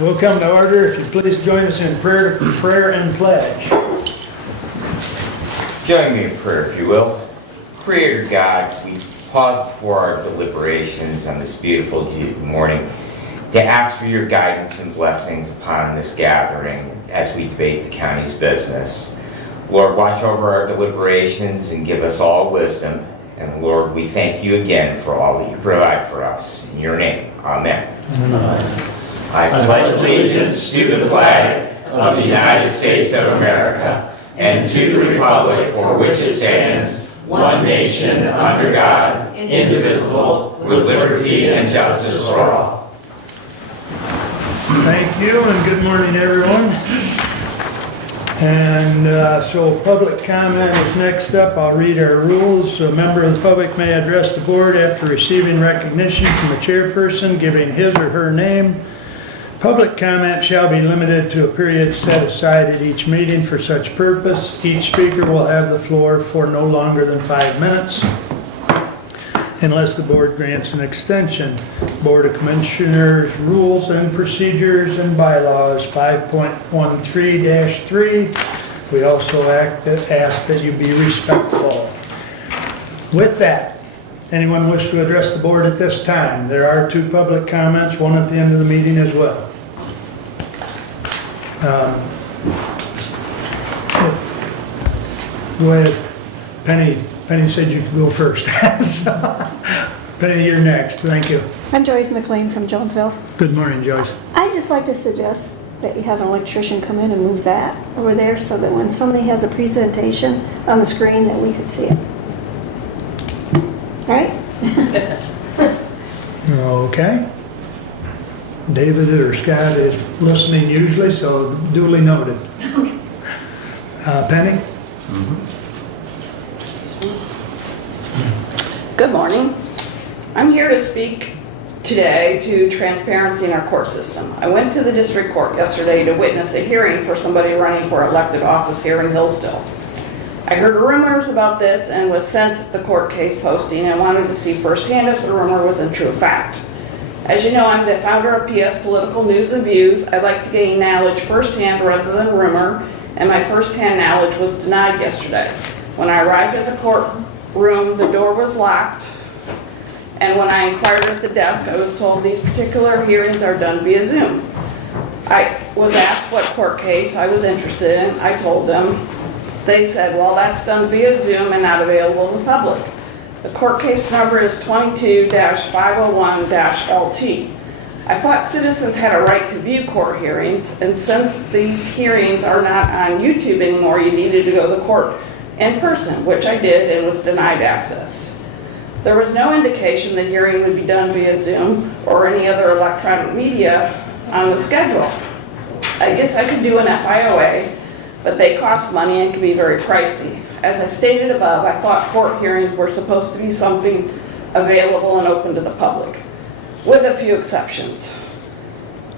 We'll come to order. If you please join us in prayer and pledge. Join me in prayer, if you will. Creator God, we pause before our deliberations on this beautiful morning to ask for your guidance and blessings upon this gathering as we debate the county's business. Lord, watch over our deliberations and give us all wisdom. And Lord, we thank you again for all that you provide for us. In your name, amen. Amen. I pledge allegiance to the flag of the United States of America and to the republic for which it stands, one nation, under God, indivisible, with liberty and justice for all. Thank you and good morning, everyone. And so public comment is next up. I'll read our rules. A member of the public may address the board after receiving recognition from the chairperson, giving his or her name. Public comment shall be limited to a period set aside at each meeting for such purpose. Each speaker will have the floor for no longer than 5 minutes, unless the board grants an extension. Board of Commissioners Rules and Procedures and Bylaws 5.13-3. We also ask that you be respectful. With that, anyone wish to address the board at this time? There are 2 public comments, one at the end of the meeting as well. Go ahead. Penny said you could go first. Penny, you're next. Thank you. I'm Joyce McLean from Jonesville. Good morning, Joyce. I'd just like to suggest that you have an electrician come in and move that over there so that when somebody has a presentation on the screen that we could see it. All right? Okay. David or Scott is listening usually, so duly noted. Penny? Good morning. I'm here to speak today to transparency in our court system. I went to the district court yesterday to witness a hearing for somebody running for elected office here in Hillsdale. I heard rumors about this and was sent the court case posting and wanted to see firsthand if the rumor was a true fact. As you know, I'm the founder of PS Political News and Views. I like to gain knowledge firsthand rather than rumor, and my firsthand knowledge was denied yesterday. When I arrived at the courtroom, the door was locked, and when I inquired at the desk, I was told these particular hearings are done via Zoom. I was asked what court case I was interested in. I told them. They said, well, that's done via Zoom and not available to the public. The court case number is 22-501-LT. I thought citizens had a right to view court hearings, and since these hearings are not on YouTube anymore, you needed to go to the court in person, which I did and was denied access. There was no indication the hearing would be done via Zoom or any other electronic media on the schedule. I guess I could do an FIOA, but they cost money and can be very pricey. As I stated above, I thought court hearings were supposed to be something available and open to the public, with a few exceptions.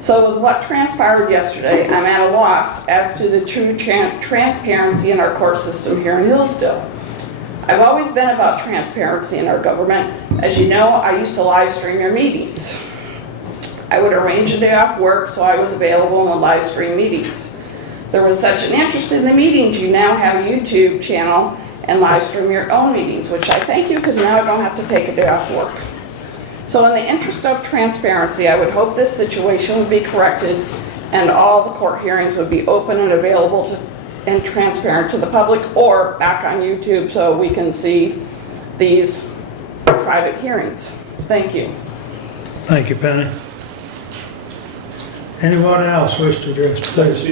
So with what transpired yesterday, I'm at a loss as to the true transparency in our court system here in Hillsdale. I've always been about transparency in our government. As you know, I used to live stream your meetings. I would arrange a day off work so I was available in the live stream meetings. There was such an interest in the meetings, you now have a YouTube channel and live stream your own meetings, which I thank you because now I don't have to take a day off work. So in the interest of transparency, I would hope this situation would be corrected and all the court hearings would be open and available and transparent to the public, or back on YouTube so we can see these private hearings. Thank you. Thank you, Penny. Anyone else wish to address? Please.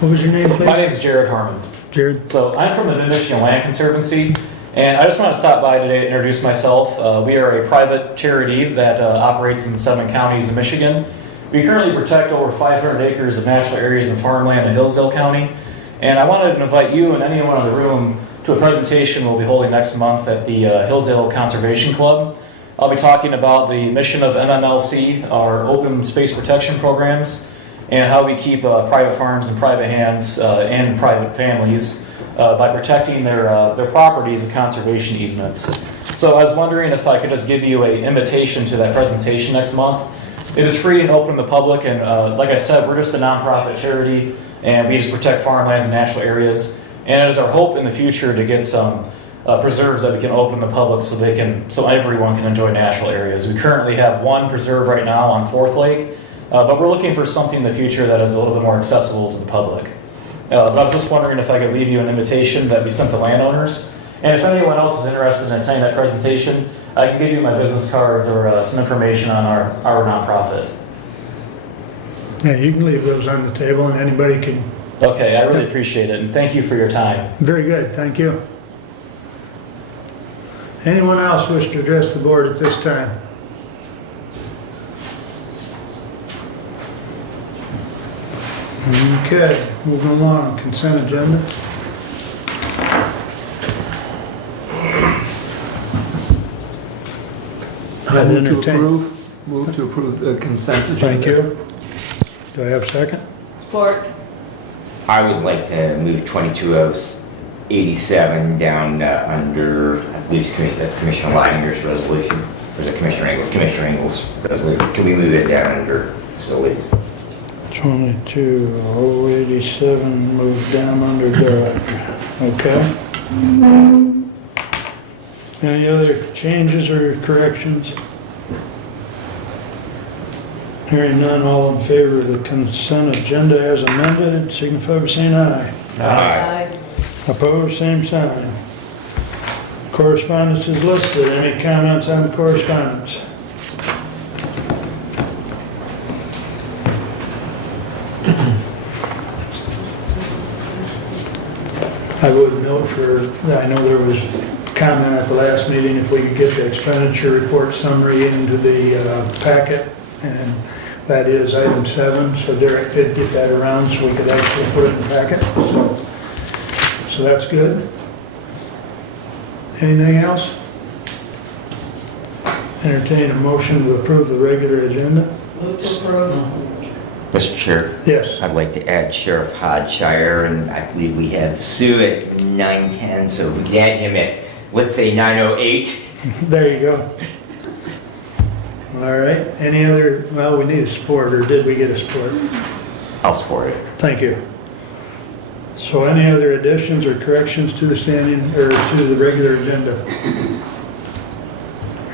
What was your name, please? My name is Jared Harmon. Jared. So I'm from the Mid-Michigan Land Conservancy, and I just want to stop by today to introduce myself. We are a private charity that operates in 7 counties in Michigan. We currently protect over 500 acres of natural areas and farmland in Hillsdale County, and I wanted to invite you and anyone in the room to a presentation we'll be holding next month at the Hillsdale Conservation Club. I'll be talking about the mission of MMLC, our open space protection programs, and how we keep private farms in private hands and private families by protecting their properties and conservation easements. So I was wondering if I could just give you an invitation to that presentation next month. It is free and open to the public, and like I said, we're just a nonprofit charity, and we just protect farmlands and natural areas. And it is our hope in the future to get some preserves that we can open to the public so everyone can enjoy natural areas. We currently have one preserve right now on Fourth Lake, but we're looking for something in the future that is a little bit more accessible to the public. But I was just wondering if I could leave you an invitation that we sent to landowners. And if anyone else is interested in attending that presentation, I can give you my business cards or some information on our nonprofit. Yeah, you can leave those on the table and anybody can. Okay, I really appreciate it, and thank you for your time. Very good, thank you. Anyone else wish to address the board at this time? Okay, moving along, consent agenda. I'd entertain. Move to approve the consent agenda. Thank you. Do I have a second? Support. I would like to move 2287 down under, I believe that's Commissioner Langer's resolution. Or is it Commissioner Engels? Commissioner Engels' resolution. Can we move it down under facilities? 22087 moved down under director. Okay. Any other changes or corrections? Hearing none, all in favor of the consent agenda as amended, signify by saying aye. Aye. Opposed, same sign. Correspondence is listed. Any comments on the correspondence? I would note I know there was comment at the last meeting, if we could get the expenditure report summary into the packet, and that is item 7, so Derek did get that around so we could actually put it in the packet. So that's good. Anything else? Entertain a motion to approve the regular agenda. Move to approve. Mr. Chair, Yes. I'd like to add Sheriff Hodshire, and I believe we have Sue at 9:10, so if we could add him at, let's say, 9:08. There you go. All right. Any other, well, we need a support, or did we get a support? I'll support it. Thank you. So any other additions or corrections to the to the regular agenda?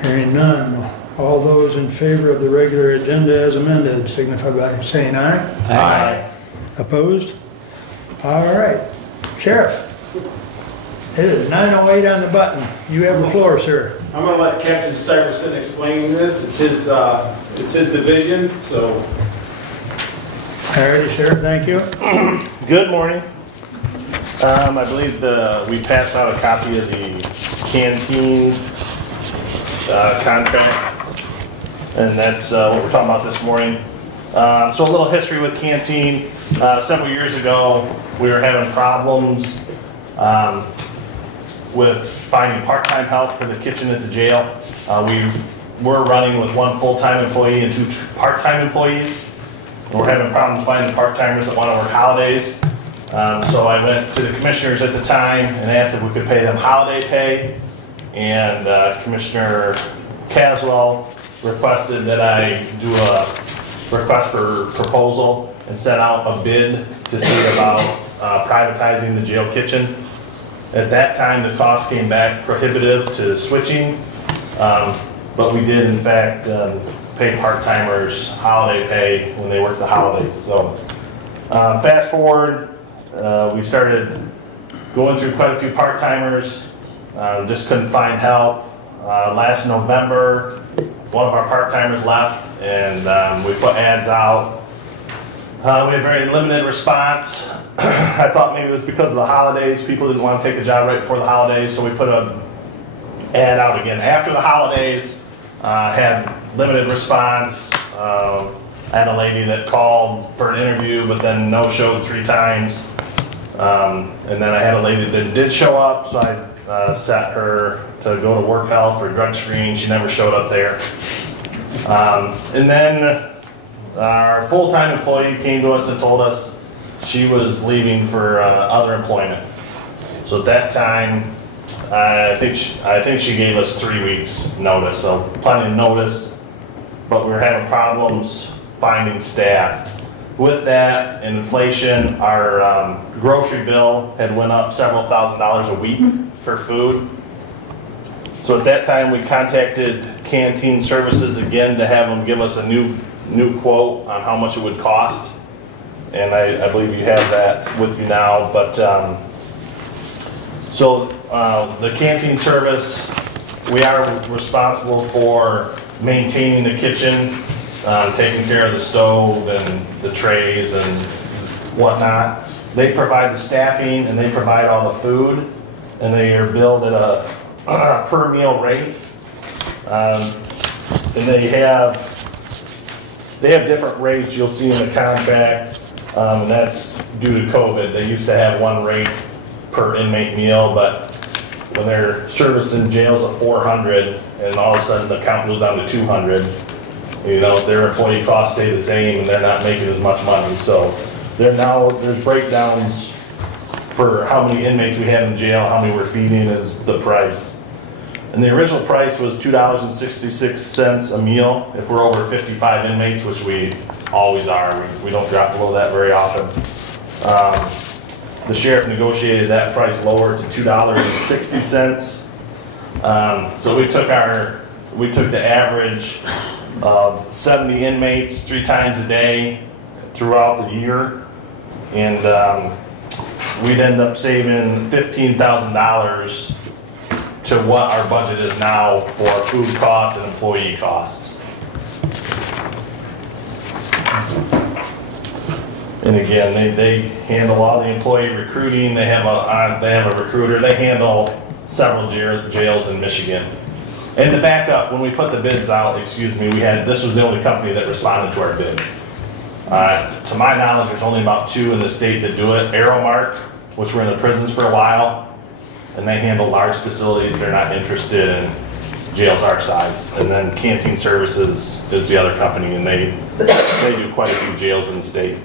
Hearing none. All those in favor of the regular agenda as amended signify by saying aye. Aye. Opposed? All right. Sheriff, it is 9:08 on the button. You have the floor, sir. I'm gonna let Captain Stuyvesant explain this. It's his division, so. All righty, Sheriff, thank you. Good morning. I believe we passed out a copy of the canteen contract, and that's what we're talking about this morning. So a little history with canteen. Several years ago, we were having problems with finding part-time help for the kitchen at the jail. We were running with one full-time employee and 2 part-time employees. And we're having problems finding part-timers that want to work holidays. So I went to the commissioners at the time and asked if we could pay them holiday pay. And Commissioner Caswell requested that I do a request for proposal and sent out a bid to see about privatizing the jail kitchen. At that time, the cost came back prohibitive to switching, but we did in fact pay part-timers holiday pay when they worked the holidays. So fast forward, we started going through quite a few part-timers, just couldn't find help. Last November, one of our part-timers left, and we put ads out. We had very limited response. I thought maybe it was because of the holidays. People didn't want to take a job right before the holidays, so we put an ad out again after the holidays. Had limited response. I had a lady that called for an interview, but then no-showed 3 times. And then I had a lady that did show up, so I set her to go to work health for a drug screen. She never showed up there. And then our full-time employee came to us and told us she was leaving for other employment. So at that time, I think she gave us 3 weeks notice, so plenty of notice, but we were having problems finding staff. With that and inflation, our grocery bill had went up several $1,000s a week for food. So at that time, we contacted Canteen Services again to have them give us a new quote on how much it would cost. And I believe you have that with you now, but so the canteen service, we are responsible for maintaining the kitchen, taking care of the stove and the trays and whatnot. They provide the staffing and they provide all the food, and they are billed at a per meal rate. And they have different rates you'll see in the contract, and that's due to COVID. They used to have one rate per inmate meal, but when they're servicing jails of 400 and all of a sudden the count goes down to 200, you know, their employee costs stay the same and they're not making as much money. So there's breakdowns for how many inmates we have in jail, how many we're feeding is the price. And the original price was $2.66 a meal if we're over 55 inmates, which we always are. We don't drop below that very often. The sheriff negotiated that price lower to $2.60. So we took the average of 70 inmates 3 times a day throughout the year, and we'd end up saving $15,000 to what our budget is now for food costs and employee costs. And again, they handle all the employee recruiting. They have a recruiter. They handle several jails in Michigan. And to back up, when we put the bids out, this was the only company that responded to our bid. To my knowledge, there's only about 2 in the state that do it. Aeromark, which were in the prisons for a while, and they handle large facilities. They're not interested in jails our size. And then Canteen Services is the other company, and they do quite a few jails in the state.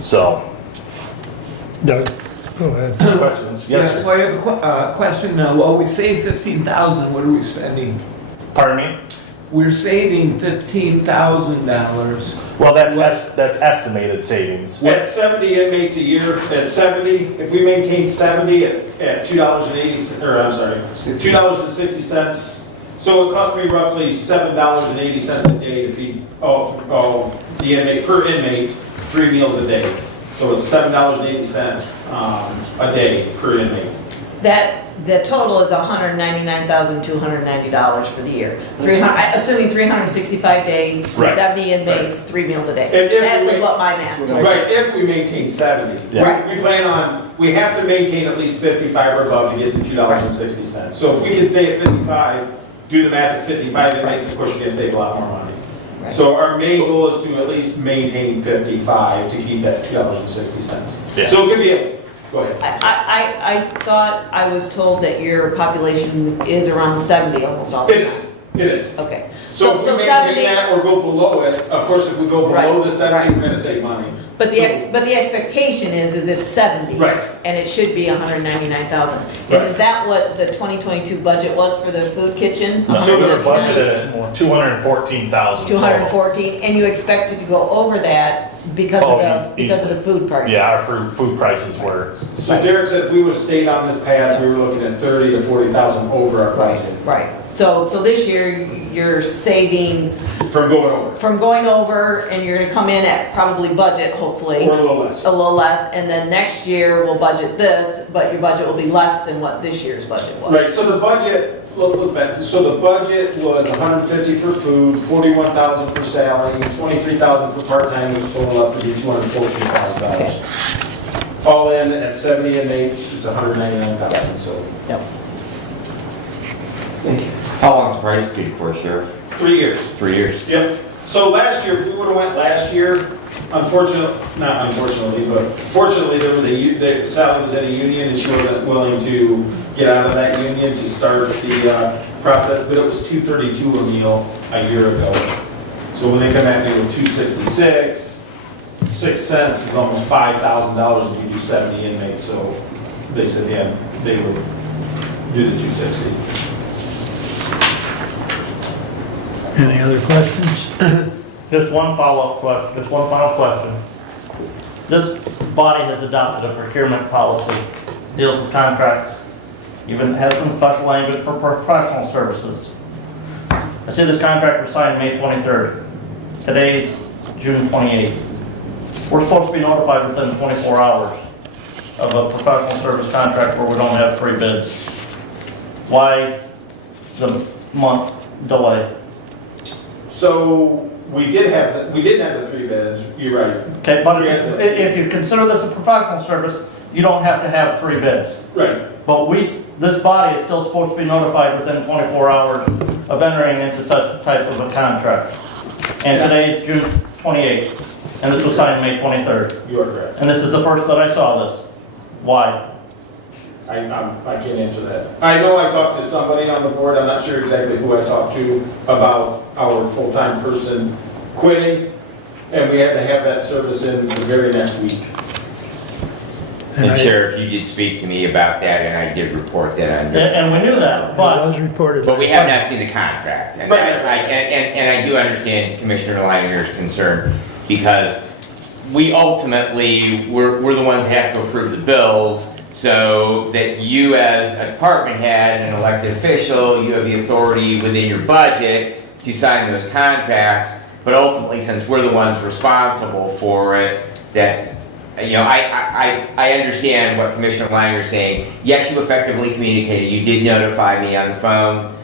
So, Doug, go ahead. questions? Yes, Yes, sir. so I have a question now. Well, we saved $15,000, what are we spending? Pardon me? We're saving $15,000. Well, that's estimated savings. At 70 inmates a year, at 70, if we maintain 70 at $2.80, or I'm sorry, $2.60, so it costs me roughly $7.80 a day to feed, the inmate, per inmate, 3 meals a day. So it's $7.80 a day per inmate. The total is $199,290 for the year. Assuming 365 days, Right. 70 inmates, 3 meals a day. And if That we was make- what my math told me. Right, if we maintain 70. Yeah. We plan on, we have to maintain at least 55 or above to get to $2.60. So if we can stay at 55, do the math at 55 inmates, of course you can save a lot more money. Right. So our main goal is to at least maintain 55 to keep that $2.60. Yeah. So it could be, go ahead. I thought I was told that your population is around 70 almost all the It time. is, it is. Okay. So if we maintain 70, that or go below it, of course, if we go below Right, the 70, we're gonna save money. but So- the expectation is it's 70. Right. And it should be 199,000. Right. And is that what the 2022 budget was for the food kitchen? So we were 199? budgeted at 214,000 total. 214, and you expected to go over that because Oh, of the food prices? Yeah, our food prices were. So Derek said if we would've stayed on this path, we were looking at 30 to 40,000 over our budget Right, so this year, you're saving from going over, from going over, and you're gonna come in at probably budget, hopefully, or a little less. a little less, and then next year, we'll budget this, but your budget will be less than what this year's budget was. Right, so the budget, let's back, so the budget was 150 for food, 41,000 for salary, 23,000 for part-time, which total up to be $214,000. All in at 70 inmates, it's 199,000, so. Yep. How long's the price good for, Sheriff? 3 years. 3 years. Yep. So last year, if we would've went last year, not unfortunately, but fortunately, Sally was in a union and she wasn't willing to get out of that union to start the process, but it was $2.32 a meal a year ago. So when they come at me with $2.66, 6 cents is almost $5,000 if you do 70 inmates, so they said, yeah, they would do the 260. Any other questions? Just one follow-up question, just one final question. This body has adopted a procurement policy, deals with contracts, even has some special language for professional services. I see this contract was signed May 23rd. Today's June 28th. We're supposed to be notified within 24 hours of a professional service contract where we don't have 3 bids. Why the month delay? So we didn't have the 3 bids, you're right. Okay, but We had the- if you consider this a professional service, you don't have to have 3 bids. Right. But this body is still supposed to be notified within 24 hours of entering into such a type of a contract. And today is June 28th, and this was signed May 23rd. You are correct. And this is the first that I saw this. Why? I can't answer that. I know I talked to somebody on the board, I'm not sure exactly who I talked to, about our full-time person quitting, and we had to have that service in the very next week. And Sheriff, you did speak to me about that, and I did report that under. And we knew that, It but was reported. But we have not seen the contract. And Right. I do understand Commissioner Leiner's concern, because we ultimately, we're the ones that have to approve the bills, so that you as a department head, an elected official, you have the authority within your budget to sign those contracts, but ultimately, since we're the ones responsible for it, that, you know, I understand what Commissioner Langer is saying. Yes, you effectively communicated. You did notify me on the phone.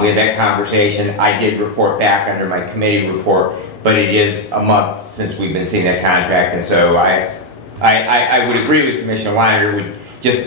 We had that conversation. I did report back under my committee report, but it is a month since we've been seeing that contract, and so I would agree with Commissioner Langer. Would just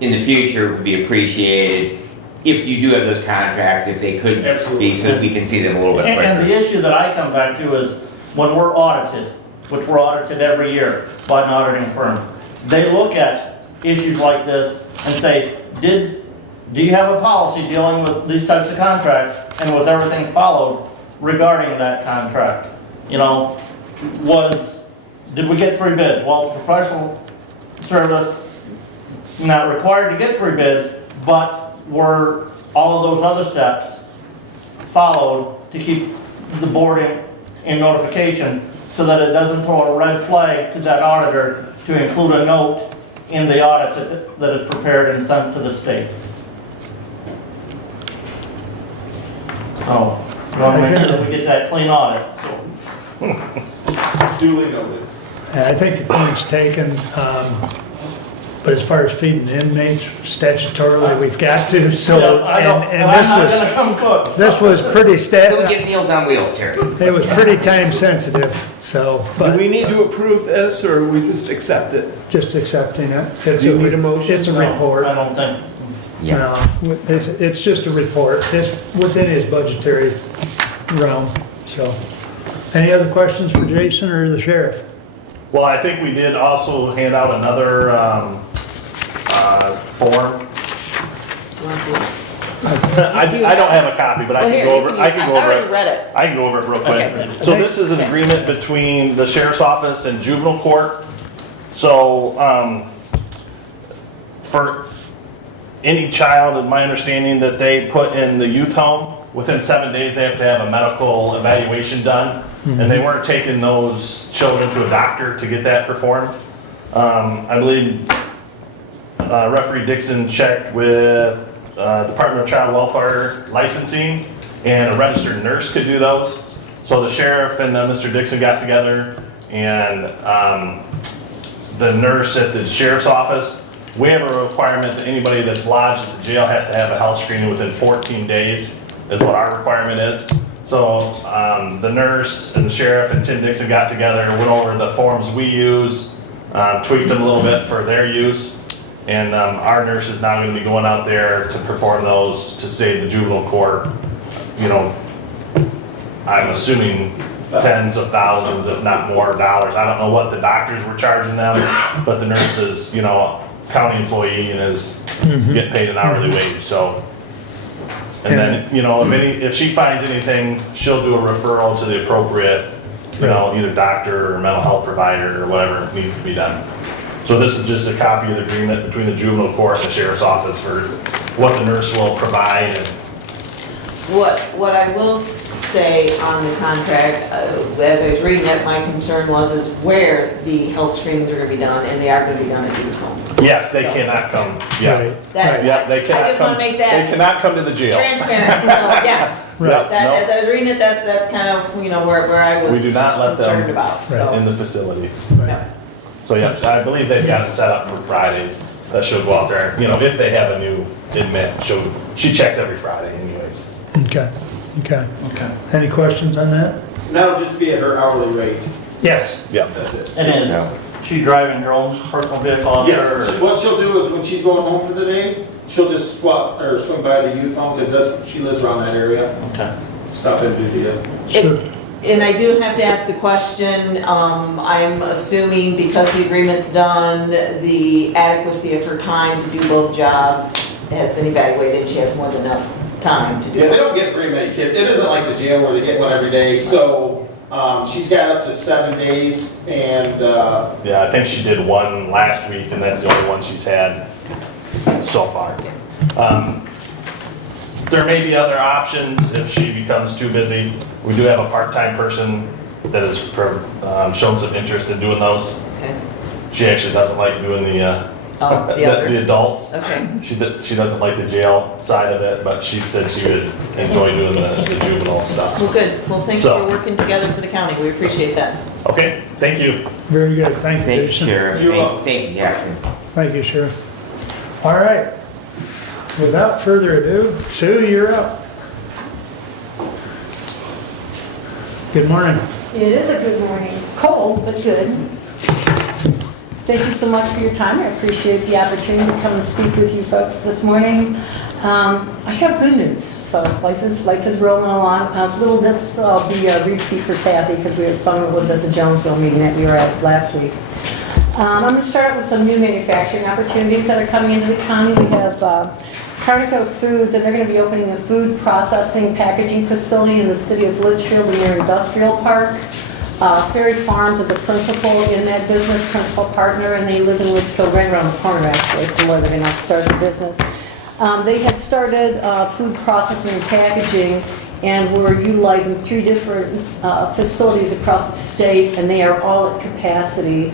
in the future would be appreciated if you do have those contracts, if they could be, so that we can see them a little bit quicker. and the issue that I come back to is when we're audited, which we're audited every year by an auditing firm, they look at issues like this and say, do you have a policy dealing with these types of contracts, and was everything followed regarding that contract? You know, did we get 3 bids? Well, professional service, not required to get 3 bids, but were all of those other steps followed to keep the board in notification, so that it doesn't throw a red flag to that auditor to include a note in the audit that is prepared and sent to the state. So, you want to make sure that we get that clean audit, so. Duly noted. I think your point's taken, but as far as feeding inmates statutorily, we've got to, so, and I'm not this gonna come cook. this was pretty Can we get Meals on Wheels, Terry? it was pretty time sensitive, so, Do but we need to approve this, or we just accept it? just accepting it. It's Do you need a motion? It's a No, report. I don't think. Yeah. No, it's just a report. It's within his budgetary realm, so. Any other questions for Jason or the sheriff? Well, I think we did also hand out another form. I don't have a copy, but I can go over it. I can go over already it. read it. I can go over it real quick. Okay. So this is an agreement between the sheriff's office and juvenile court. So, for any child, it's my understanding that they put in the youth home, within 7 days, they have to have a medical evaluation done. And they weren't taking those children to a doctor to get that performed. I believe referee Dixon checked with Department of Child Welfare licensing, and a registered nurse could do those. So the sheriff and Mr. Dixon got together, and the nurse at the sheriff's office, we have a requirement that anybody that's lodged at the jail has to have a health screening within 14 days, is what our requirement is. So the nurse and the sheriff and Tim Dixon got together and went over the forms we use, tweaked them a little bit for their use. And our nurse is now going to be going out there to perform those to save the juvenile court, you know, I'm assuming tens of thousands, if not more, dollars. I don't know what the doctors were charging them, but the nurse is, you know, county employee and is getting paid an hourly wage, so. And then, you know, if she finds anything, she'll do a referral to the appropriate, you know, either doctor or mental health provider or whatever needs to be done. So this is just a copy of the agreement between the juvenile court and the sheriff's office for what the nurse will provide. And What I will say on the contract, as I was reading it, my concern is where the health screenings are gonna be done, and they are gonna be done at youth home. yes, they cannot come, yeah. Right. That- Yeah, they I cannot just wanna come, make they that cannot come to the jail. transparent, so, yes. Right. Yep, That, no. as I was reading it, that's kind of, you know, where I was We do not let them concerned about, so. In the facility. no. So yeah, I believe they've got it set up for Fridays, that she'll go out there, you know, if they have a new inmate, she checks every Friday anyways. Okay, okay. Okay. Any questions on that? And that'll just be at her hourly rate. Yes. Yep, that's it. And is she driving her own personal vehicle out there? Yes, what she'll do is when she's going home for the day, she'll just swing by the youth home, because she lives around that area. Okay. Stop and do the, Sure. And I do have to ask the question, I'm assuming because the agreement's done, the adequacy of her time to do both jobs has been evaluated, she has more than enough time to do yeah, they it. don't get very many kids. It isn't like the jail where they get one every day. So she's got up to 7 days, and Yeah, I think she did one last week, and that's the only one she's had so far. There may be other options if she becomes too busy. We do have a part-time person that has shown some interest in doing those. Okay. She actually doesn't like doing the The other. the adults. Okay. She doesn't like the jail side of it, but she said she would enjoy doing the juvenile stuff. Well, good. Well, thanks So- for working together for the county. We appreciate that. Okay, thank you. Very good, thank you, Thank you, Jason. Sheriff. You're welcome. Thank you, Captain. Thank you, Sheriff. All right. Without further ado, Sue, you're up. Good morning. It is a good morning. Cold, but good. Thank you so much for your time. I appreciate the opportunity to come and speak with you folks this morning. I have good news. So life is rolling along. This will be a repeat for Kathy because some of it was at the Jonesville meeting that we were at last week. I'm going to start with some new manufacturing opportunities that are coming into the county. We have Carnico Foods, and they're going to be opening a food processing packaging facility in the city of Litchfield in their industrial park. Ferry Farms is a principal in that business, principal partner, and they live in Litchfield, right around the corner actually, from where they're going to start the business. They had started food processing and packaging, and we're utilizing 3 different facilities across the state, and they are all at capacity.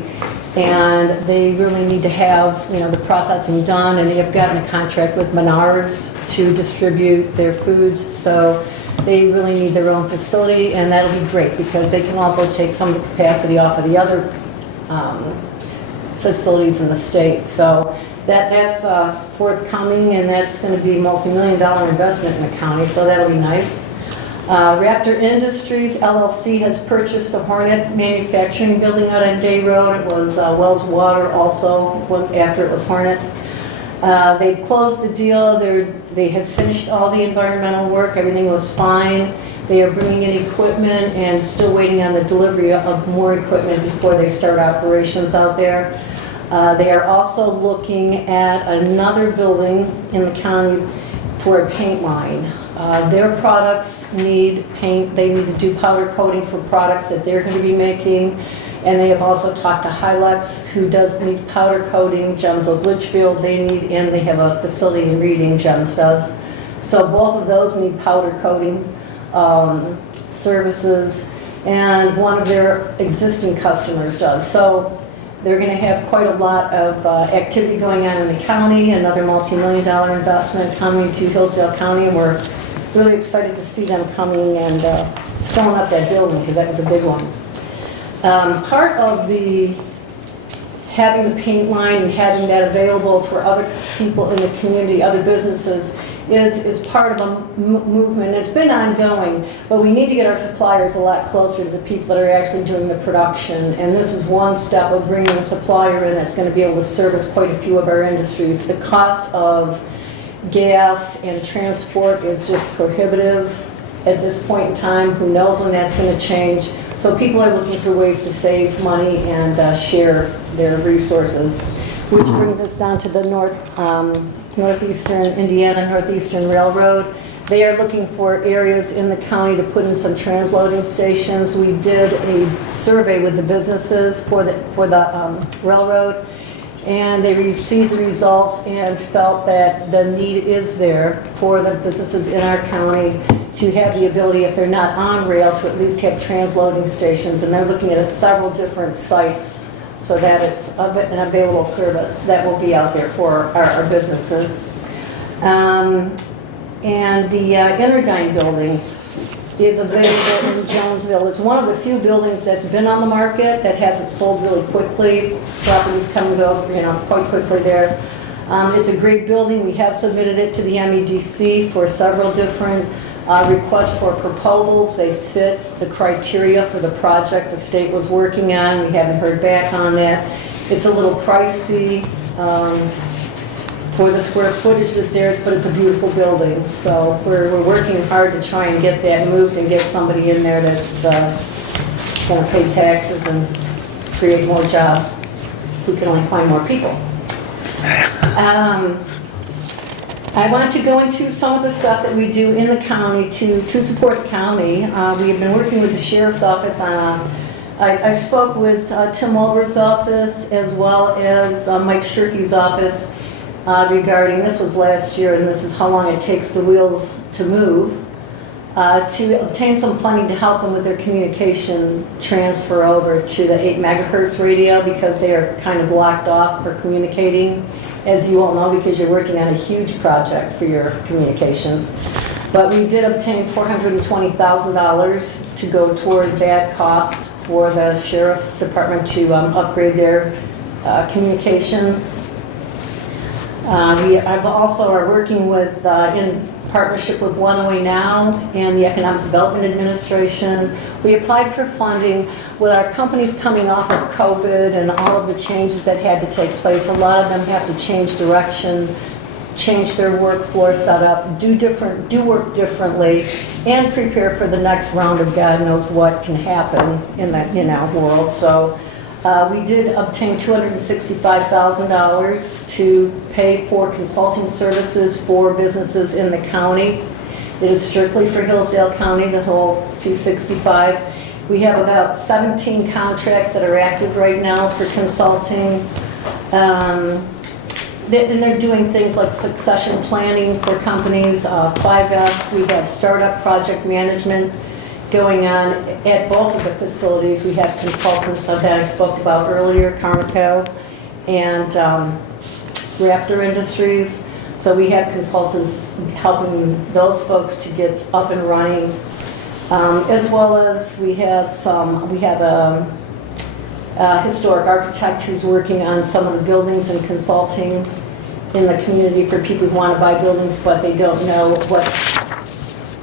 And they really need to have, the processing done, and they have gotten a contract with Menards to distribute their foods. So they really need their own facility, and that'll be great because they can also take some of the capacity off of the other facilities in the state. So that's forthcoming, and that's going to be a multi-million-dollar investment in the county, so that'll be nice. Raptor Industries LLC has purchased the Hornet Manufacturing Building out on Day Road. It was Wells Water also after it was Hornet. They closed the deal. They had finished all the environmental work. Everything was fine. They are bringing in equipment and still waiting on the delivery of more equipment before they start operations out there. They are also looking at another building in the county for a paint line. Their products need paint. They need to do powder coating for products that they're going to be making. And they have also talked to Hilux, who does need powder coating. Gems of Litchfield, and they have a facility in Reading, Gems does. So both of those need powder coating services, and one of their existing customers does. So they're going to have quite a lot of activity going on in the county, another multi-million-dollar investment coming to Hillsdale County, and we're really excited to see them coming and filling up that building because that was a big one. Part of having the paint line and having that available for other people in the community, other businesses, is part of a movement. It's been ongoing, but we need to get our suppliers a lot closer to the people that are actually doing the production. And this is one step of bringing a supplier in that's going to be able to service quite a few of our industries. The cost of gas and transport is just prohibitive at this point in time. Who knows when that's going to change? So people are looking for ways to save money and share their resources, which brings us down to the Northeastern Indiana Northeastern Railroad. They are looking for areas in the county to put in some transloading stations. We did a survey with the businesses for the railroad, and they received the results and felt that the need is there for the businesses in our county to have the ability, if they're not on rail, to at least have transloading stations. And they're looking at several different sites so that it's an available service that will be out there for our businesses. And the Interdyne building is available in Jonesville. It's one of the few buildings that's been on the market that hasn't sold really quickly. Properties come and go, quite quickly there. It's a great building. We have submitted it to the MEDC for several different requests for proposals. They fit the criteria for the project the state was working on. We haven't heard back on that. It's a little pricey for the square footage that there, but it's a beautiful building. So we're working hard to try and get that moved and get somebody in there that's going to pay taxes and create more jobs. We can only find more people. I want to go into some of the stuff that we do in the county to support the county. We have been working with the sheriff's office on I spoke with Tim Walbert's office as well as Mike Shirkey's office regarding, this was last year, and this is how long it takes the wheels to move, to obtain some funding to help them with their communication transfer over to the 8 megahertz radio, because they are kind of blocked off for communicating, as you all know, because you're working on a huge project for your communications. But we did obtain $420,000 to go toward that cost for the Sheriff's Department to upgrade their communications. We also are working with, in partnership with One Way Now and the Economic Development Administration. We applied for funding with our companies coming off of COVID and all of the changes that had to take place. A lot of them have to change direction, change their workflow setup, do work differently, and prepare for the next round of God knows what can happen in that world. So we did obtain $265,000 to pay for consulting services for businesses in the county. It is strictly for Hillsdale County, the whole 265. We have about 17 contracts that are active right now for consulting. And they're doing things like succession planning for companies, 5S. We have startup project management going on at both of the facilities. We have consultants that I spoke about earlier, Carmichael and Raptor Industries. So we have consultants helping those folks to get up and running, as well as we have a historic architect who's working on some of the buildings and consulting in the community for people who want to buy buildings, but they don't know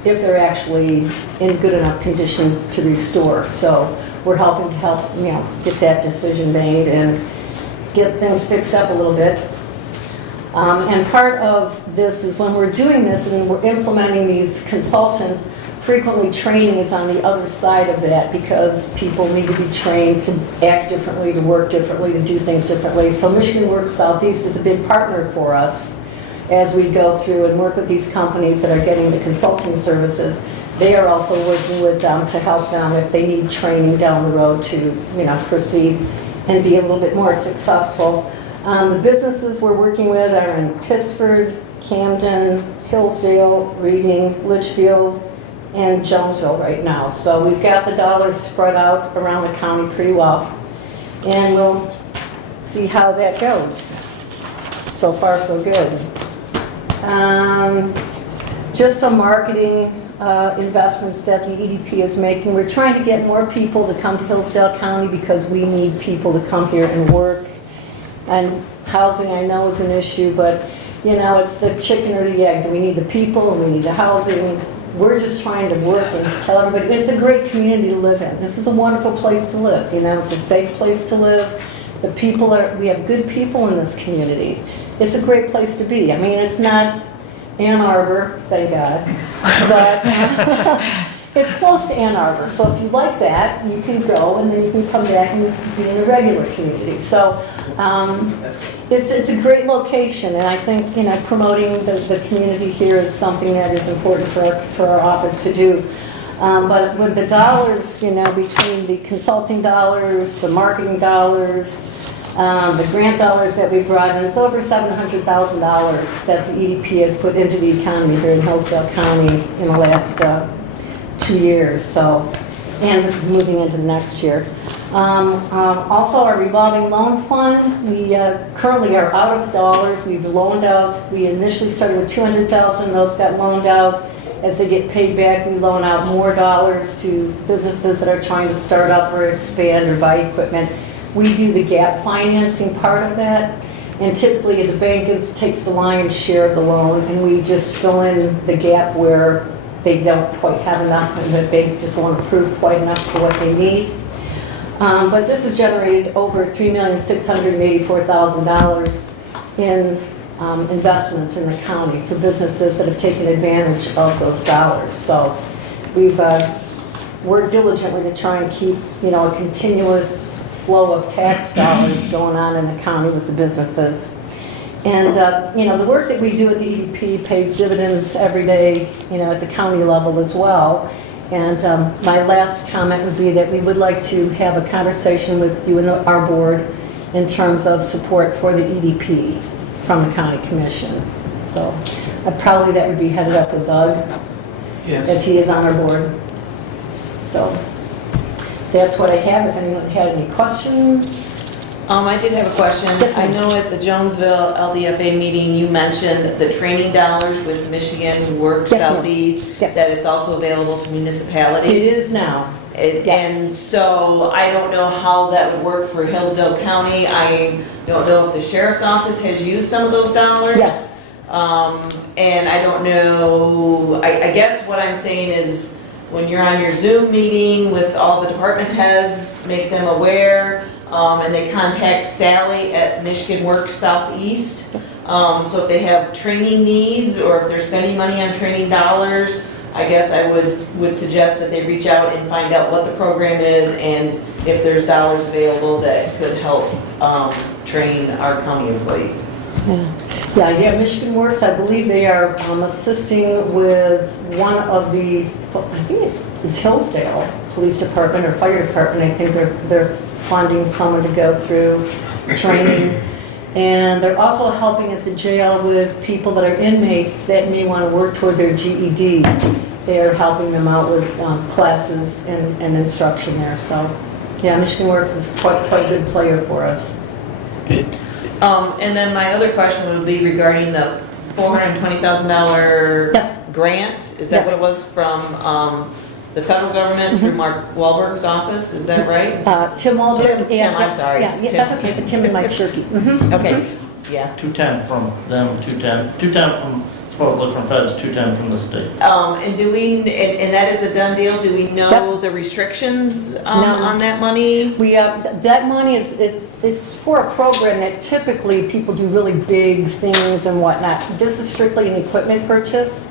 if they're actually in good enough condition to restore. So we're helping to get that decision made and get things fixed up a little bit. And part of this is when we're doing this and we're implementing these consultants, frequently training is on the other side of that, because people need to be trained to act differently, to work differently, to do things differently. So Michigan Works Southeast is a big partner for us as we go through and work with these companies that are getting the consulting services. They are also working with them to help them if they need training down the road to proceed and be a little bit more successful. The businesses we're working with are in Pittsford, Camden, Hillsdale, Reading, Litchfield, and Jonesville right now. So we've got the dollars spread out around the county pretty well, and we'll see how that goes. So far, so good. Just some marketing investments that the EDP is making. We're trying to get more people to come to Hillsdale County because we need people to come here and work. And housing, I know, is an issue, but it's the chicken or the egg. Do we need the people and we need the housing? We're just trying to work and tell everybody it's a great community to live in. This is a wonderful place to live. It's a safe place to live. The people we have good people in this community. It's a great place to be. I mean, it's not Ann Arbor, thank God, but It's close to Ann Arbor, so if you like that, you can go and then you can come back and be in a regular community. So it's a great location, and I think, promoting the community here is something that is important for our office to do. But with the dollars, between the consulting dollars, the marketing dollars, the grant dollars that we brought in, it's over $700,000 that the EDP has put into the economy here in Hillsdale County in the last 2 years, and moving into the next year. Also, our revolving loan fund, we currently are out of dollars. We've loaned out, we initially started with $200,000, those got loaned out. As they get paid back, we loan out more dollars to businesses that are trying to start up or expand or buy equipment. We do the gap financing part of that, and typically the bank takes the lion's share of the loan, and we just fill in the gap where they don't quite have enough and the bank just won't approve quite enough for what they need. But this has generated over $3,684,000 in investments in the county for businesses that have taken advantage of those dollars. So we've worked diligently to try and keep, a continuous flow of tax dollars going on in the county with the businesses. And, the work that we do at the EDP pays dividends every day, at the county level as well. And my last comment would be that we would like to have a conversation with you and our board in terms of support for the EDP from the county commission. So probably that would be headed up with Doug, as he is on our board. So that's what I have. If anyone had any questions. I did have a question. Yes, I ma'am. know at the Jonesville LDFA meeting, you mentioned the training dollars with Michigan Works Yes, ma'am. Southeast, Yes. that it's also available to municipalities. It is now. Yes. And so I don't know how that would work for Hillsdale County. I don't know if the sheriff's office has used some of those dollars. Yes. And I don't know, I guess what I'm saying is when you're on your Zoom meeting with all the department heads, make them aware, and they contact Sally at Michigan Works Southeast. So if they have training needs or if they're spending money on training dollars, I guess I would suggest that they reach out and find out what the program is and if there's dollars available that could help train our county employees. Yeah, Michigan Works, I believe they are assisting with one of the, I think it's Hillsdale Police Department or Fire Department. I think they're funding someone to go through training. And they're also helping at the jail with people that are inmates that may want to work toward their GED. They're helping them out with classes and instruction there. So, yeah, Michigan Works is quite a good player for us. And then my other question would be regarding the $420,000 Yes. grant. Is that what it was from the federal government through Mark Wahlberg's office? Is that right? Tim Walden. Tim, I'm sorry. Yeah, Tim. that's okay. Tim and Mike Shirkey. Okay, yeah. 210 from them, 210 from, supposedly from feds, 210 from the state. And that is a done deal? Do we know the restrictions on that money? We that money it's for a program that typically people do really big things and whatnot. This is strictly an equipment purchase,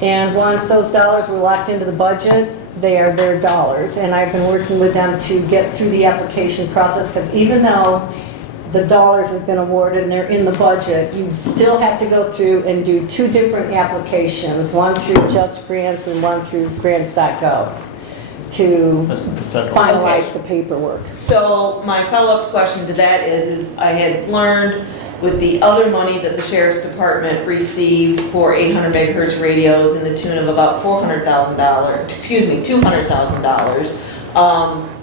and once those dollars were locked into the budget, they are their dollars. And I've been working with them to get through the application process, because even though the dollars have been awarded and they're in the budget, you still have to go through and do 2 different applications, one through Just Grants and one through grants.gov to That's the federal. finalize the paperwork. So my follow-up question to that is I had learned with the other money that the Sheriff's Department received for 800 megahertz radios in the tune of about $200,000,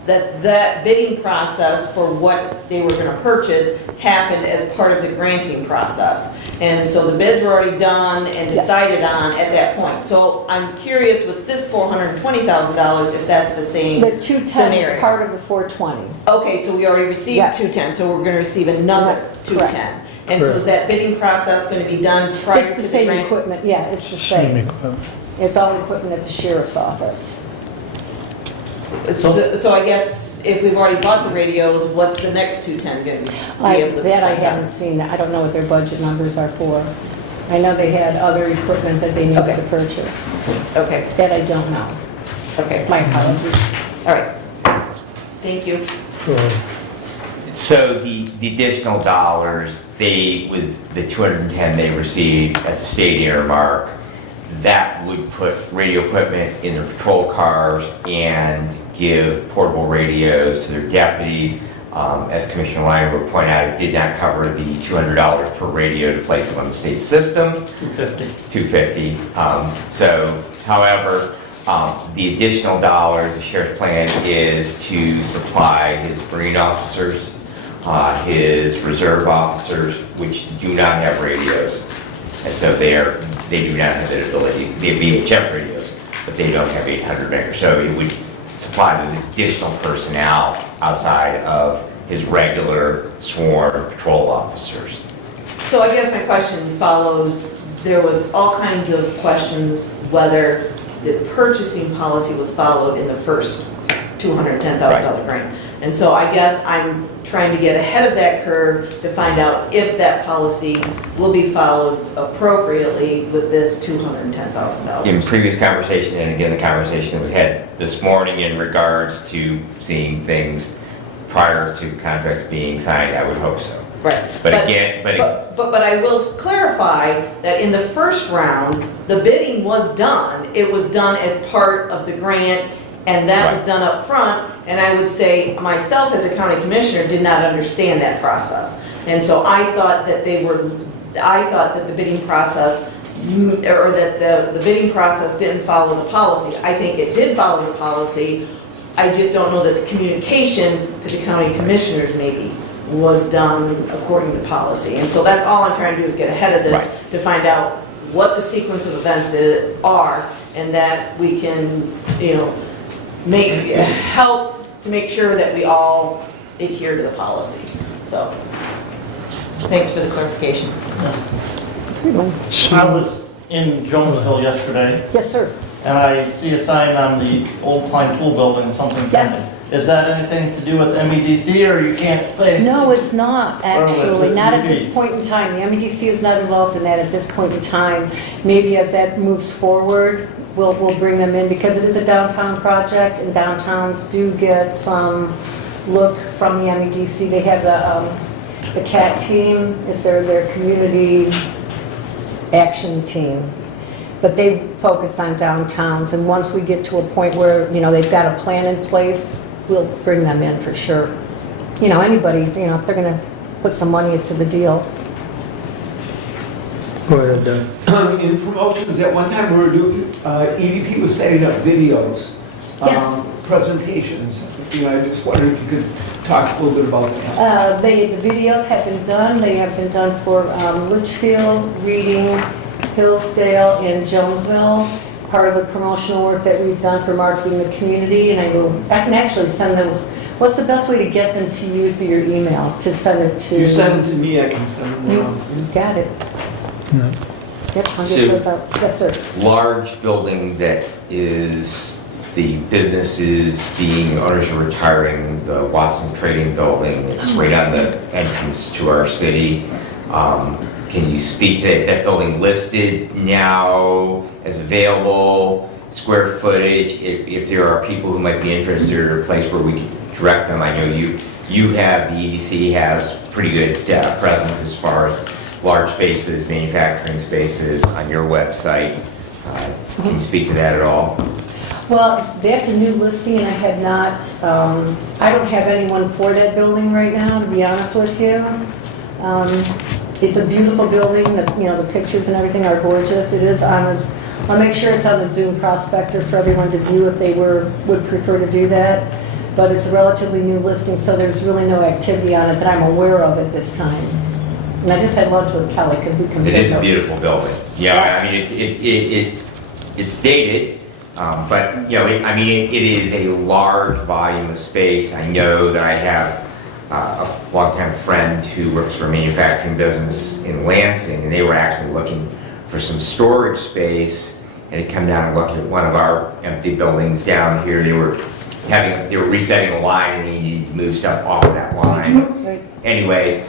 that bidding process for what they were going to purchase happened as part of the granting process. And so the bids were already done and decided on at that point. So I'm curious with this $420,000 if that's the same The 210 scenario. is part of the 420. Okay, so we already received Yes. 210, so we're going to receive another Correct. 210. And so is that bidding process going to be done prior It's to the the same grant? equipment, yeah, it's the same. It's all equipment at the sheriff's office. So I guess if we've already bought the radios, what's the next 210 going to be able to be That I spent haven't on? seen, I don't know what their budget numbers are for. I know they had other equipment that they needed Okay. to purchase. Okay, That I don't know. Okay, my apologies. All right. Thank you. So the additional dollars, with the 210 they received as a state earmark, that would put radio equipment in their patrol cars and give portable radios to their deputies. As Commissioner Weiner would point out, it did not cover the $200 per radio to place them on the state system. $250. However, the additional dollars, the sheriff's plan is to supply his Marine officers, his reserve officers, which do not have radios. And so they do not have the ability, they have VHF radios, but they don't have 800 megahertz. So it would supply those additional personnel outside of his regular sworn patrol officers. So I guess my question follows, there was all kinds of questions whether the purchasing policy was followed in the first $210,000 grant. And so I guess I'm trying to get ahead of that curve to find out if that policy will be followed appropriately with this $210,000. In previous conversation, and again, the conversation that was had this morning in regards to seeing things prior to contracts being signed, I would hope so. Right. But I will clarify that in the first round, the bidding was done. It was done as part of the grant, and that was done up front. And I would say myself as a county commissioner did not understand that process. And so I thought that the bidding process, or that the bidding process didn't follow the policy. I think it did follow the policy. I just don't know that the communication to the county commissioners maybe was done according to policy. And so that's all I'm trying to do is get ahead of this to find out what the sequence of events are, and that we can, help to make sure that we all adhere to the policy. So, thanks for the clarification. I was in Jonesville yesterday, Yes, sir. and I see a sign on the old Klein Tool Building, something. Yes. Is that anything to do with MEDC, or you can't say? No, it's not, actually, it not at UV? this point in time. The MEDC is not involved in that at this point in time. Maybe as that moves forward, we'll bring them in, because it is a downtown project, and downtowns do get some look from the MEDC. They have the CAT team, is their community action team. But they focus on downtowns, and once we get to a point where, they've got a plan in place, we'll bring them in for sure. Anybody, if they're going to put some money into the deal. Go ahead, Doug. In promotions, at one time we were doing, EVP was setting up videos, Yes. presentations. I just wondered if you could talk a little bit about that. The videos have been done. They have been done for Litchfield, Reading, Hillsdale, and Jonesville. Part of the promotional work that we've done for marketing the community, and I can actually send those. What's the best way to get them to you through your email? To send it to? If you send them to me, I can send them You around. got it. No. Yep, I'll So- get those out. Yes, sir. Large building that is the businesses being, owners are retiring, the Watson Trading Building, it's right on the entrance to our city. Can you speak to that? Is that building listed now as available, square footage? If there are people who might be interested, or a place where we can direct them, I know you have, the EDC has pretty good presence as far as large spaces, manufacturing spaces on your website. Can you speak to that at all? Well, that's a new listing, and I have not, I don't have anyone for that building right now, to be honest with you. It's a beautiful building, the pictures and everything are gorgeous. It is on, I'll make sure it's on the Zoom prospector for everyone to view if they would prefer to do that. But it's a relatively new listing, so there's really no activity on it that I'm aware of at this time. And I just had lunch with Kelly, who can. It is a beautiful building. Yeah, I mean, it's dated, but, it is a large volume of space. I know that I have a longtime friend who works for a manufacturing business in Lansing, and they were actually looking for some storage space, and had come down and looked at one of our empty buildings down here. They were resetting a line, and they needed to move stuff off of that line. Right. Anyways,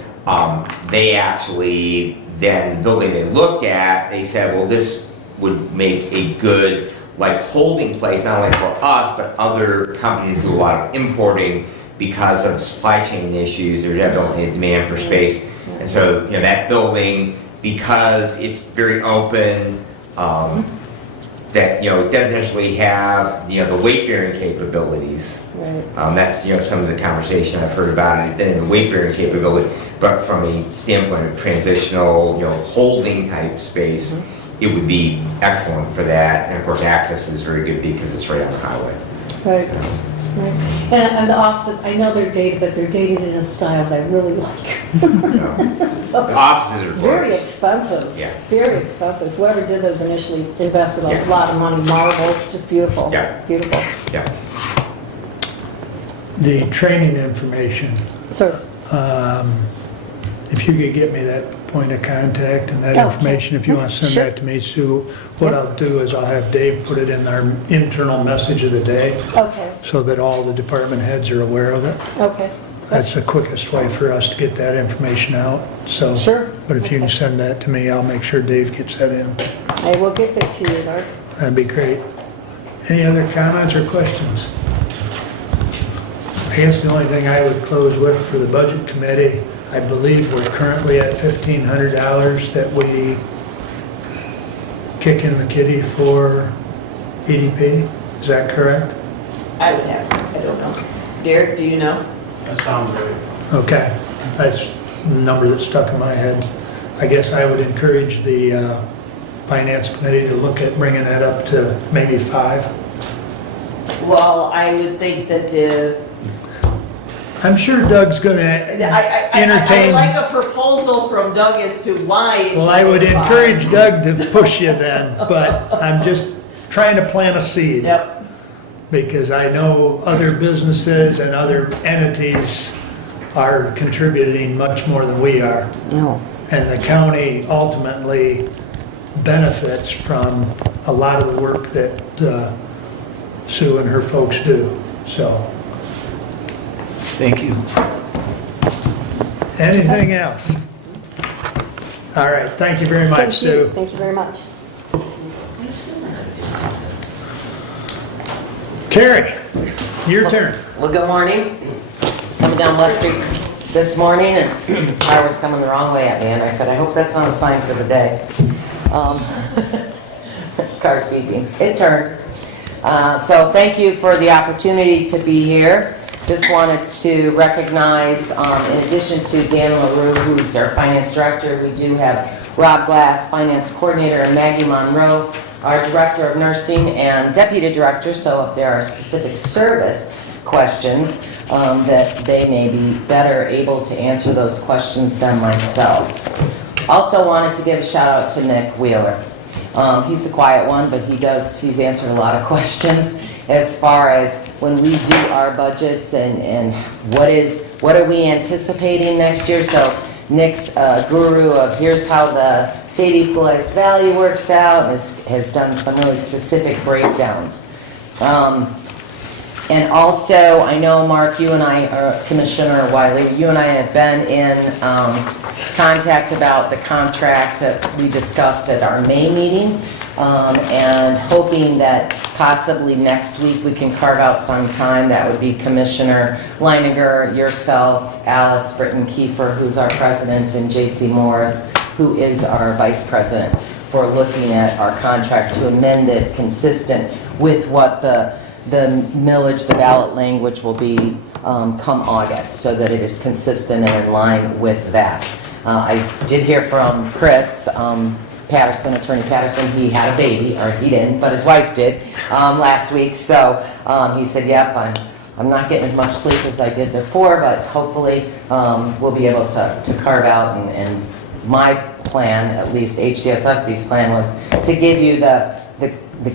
they actually, then the building they looked at, they said, well, this would make a good like holding place, not only for us, but other companies that do a lot of importing because of supply chain issues. There's definitely a demand for space. And so, that building, because it's very open, that, it doesn't necessarily have, the weight-bearing capabilities. Right. That's, some of the conversation I've heard about it, then the weight-bearing capability, but from a standpoint of transitional, holding type space, it would be excellent for that. And of course, access is very good because it's right on the highway. Right. Right. And the offices, I know they're dated, but they're dated in a style that I really like. So, The offices are very gorgeous. expensive. Yeah. Very expensive. Whoever did those initially invested a Yeah. lot of money. Marble, just beautiful. Yeah. Beautiful. Yeah. The training information, Sir. if you could get me that point of contact and that Okay. information, if you want to send Sure. that to me, Sue, what Yeah. I'll do is I'll have Dave put it in our internal message of the day Okay. so that all the department heads are aware of it. Okay. That's the quickest way for us to get that information out, so. Sure. But if you can Okay. send that to me, I'll make sure Dave gets that in. I will get that to you, Mark. That'd be great. Any other comments or questions? I guess the only thing I would close with for the budget committee, I believe we're currently at $1,500 that we kick in the kitty for EDP. Is that correct? I would have, I don't know. Derek, do you know? That sounds right. Okay, that's the number that stuck in my head. I guess I would encourage the finance committee to look at bringing that up to maybe 5. Well, I would think that I'm sure Doug's gonna I entertain. like a proposal from Doug as to why it Well, should I would go five. encourage Doug to push you then, but I'm just trying to plant a seed. Yep. Because I know other businesses and other entities are contributing much more than we are. No. And the county ultimately benefits from a lot of the work that Sue and her folks do, so. Thank you. Anything else? All right, thank you very much, Thank you. Sue. Thank you very much. Terry, your turn. Well, good morning. I was coming down West Street this morning and the car was coming the wrong way at me and I said, I hope that's not a sign for the day. Car's beeping. It turned. So thank you for the opportunity to be here. Just wanted to recognize, in addition to Dan LaRue, who's our finance director, we do have Rob Glass, finance coordinator, and Maggie Monroe, our director of nursing and deputy director, so if there are specific service questions, that they may be better able to answer those questions than myself. Also wanted to give a shout out to Nick Wheeler. He's the quiet one, but he's answered a lot of questions as far as when we do our budgets and what are we anticipating next year. So Nick's guru of here's how the state equalized value works out and has done some really specific breakdowns. And also, I know, Mark, you and I, Commissioner Wiley, you and I have been in contact about the contract that we discussed at our May meeting, and hoping that possibly next week we can carve out some time. That would be Commissioner Leininger, yourself, Alice Britton Kiefer, who's our president, and J.C. Morris, who is our vice president, for looking at our contract to amend it consistent with what the millage, the ballot language will be come August, so that it is consistent and in line with that. I did hear from Chris Patterson, Attorney Patterson. He had a baby, or he didn't, but his wife did last week. So he said, yep, I'm not getting as much sleep as I did before, but hopefully we'll be able to carve out, and my plan, at least HDSSC's plan, was to give you the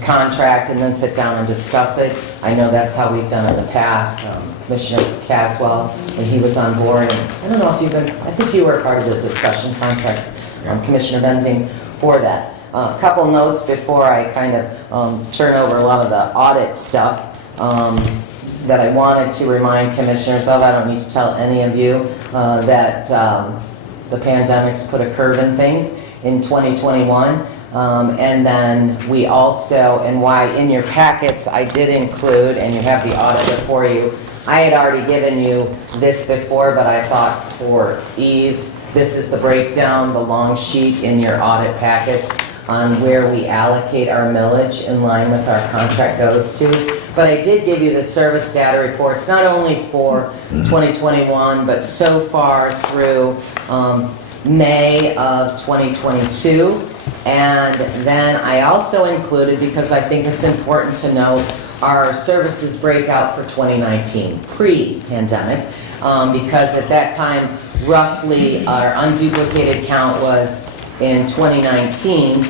contract and then sit down and discuss it. I know that's how we've done it in the past. Commissioner Caswell, when he was on board, and I don't know if I think you were part of the discussion contract, Commissioner Benzing, for that. A couple notes before I kind of turn over a lot of the audit stuff that I wanted to remind commissioners of. I don't need to tell any of you that the pandemic's put a curve in things in 2021. And then we also, and why in your packets I did include, and you have the audit before you, I had already given you this before, but I thought for ease, this is the breakdown, the long sheet in your audit packets on where we allocate our millage in line with our contract goes to. But I did give you the service data reports, not only for 2021, but so far through May of 2022. And then I also included, because I think it's important to note, our services breakout for 2019, pre-pandemic, because at that time, roughly our unduplicated count was in 2019,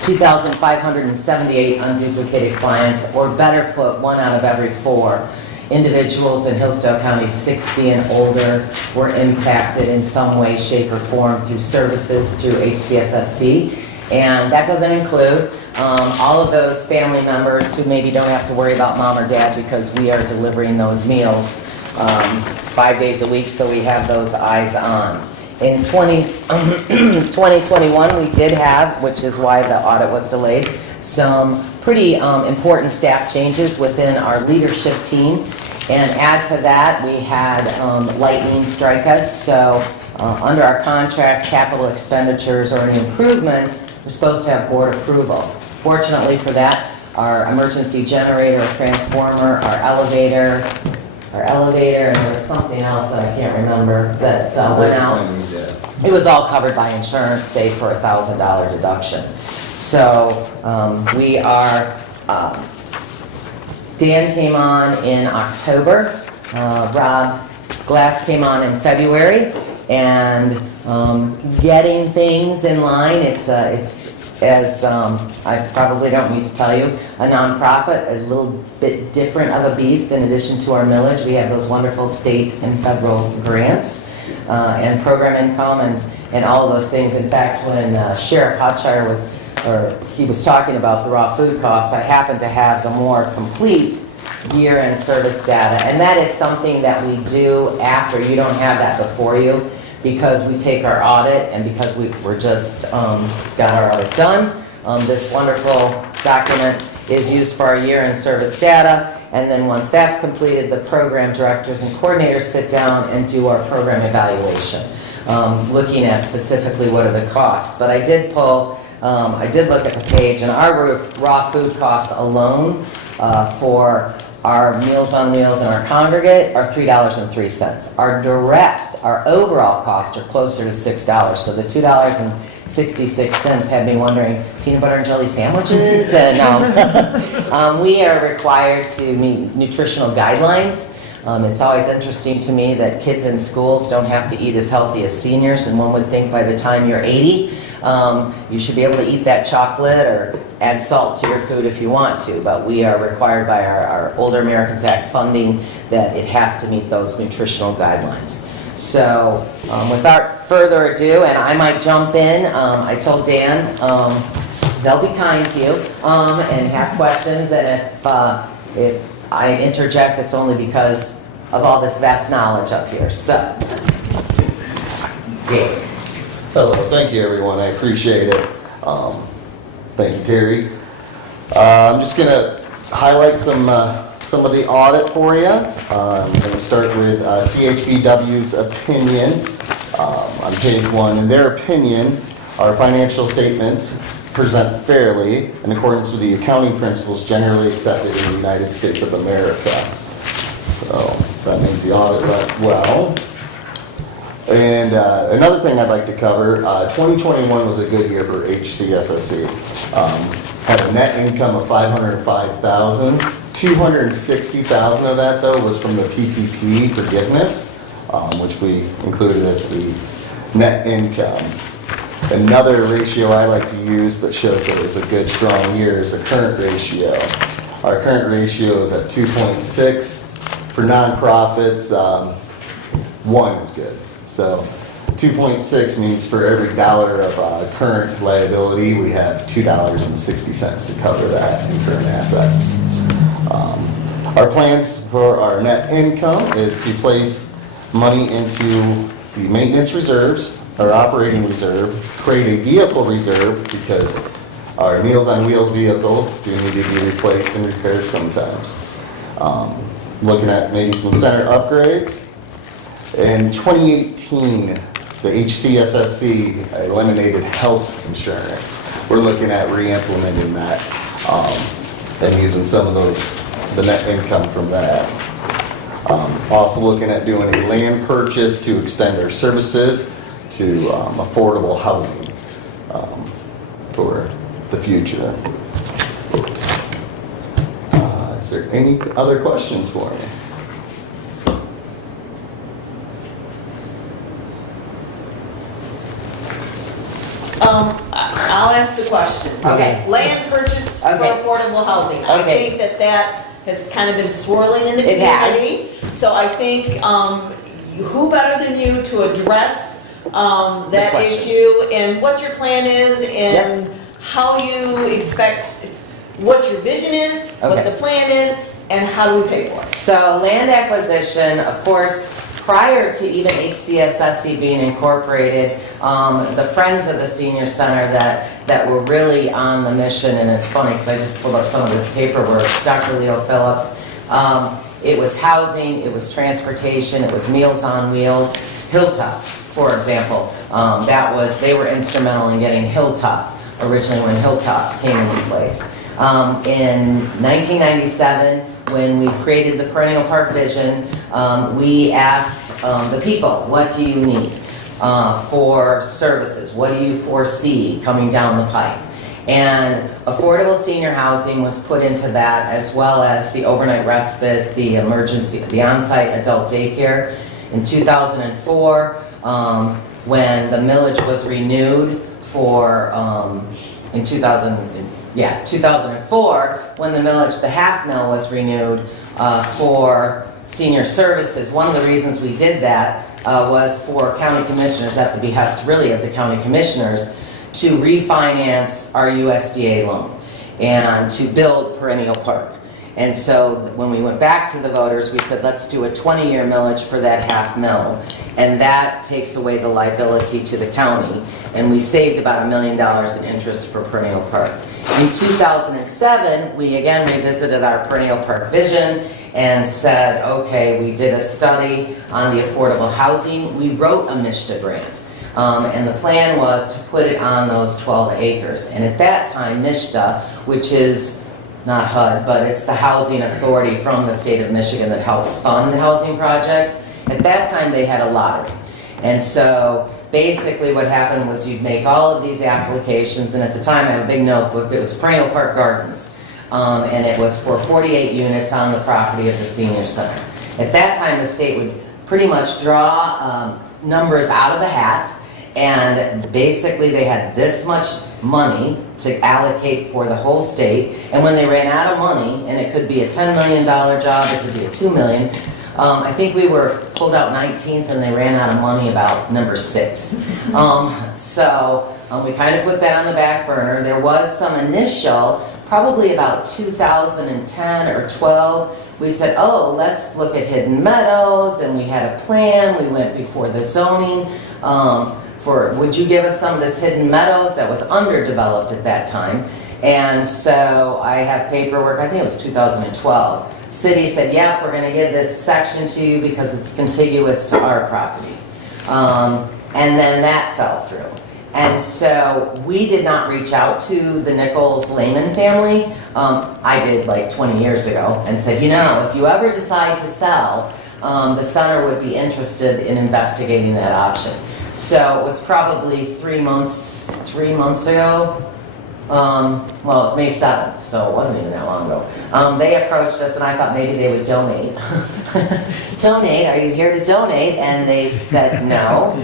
2,578 unduplicated clients, or better put, 1 out of every 4 individuals in Hillsdale County 60 and older were impacted in some way, shape, or form through services through HCSSC. And that doesn't include all of those family members who maybe don't have to worry about mom or dad because we are delivering those meals 5 days a week, so we have those eyes on. In 2021, we did have, which is why the audit was delayed, some pretty important staff changes within our leadership team. And add to that, we had lightning strike us, so under our contract, capital expenditures or any improvements, we're supposed to have board approval. Fortunately for that, our emergency generator, transformer, our elevator, and there was something else that I can't remember that went out. It was all covered by insurance, save for a $1,000 deduction. So we are, Dan came on in October, Rob Glass came on in February, and getting things in line, it's as I probably don't need to tell you, a nonprofit, a little bit different of a beast. In addition to our millage, we have those wonderful state and federal grants and program income and all of those things. In fact, when Sheriff Hotshire was talking about the raw food cost, I happen to have the more complete year-end service data, and that is something that we do after. You don't have that before you, because we take our audit and because we're just got our audit done. This wonderful document is used for our year-end service data, and then once that's completed, the program directors and coordinators sit down and do our program evaluation, looking at specifically what are the costs. But I did look at the page, and our raw food costs alone for our Meals on Wheels and our congregate are $3.03. Our overall costs are closer to $6. So the $2.66 had me wondering, peanut butter and jelly sandwiches? And we are required to meet nutritional guidelines. It's always interesting to me that kids in schools don't have to eat as healthy as seniors, and one would think by the time you're 80, you should be able to eat that chocolate or add salt to your food if you want to, but we are required by our Older Americans Act funding that it has to meet those nutritional guidelines. So without further ado, and I might jump in, I told Dan they'll be kind to you and have questions, and if I interject, it's only because of all this vast knowledge up here. So, yeah. Hello, thank you everyone, I appreciate it. Thank you, Terry. I'm just going to highlight some of the audit for you. I'm going to start with CHBW's opinion on page 1. In their opinion, our financial statements present fairly in accordance with the accounting principles generally accepted in the United States of America. So that means the audit went well. And another thing I'd like to cover, 2021 was a good year for HCSSC. Had a net income of $505,000. $260,000 of that, though, was from the PPP forgiveness, which we included as the net income. Another ratio I like to use that shows that it was a good, strong year is the current ratio. Our current ratio is at 2.6. For nonprofits, 1 is good. So 2.6 means for every dollar of current liability, we have $2.60 to cover that in current assets. Our plans for our net income is to place money into the maintenance reserves, our operating reserve, create a vehicle reserve because our Meals on Wheels vehicles do need to be replaced and repaired sometimes. Looking at maybe some center upgrades. In 2018, the HCSSC eliminated health insurance. We're looking at re-implementing that and using some of the net income from that. Also looking at doing a land purchase to extend our services to affordable housing for the future. Is there any other questions for me? I'll ask the question. Okay. Land purchase for Okay. affordable housing. I Okay. think that has kind of been swirling in the It has. community. So I think, who better than you to address that questions. issue and what your plan is and how you expect, what your vision is, what Okay. the plan is, and how do we pay for it? So land acquisition, of course, prior to even HCSSD being incorporated, the Friends of the Senior Center that were really on the mission, and it's funny because I just pulled up some of this paperwork, Dr. Leo Phillips, it was housing, it was transportation, it was Meals on Wheels, Hilltop, for example, they were instrumental in getting Hilltop, originally when Hilltop came into place. In 1997, when we created the Perennial Park Vision, we asked the people, what do you need for services? What do you foresee coming down the pipe? And affordable senior housing was put into that, as well as the overnight respite, the emergency, the on-site adult daycare. In 2004, when the millage was renewed for, in 2004, when the millage, the half mill was renewed for senior services. One of the reasons we did that was for county commissioners, at the behest really of the county commissioners, to refinance our USDA loan and to build Perennial Park. And so when we went back to the voters, we said, let's do a 20-year millage for that half mill. And that takes away the liability to the county. And we saved about $1 million in interest for Perennial Park. In 2007, we again revisited our Perennial Park vision and said, okay, we did a study on the affordable housing. We wrote a MISHDA grant. And the plan was to put it on those 12 acres. And at that time, MISHDA, which is not HUD, but it's the housing authority from the state of Michigan that helps fund housing projects, at that time they had a lottery. And so basically what happened was you'd make all of these applications, and at the time I have a big notebook, it was Perennial Park Gardens, and it was for 48 units on the property of the senior center. At that time the state would pretty much draw numbers out of the hat, and basically they had this much money to allocate for the whole state, and when they ran out of money, and it could be a $10 million job, it could be a $2 million, I think we were pulled out 19th and they ran out of money about number 6. So we kind of put that on the back burner. There was some initial, probably about 2010 or 12, we said, oh, let's look at Hidden Meadows, and we had a plan. We went before the zoning for, would you give us some of this Hidden Meadows that was underdeveloped at that time? And so I have paperwork, I think it was 2012. City said, yep, we're going to give this section to you because it's contiguous to our property. And then that fell through. And so we did not reach out to the Nichols-Lehman family. I did like 20 years ago and said, you know, if you ever decide to sell, the center would be interested in investigating that option. So it was probably 3 months ago. Well, it's May 7th, so it wasn't even that long ago. They approached us and I thought maybe they would donate. Donate, are you here to donate? And they said no,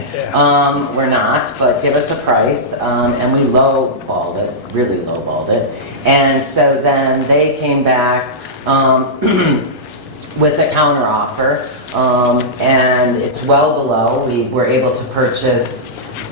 we're not, but give us a price. And we lowballed it, really lowballed it. And so then they came back with a counter offer, and it's well below. We were able to purchase,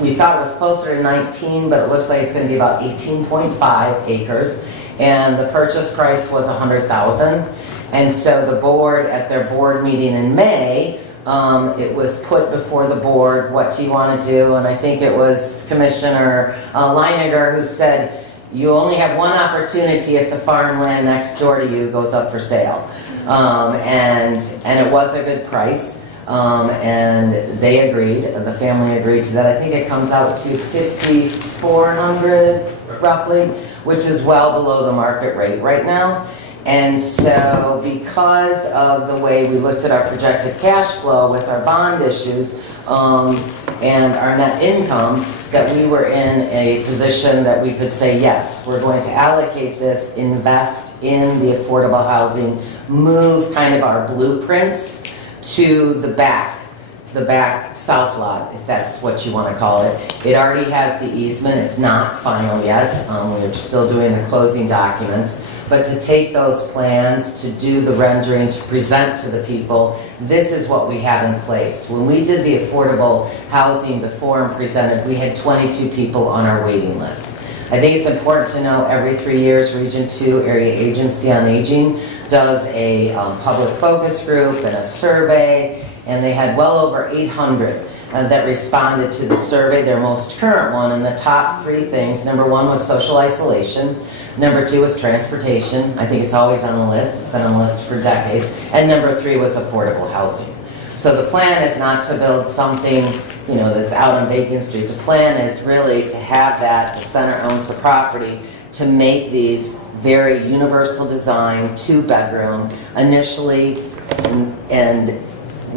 we thought it was closer to 19, but it looks like it's going to be about 18.5 acres. And the purchase price was $100,000. And so the board, at their board meeting in May, it was put before the board, what do you want to do? And I think it was Commissioner Leininger who said, you only have one opportunity if the farmland next door to you goes up for sale. And it was a good price. And they agreed, the family agreed to that. I think it comes out to $5,400 roughly, which is well below the market rate right now. And so because of the way we looked at our projected cash flow with our bond issues and our net income, that we were in a position that we could say, yes, we're going to allocate this, invest in the affordable housing, move kind of our blueprints to the back south lot, if that's what you want to call it. It already has the easement. It's not final yet. We're still doing the closing documents. But to take those plans, to do the rendering, to present to the people, this is what we have in place. When we did the affordable housing before and presented, we had 22 people on our waiting list. I think it's important to know every 3 years, Region 2 Area Agency on Aging does a public focus group and a survey, and they had well over 800 that responded to the survey, their most current one, and the top 3 things. Number 1 was social isolation. Number 2 was transportation. I think it's always on the list. It's been on the list for decades. And number 3 was affordable housing. So the plan is not to build something, that's out on Bacon Street. The plan is really to have that, the center owns the property, to make these very universal design, 2-bedroom initially, and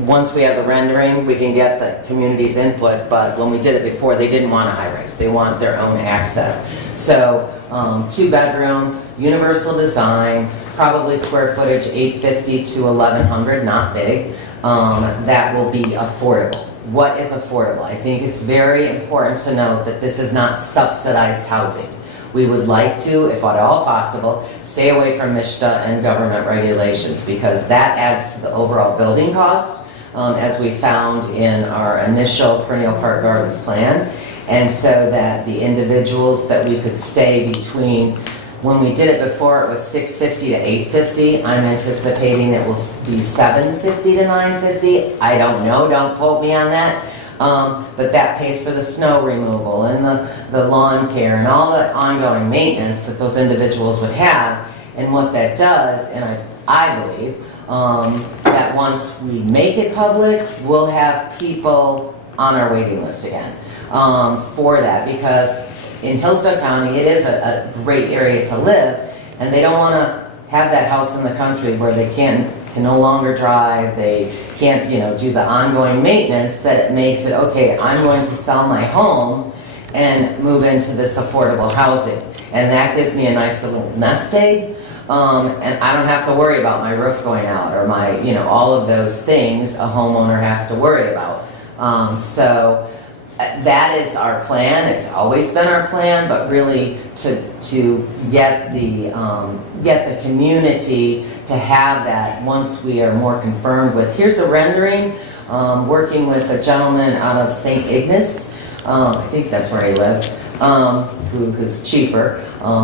once we have the rendering, we can get the community's input, but when we did it before, they didn't want a high-rise. They want their own access. So 2-bedroom, universal design, probably square footage 850 to 1,100, not big. That will be affordable. What is affordable? I think it's very important to note that this is not subsidized housing. We would like to, if at all possible, stay away from MSHDA and government regulations because that adds to the overall building cost, as we found in our initial perennial park gardens plan. And so that the individuals that we could stay between, when we did it before, it was $650 to $850. I'm anticipating it will be $750 to $950. I don't know, don't quote me on that. But that pays for the snow removal and the lawn care and all the ongoing maintenance that those individuals would have. And what that does, and I believe, that once we make it public, we'll have people on our waiting list again for that. Because in Hillsdale County, it is a great area to live, and they don't want to have that house in the country where they can no longer drive, they can't, do the ongoing maintenance, that it makes it, okay, I'm going to sell my home and move into this affordable housing. And that gives me a nice little nest egg, and I don't have to worry about my roof going out or my, all of those things a homeowner has to worry about. So that is our plan. It's always been our plan, but really to get the community to have that once we are more confirmed with. Here's a rendering, working with a gentleman out of St. Ignace. I think that's where he lives. Who's cheaper,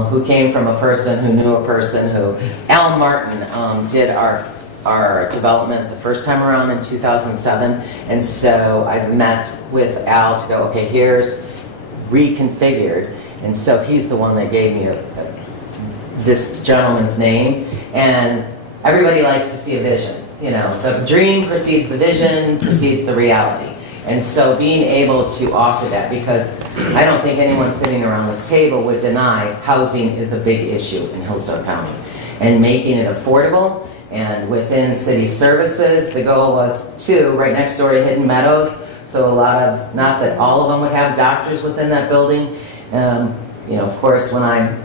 who came from a person who knew a person who. Alan Martin did our development the first time around in 2007, and so I've met with Al to go, okay, here's reconfigured, and so he's the one that gave me this gentleman's name, and everybody likes to see a vision. The dream precedes the vision, precedes the reality. And so being able to offer that, because I don't think anyone sitting around this table would deny housing is a big issue in Hillsdale County. And making it affordable and within city services, the goal was right next door to Hidden Meadows. So a lot of, not that all of them would have doctors within that building. Of course, when I'm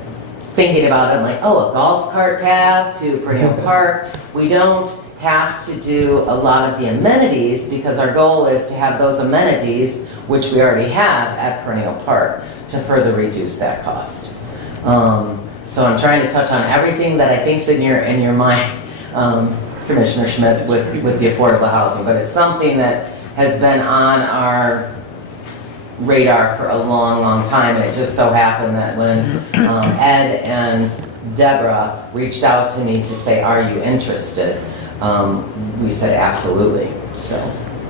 thinking about it, I'm like, a golf cart path to Perennial Park. We don't have to do a lot of the amenities because our goal is to have those amenities, which we already have at Perennial Park, to further reduce that cost. So I'm trying to touch on everything that I think's in your mind, Commissioner Schmidt, with the affordable housing, but it's something that has been on our radar for a long, long time, and it just so happened that when Ed and Deborah reached out to me to say, are you interested? We said absolutely. So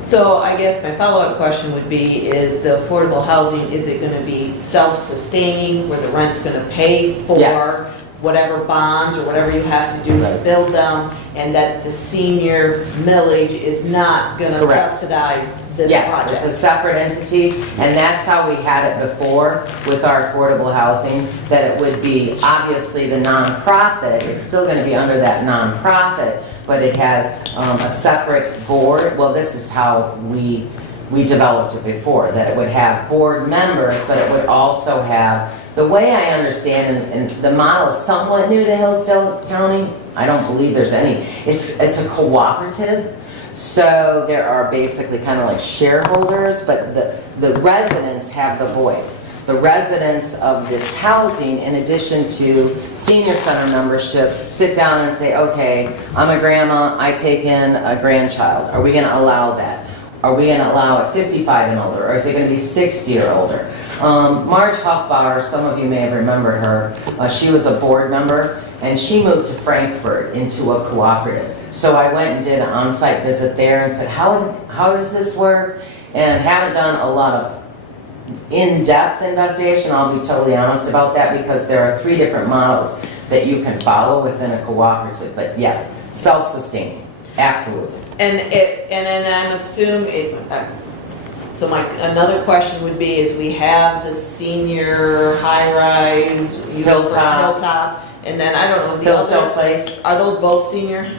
So I guess my follow-up question would be, is the affordable housing, is it gonna be self-sustaining, where the rent's gonna pay for Yes. whatever bonds or whatever you have to do to build them, and that the senior millage is not gonna Correct. subsidize this Yes, project? it's a separate entity, and that's how we had it before with our affordable housing, that it would be obviously the nonprofit, it's still gonna be under that nonprofit, but it has a separate board. Well, this is how we developed it before, that it would have board members, but it would also have, the way I understand, and the model is somewhat new to Hillsdale County, I don't believe there's any, it's a cooperative, so there are basically kind of like shareholders, but the residents have the voice. The residents of this housing, in addition to senior center membership, sit down and say, okay, I'm a grandma, I take in a grandchild. Are we going to allow that? Are we going to allow it 55 and older, or is it going to be 60 or older? Marge Huffbauer, some of you may have remembered her, she was a board member, and she moved to Frankfurt into a cooperative. So I went and did an on-site visit there and said, how does this work? And haven't done a lot of in-depth investigation, I'll be totally honest about that, because there are 3 different models that you can follow within a cooperative. But yes, self-sustaining, absolutely. And then I'm assuming, so another question would be, is we have the senior high-rise Hilltop, and then I don't know, the Hillsdale other, Place. are those both senior?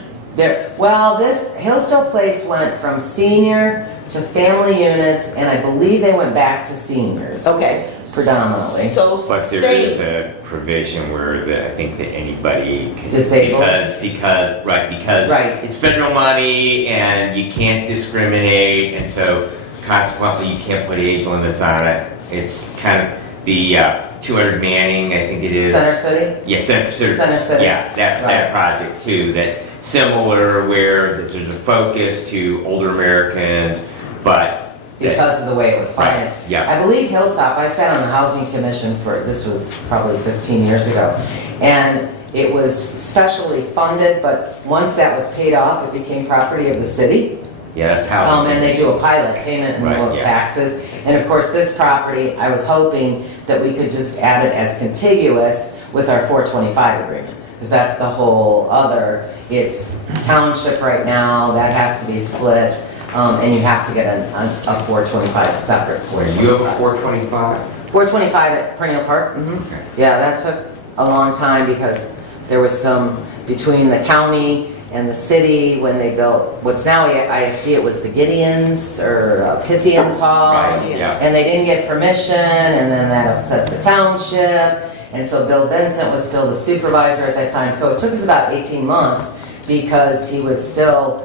Well, this Hillsdale Place went from senior to family units, and I believe they went back to seniors. Okay. Predominantly. So But there say, is a provision where I think that anybody can. Disabled? Because Right. it's federal money and you can't discriminate, and so consequently you can't put age limits on it. It's kind of the 200 Manning, I think it is. Center City? Yeah, Center City. Yeah, that project too, that similar where there's a focus to older Americans, but. Because of the way it was financed. Right, yeah. I believe Hilltop, I sat on the Housing Commission this was probably 15 years ago, and it was specially funded, but once that was paid off, it became property of the city. Yeah, that's how. And they do a pilot payment in Right, lieu of yeah. taxes. And of course, this property, I was hoping that we could just add it as contiguous with our 425 agreement, because that's the whole other, it's township right now, that has to be split. And you have to get a 425 separate Do 425. you have a 425? 425 at Perennial Park? Okay. Yeah, that took a long time because there was some, between the county and the city, when they built what's now ISD, it was the Gideons or Pythians Hall. Right, yeah. And they didn't get permission, and then that upset the township. And so Bill Vincent was still the supervisor at that time. So it took us about 18 months because he was still,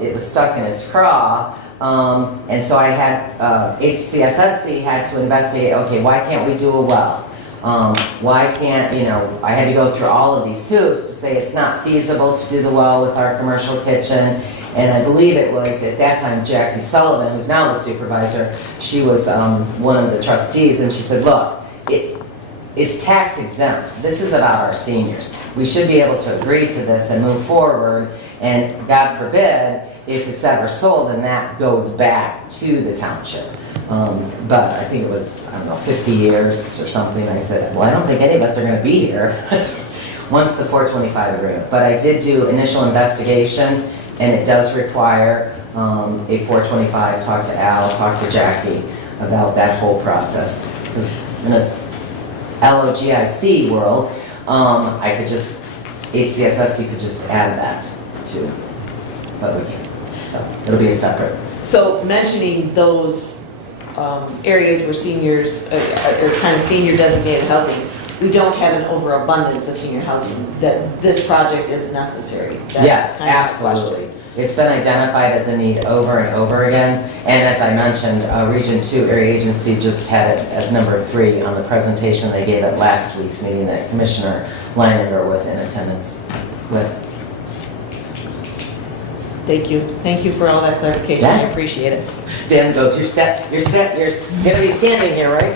it was stuck in his craw. And so I had, HCSSC had to investigate, okay, why can't we do a well? Why can't, I had to go through all of these hoops to say it's not feasible to do the well with our commercial kitchen. And I believe it was, at that time, Jackie Sullivan, who's now the supervisor, she was one of the trustees, and she said, look, it's tax exempt. This is about our seniors. We should be able to agree to this and move forward, and God forbid, if it's ever sold, then that goes back to the township. But I think it was, 50 years or something. I said, well, I don't think any of us are going to be here once the 425 agreement. But I did do initial investigation, and it does require a 425. Talk to Al, talk to Jackie about that whole process. Because in a LOGIC world, I could just, HCSSC could just add that to, but we can't. So it'll be a separate. so mentioning those areas where seniors, or kind of senior designated housing, we don't have an overabundance of senior housing, that this project is necessary. That's Yes, kind of the question. absolutely. It's been identified as a need over and over again. And as I mentioned, Region 2 Area Agency just had it as number 3 on the presentation they gave at last week's meeting that Commissioner Leininger was in attendance with. Thank you. Thank you for all that clarification. I Yeah. appreciate it. Dan goes, you're gonna be standing here, right?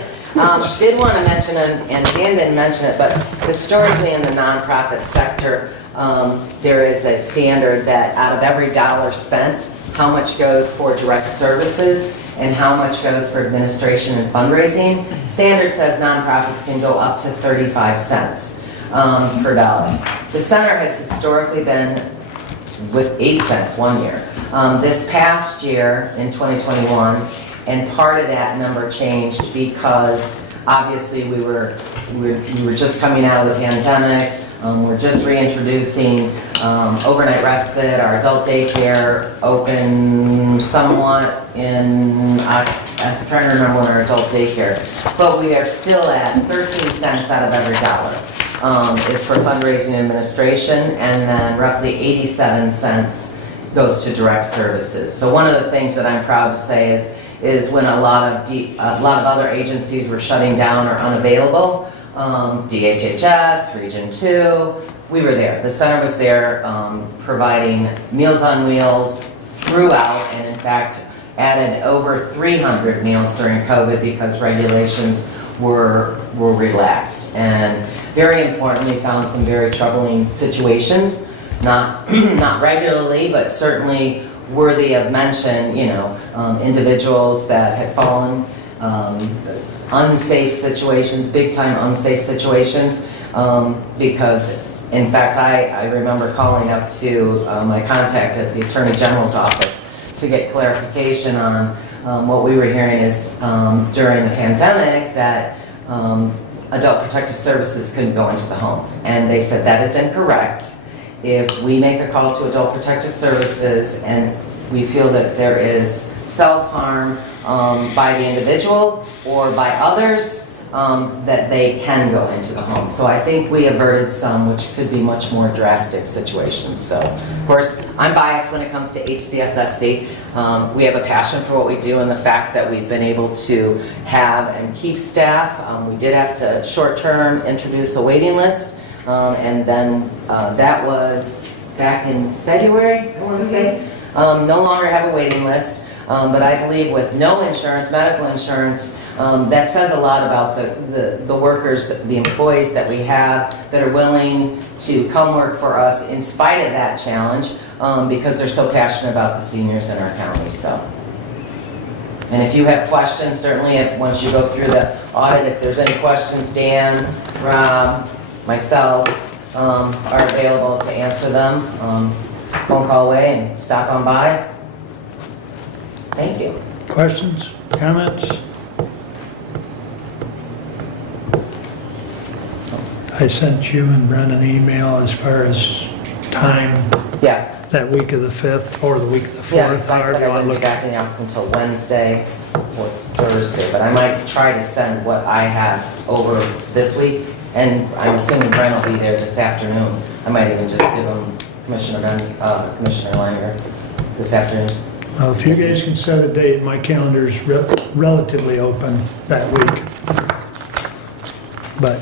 Did want to mention, and Dan didn't mention it, but historically in the nonprofit sector, there is a standard that out of every dollar spent, how much goes for direct services and how much goes for administration and fundraising. Standard says nonprofits can go up to 35 cents per dollar. The center has historically been with 8 cents one year. This past year, in 2021, and part of that number changed because obviously we were just coming out of the pandemic. We're just reintroducing overnight respite. Our adult daycare opened somewhat in, I'm trying to remember when our adult daycare, but we are still at 13 cents out of every dollar. Is for fundraising and administration, and then roughly 87 cents goes to direct services. So one of the things that I'm proud to say is when a lot of other agencies were shutting down or unavailable, DHHS, Region 2, we were there. The center was there providing Meals on Wheels throughout, and in fact added over 300 meals during COVID because regulations were relaxed. And very importantly, found some very troubling situations, not regularly, but certainly worthy of mention, individuals that had fallen, unsafe situations, big time unsafe situations, because in fact, I remember calling up to my contact at the Attorney General's office to get clarification on what we were hearing is during the pandemic that Adult Protective Services couldn't go into the homes. And they said that is incorrect. If we make a call to Adult Protective Services and we feel that there is self-harm by the individual or by others, that they can go into the home. So I think we averted some, which could be much more drastic situations. So, of course, I'm biased when it comes to HCSSC. We have a passion for what we do and the fact that we've been able to have and keep staff. We did have to short-term introduce a waiting list, and then that was back in February, I want to say. No longer have a waiting list, but I believe with no insurance, medical insurance, that says a lot about the workers, the employees that we have that are willing to come work for us in spite of that challenge, because they're so passionate about the seniors in our county. So, and if you have questions, certainly once you go through the audit, if there's any questions, Dan, Rob, myself are available to answer them. Phone call away and stop on by. Thank you. Questions, comments? I sent you and Brent an email as far as time. Yeah. That week of the 5th or the week of the 4th. Yeah, I said however you I want to wouldn't be look back in the office until Wednesday or Thursday, but I might try to send what I have over this week, and I'm assuming Brent will be there this afternoon. I might even just give him Commissioner Langer this afternoon. Well, if you guys can set a date, my calendar's relatively open that week. But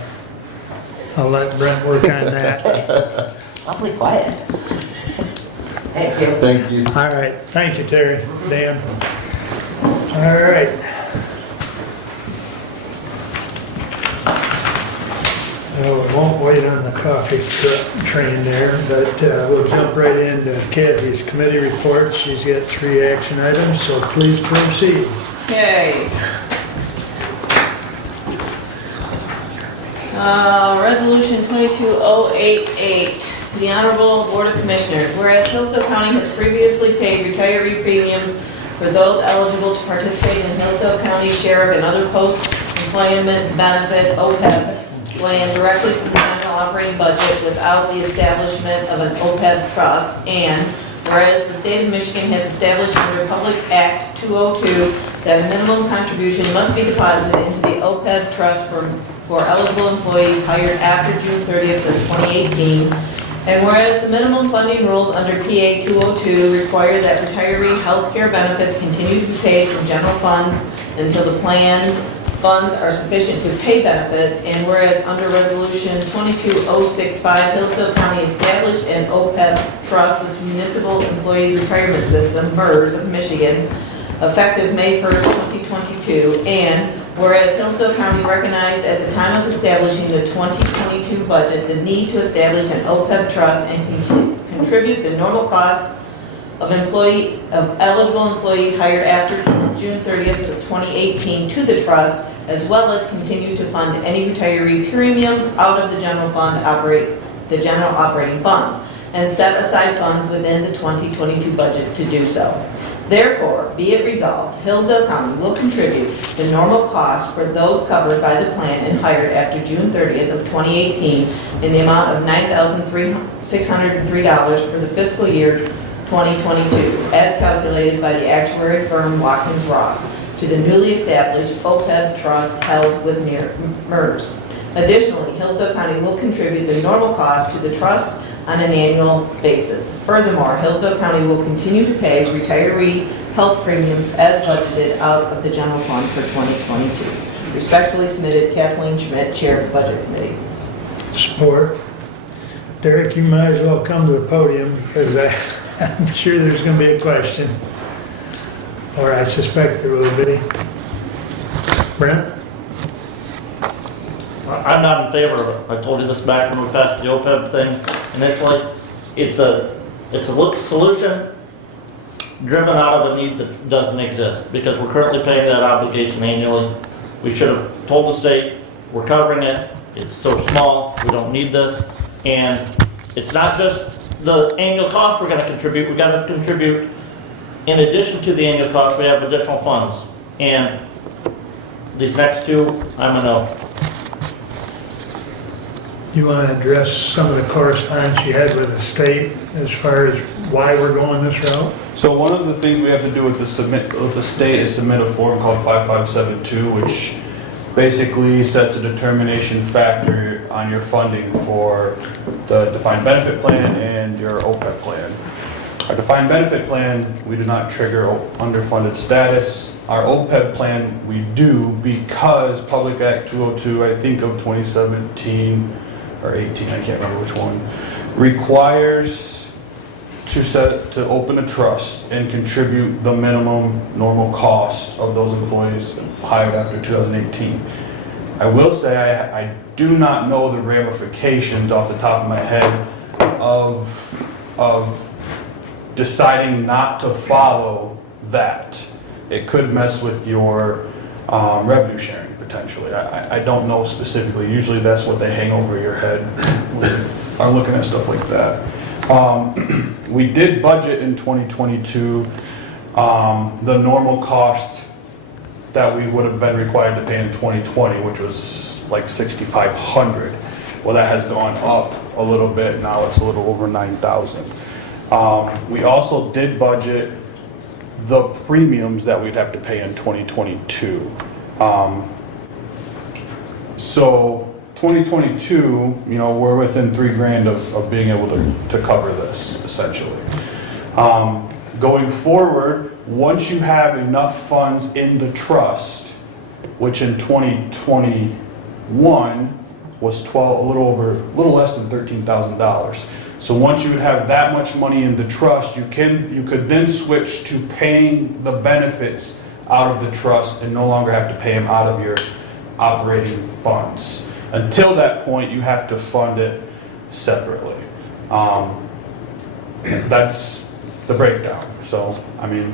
I'll let Brent work on that. Awfully quiet. Thank you. Thank you. All right, thank you, Terry. Dan. All right. Oh, we won't wait on the coffee train there, but we'll jump right into Kathy's committee report. She's got 3 action items, so please proceed. Okay. Resolution 22088 to the Honorable Board of Commissioners. Whereas Hillsdale County has previously paid retiree premiums for those eligible to participate in Hillsdale County's share of another post-employment benefit, OPEB, plan directly from the general operating budget without the establishment of an OPEB trust, and whereas the state of Michigan has established under Public Act 202 that a minimum contribution must be deposited into the OPEB trust for eligible employees hired after June 30th of 2018, and whereas the minimum funding rules under PA 202 require that retiree health care benefits continue to be paid from general funds until the planned funds are sufficient to pay benefits, and whereas under Resolution 22065, Hillsdale County established an OPEB trust with Municipal Employees Retirement System, MERS of Michigan, effective May 1st, 2022, and Whereas Hillsdale County recognized at the time of establishing the 2022 budget the need to establish an OPEB trust and contribute the normal cost of eligible employees hired after June 30th of 2018 to the trust, as well as continue to fund any retiree premiums out of the general operating funds, and set aside funds within the 2022 budget to do so. Therefore, be it resolved, Hillsdale County will contribute the normal cost for those covered by the plan and hired after June 30th of 2018 in the amount of $9,603 for the fiscal year 2022, as calculated by the actuary firm Watkins Ross, to the newly established OPEB trust held with MERS. Additionally, Hillsdale County will contribute the normal cost to the trust on an annual basis. Furthermore, Hillsdale County will continue to pay retiree health premiums as budgeted out of the general fund for 2022. Respectfully submitted, Kathleen Schmidt, Chair of the Budget Committee. Support. Derek, you might as well come to the podium because I'm sure there's going to be a question. Or I suspect there will be. Brent? I'm not in favor of it. I told you this back when we passed the OPEB thing, and it's like, it's a solution driven out of a need that doesn't exist, because we're currently paying that obligation annually. We should have told the state, we're covering it, it's so small, we don't need this, and it's not just the annual cost we're gonna contribute, we gotta contribute, in addition to the annual cost, we have additional funds. And these next two, I'm a no. You want to address some of the correspondence you had with the state as far as why we're going this route? So one of the things we have to do with the state is submit a form called 5572, which basically sets a determination factor on your funding for the defined benefit plan and your OPEB plan. Our defined benefit plan, we do not trigger underfunded status. Our OPEB plan, we do, because Public Act 202, I think of 2017 or 18, I can't remember which one, requires to open a trust and contribute the minimum normal cost of those employees hired after 2018. I will say I do not know the ramifications off the top of my head of deciding not to follow that. It could mess with your revenue sharing potentially. I don't know specifically. Usually that's what they hang over your head when you are looking at stuff like that. We did budget in 2022 the normal cost that we would have been required to pay in 2020, which was like $6,500. Well, that has gone up a little bit. Now it's a little over $9,000. We also did budget the premiums that we'd have to pay in 2022. So 2022, you know, we're within $3,000 of being able to cover this, essentially. Going forward, once you have enough funds in the trust, which in 2021 was a little less than $13,000. So once you would have that much money in the trust, you could then switch to paying the benefits out of the trust and no longer have to pay them out of your operating funds. Until that point, you have to fund it separately. That's the breakdown. So, I mean,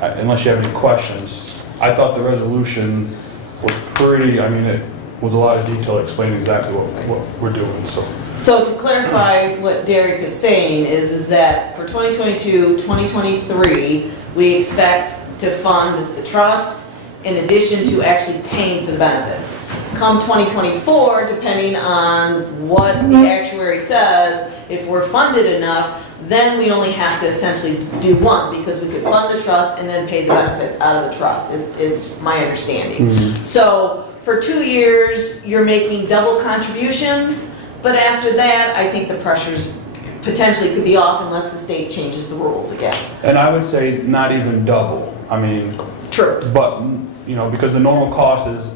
unless you have any questions, I thought the resolution was pretty, I mean, it was a lot of detail explaining exactly what we're doing, so. So to clarify what Derek is saying is that for 2022, 2023, we expect to fund the trust in addition to actually paying for the benefits. Come 2024, depending on what the actuary says, if we're funded enough, then we only have to essentially do one, because we could fund the trust and then pay the benefits out of the trust, is my understanding. Mm-hmm. So for 2 years, you're making double contributions, but after that, I think the pressures potentially could be off unless the state changes the rules again. And I would say not even double. I mean, true. But, you know, because the normal cost is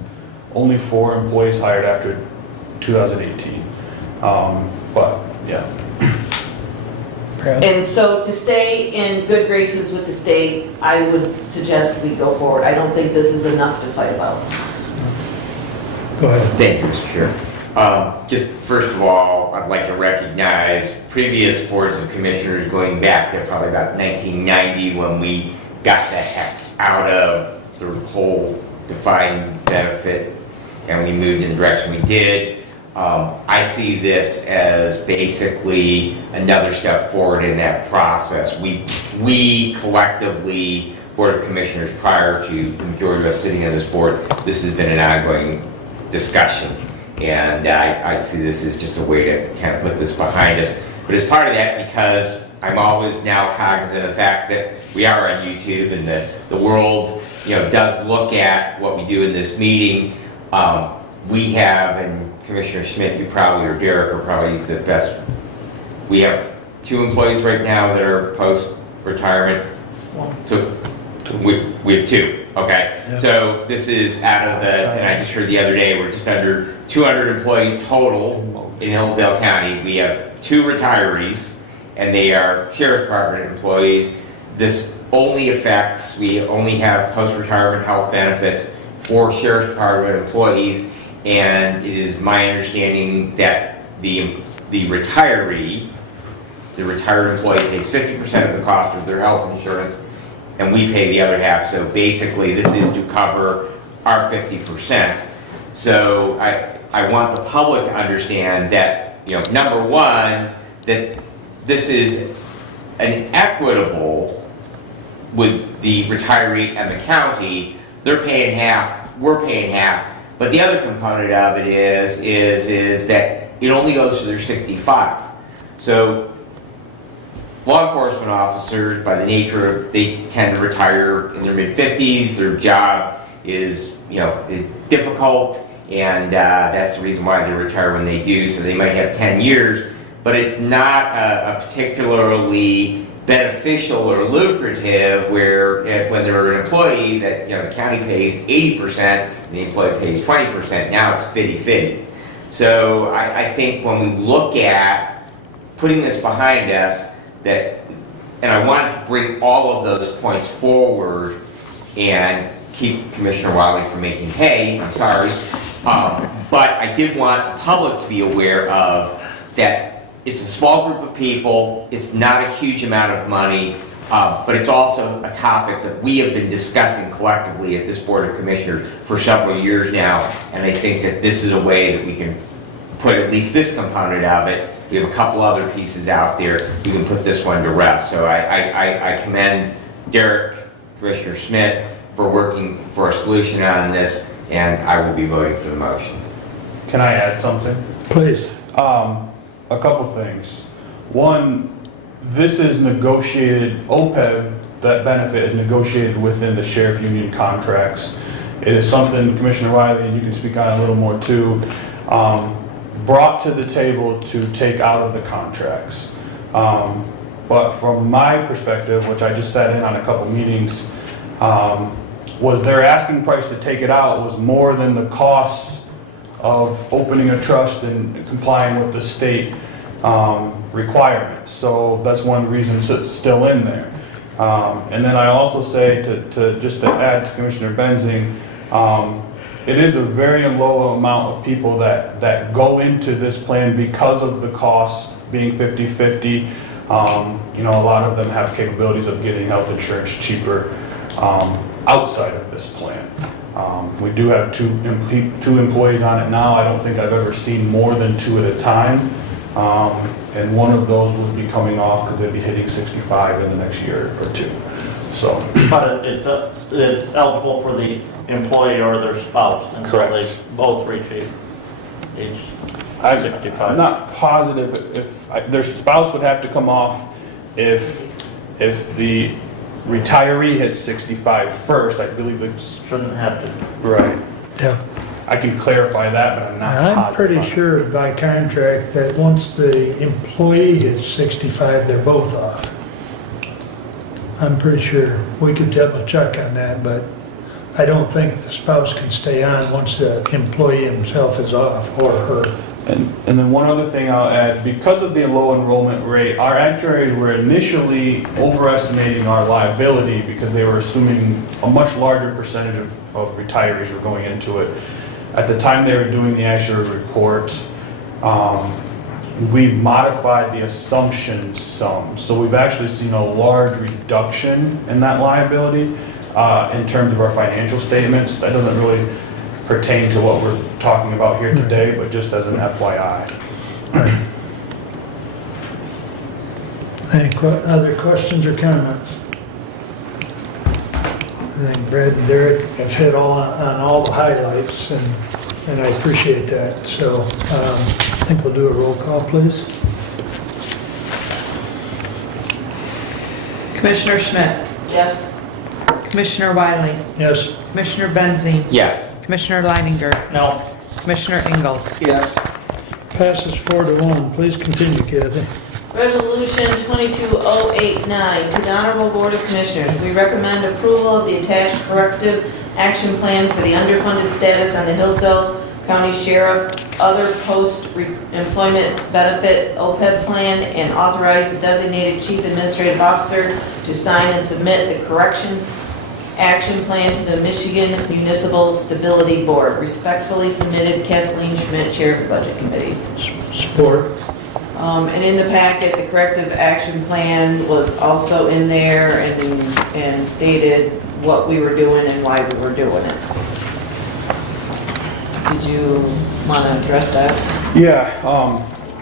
only for employees hired after 2018. But, yeah. And so to stay in good graces with the state, I would suggest we go forward. I don't think this is enough to fight about. Go ahead. Thank you, Mr. Chair. Just first of all, I'd like to recognize previous boards of commissioners going back to probably about 1990 when we got the heck out of the whole defined benefit and we moved in the direction we did. I see this as basically another step forward in that process. We collectively, Board of Commissioners, prior to the majority of us sitting on this board, this has been an ongoing discussion. And I see this as just a way to kind of put this behind us. But as part of that, because I'm always now cognizant of the fact that we are on YouTube and the world, does look at what we do in this meeting, we have, and Commissioner Schmidt, you probably, or Derek are probably the best, we have 2 employees right now that are post-retirement. So we have 2, okay? Yeah. So this is out of the, and I just heard the other day, we're just under 200 employees total in Hillsdale County. We have 2 retirees, and they are Sheriff's Department employees. This only affects, we only have post-retirement health benefits for Sheriff's Department employees, and it is my understanding that the retiree, the retired employee pays 50% of the cost of their health insurance, and we pay the other half. So basically, this is to cover our 50%. So I want the public to understand that, number one, that this is an equitable with the retiree and the county. They're paying half, we're paying half. But the other component of it is that it only goes to their 65. So law enforcement officers, by the nature of, they tend to retire in their mid-50s. Their job is, difficult, and that's the reason why they retire when they do. So they might have 10 years, but it's not a particularly beneficial or lucrative where when they're an employee that the county pays 80% and the employee pays 20%. Now it's 50-50. So I think when we look at putting this behind us, that, and I wanted to bring all of those points forward and keep Commissioner Wiley from making hay, I'm sorry, but I did want the public to be aware of that. It's a small group of people, it's not a huge amount of money, but it's also a topic that we have been discussing collectively at this Board of Commissioners for several years now, and I think that this is a way that we can put at least this component of it. We have a couple other pieces out there, we can put this one to rest. So I commend Derek, Commissioner Schmidt, for working for a solution on this, and I will be voting for the motion. Can I add something? Please. A couple things. One, this is negotiated, OPEB, that benefit is negotiated within the sheriff union contracts. It is something, Commissioner Wiley, and you can speak on a little more too, brought to the table to take out of the contracts. But from my perspective, which I just sat in on a couple meetings, was their asking price to take it out was more than the cost of opening a trust and complying with the state requirements. So that's one of the reasons it's still in there. And then I also say, just to add to Commissioner Benzing, it is a very low amount of people that go into this plan because of the cost being 50-50. A lot of them have capabilities of getting health insurance cheaper outside of this plan. We do have two employees on it now. I don't think I've ever seen more than 2 at a time. And one of those would be coming off because they'd be hitting 65 in the next year or 2. So. But it's eligible for the employee or their spouse until they both reach age 65. I'm not positive if their spouse would have to come off if the retiree hits 65 first. I believe it shouldn't have to. Right. Yeah. I can clarify that, but I'm not positive. I'm pretty sure by contract that once the employee hits 65, they're both off. I'm pretty sure. We could double check on that, but I don't think the spouse can stay on once the employee himself is off, or her. And then one other thing I'll add, because of the low enrollment rate, our actuaries were initially overestimating our liability because they were assuming a much larger percentage of retirees were going into it. at the time they were doing the actual report, we modified the assumption some. So we've actually seen a large reduction in that liability in terms of our financial statements. That doesn't really pertain to what we're talking about here today, but just as an FYI. Any other questions or comments? I think Brad and Derek have hit on all the highlights, and I appreciate that. So I think we'll do a roll call, please. Commissioner Schmidt? Yes. Commissioner Wiley? Yes. Commissioner Benzine? Yes. Commissioner Leininger? No. Commissioner Ingalls? Yes. Passes 4-1. Please continue, Kathy. Resolution 22089, to the Honorable Board of Commissioners, we recommend approval of the attached corrective action plan for the underfunded status on the Hillsdale County Sheriff Other Post-Employment Benefit OPEB plan, and authorize the designated Chief Administrative Officer to sign and submit the correction action plan to the Michigan Municipal Stability Board. Respectfully submitted, Kathleen Schmidt, Chair of the Budget Committee. Support. And in the packet, the corrective action plan was also in there and stated what we were doing and why we were doing it. Did you want to address that? Yeah,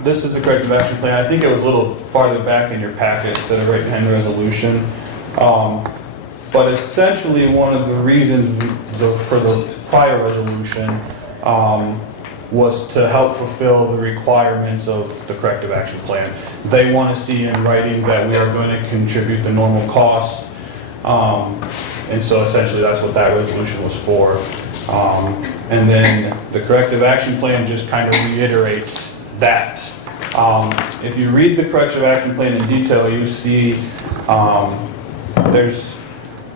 this is a corrective action plan. I think it was a little farther back in your packet instead of right behind the resolution. But essentially, one of the reasons for the prior resolution was to help fulfill the requirements of the corrective action plan. They want to see in writing that we are going to contribute the normal costs. And so essentially that's what that resolution was for. And then the corrective action plan just kind of reiterates that. If you read the corrective action plan in detail, you see there's,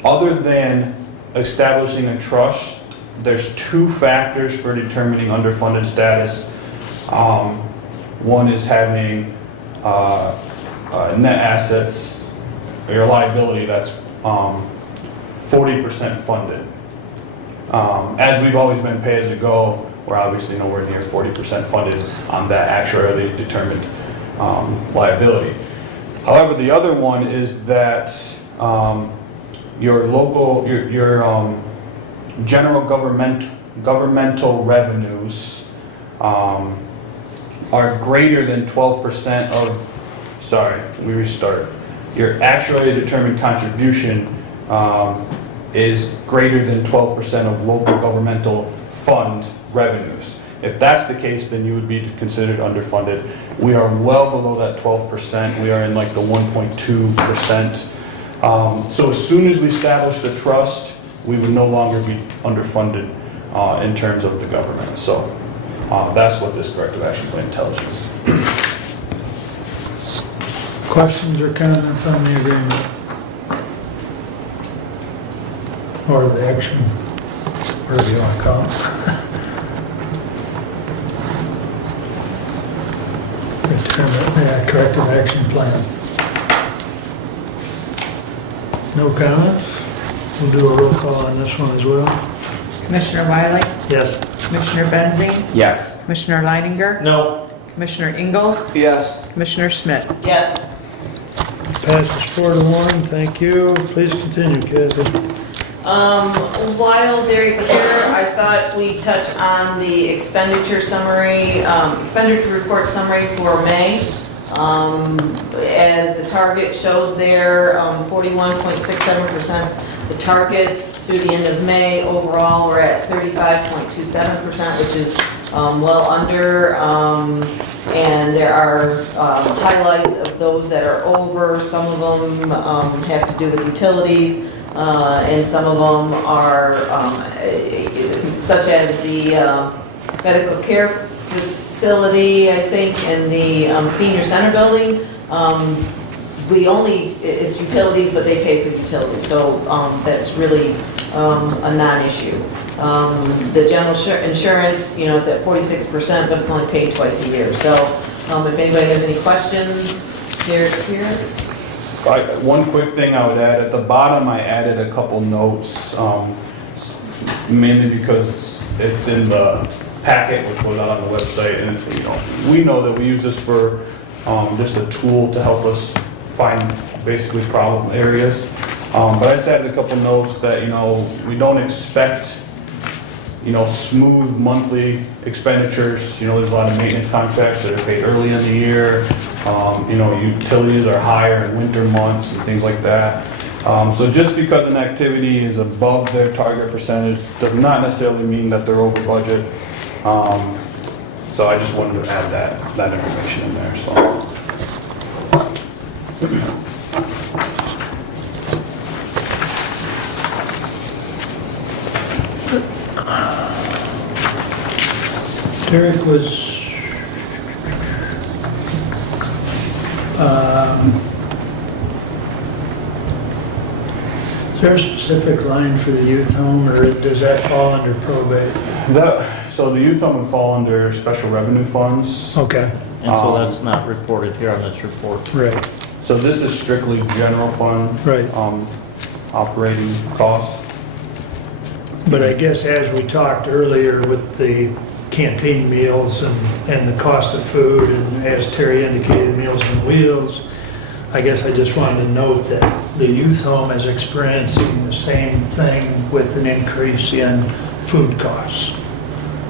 other than establishing a trust, there's two factors for determining underfunded status. One is having net assets, or liability that's 40% funded. As we've always been pay-as-you-go, we're obviously nowhere near 40% funded on that actuarially determined liability. However, the other one is that your local, your general governmental revenues are greater than 12% of, sorry, we restart. Your actually determined contribution is greater than 12% of local governmental fund revenues. If that's the case, then you would be considered underfunded. We are well below that 12%. We are in like the 1.2%. So as soon as we establish the trust, we would no longer be underfunded in terms of the government. So that's what this corrective action plan tells you. Questions or comments on the agreement? Or the action, whatever you want to call it. Corrective action plan. No comments? We'll do a roll call on this one as well. Commissioner Wiley? Yes. Commissioner Benzine? Yes. Commissioner Leininger? No. Commissioner Ingalls? Yes. Commissioner Schmidt? Yes. Passes 4-1. Thank you. Please continue, Kathy. While Derek was here, I thought we'd touch on the expenditure summary, expenditure report summary for May. As the target shows there, 41.67%. The target through the end of May, overall, we're at 35.27%, which is well under. And there are highlights of those that are over. Some of them have to do with utilities. And some of them are, such as the medical care facility, I think, and the senior center building. It's utilities, but they pay for utilities, so that's really a non-issue. The general insurance, it's at 46%, but it's only paid twice a year. So if anybody has any questions, Derek's here. One quick thing I would add, at the bottom I added a couple notes, mainly because it's in the packet, which goes out on the website, and it's, we know that we use this for just a tool to help us find basically problem areas. But I just added a couple notes that, we don't expect, smooth monthly expenditures. There's a lot of maintenance contracts that are paid early in the year. Utilities are higher in winter months and things like that. So just because an activity is above their target percentage does not necessarily mean that they're over budget. So I just wanted to add that information in there, so. Derek was, is there a specific line for the youth home, or does that fall under probate? So the youth home would fall under special revenue funds. Okay. And so that's not reported here on this report. Right. So this is strictly general fund. Right. Operating costs. But I guess as we talked earlier with the canteen meals and the cost of food, and as Terry indicated, Meals on Wheels, I guess I just wanted to note that the youth home is experiencing the same thing with an increase in food costs.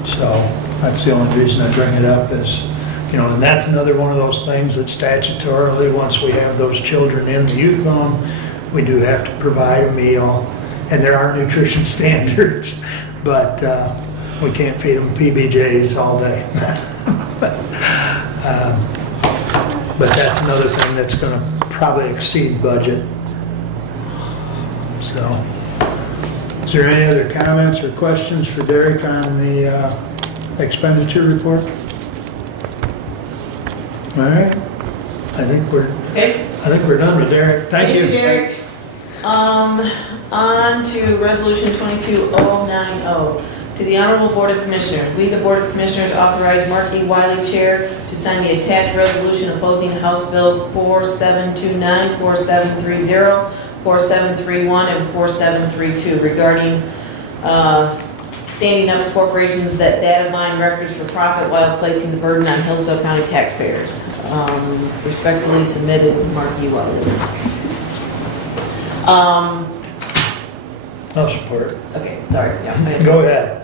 So that's the only reason I bring it up is, and that's another one of those things that statutorily, once we have those children in the youth home, we do have to provide a meal. And there are nutrition standards, but we can't feed them PBJs all day. But that's another thing that's going to probably exceed budget. So, is there any other comments or questions for Derek on the expenditure report? All right, I think we're done with Derek. Thank you. Derek. On to Resolution 22090. To the Honorable Board of Commissioners, we, the Board of Commissioners, authorize Mark E. Wiley, Chair, to sign the attached resolution opposing House Bills 4729, 4730, 4731, and 4732 regarding standing up to corporations that data mine records for profit while placing the burden on Hillsdale County taxpayers. Respectfully submitted, Mark E. Wiley. I'll support. Okay, sorry. Yeah, go ahead.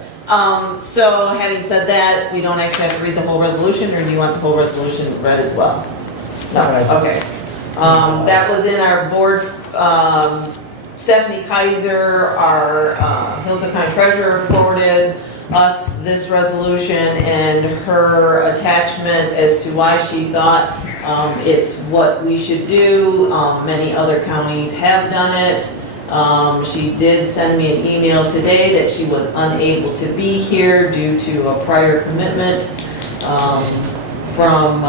So having said that, we don't actually have to read the whole resolution, or do you want the whole resolution read as well? No, okay. That was in our board, Stephanie Kaiser, our Hillsdale County Treasurer, forwarded us this resolution and her attachment as to why she thought it's what we should do. Many other counties have done it. She did send me an email today that she was unable to be here due to a prior commitment from,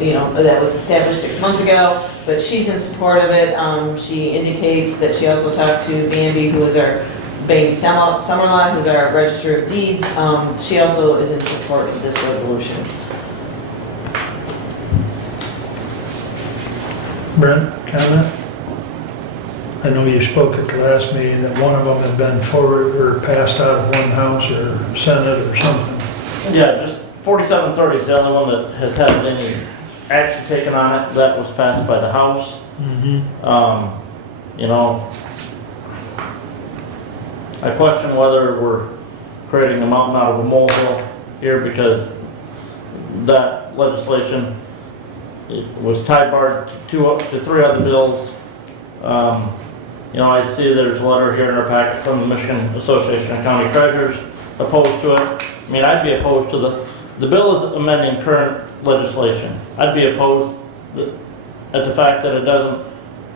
that was established 6 months ago, but she's in support of it. She indicates that she also talked to Bambi, who is our Baby Summerlot, who's our Register of Deeds. She also is in support of this resolution. Brent, comment? I know you spoke at the last meeting that one of them had been forwarded or passed out of one house or Senate or something. Yeah, just 4730 is the only one that has had any action taken on it. That was passed by the House. I question whether we're creating a mountain out of a molehill here, because that legislation was tie-barred to 3 other bills. I see there's a letter here in our packet from the Michigan Association of County Treasurers opposed to it. I mean, I'd be opposed to the bill is amending current legislation. I'd be opposed at the fact that it doesn't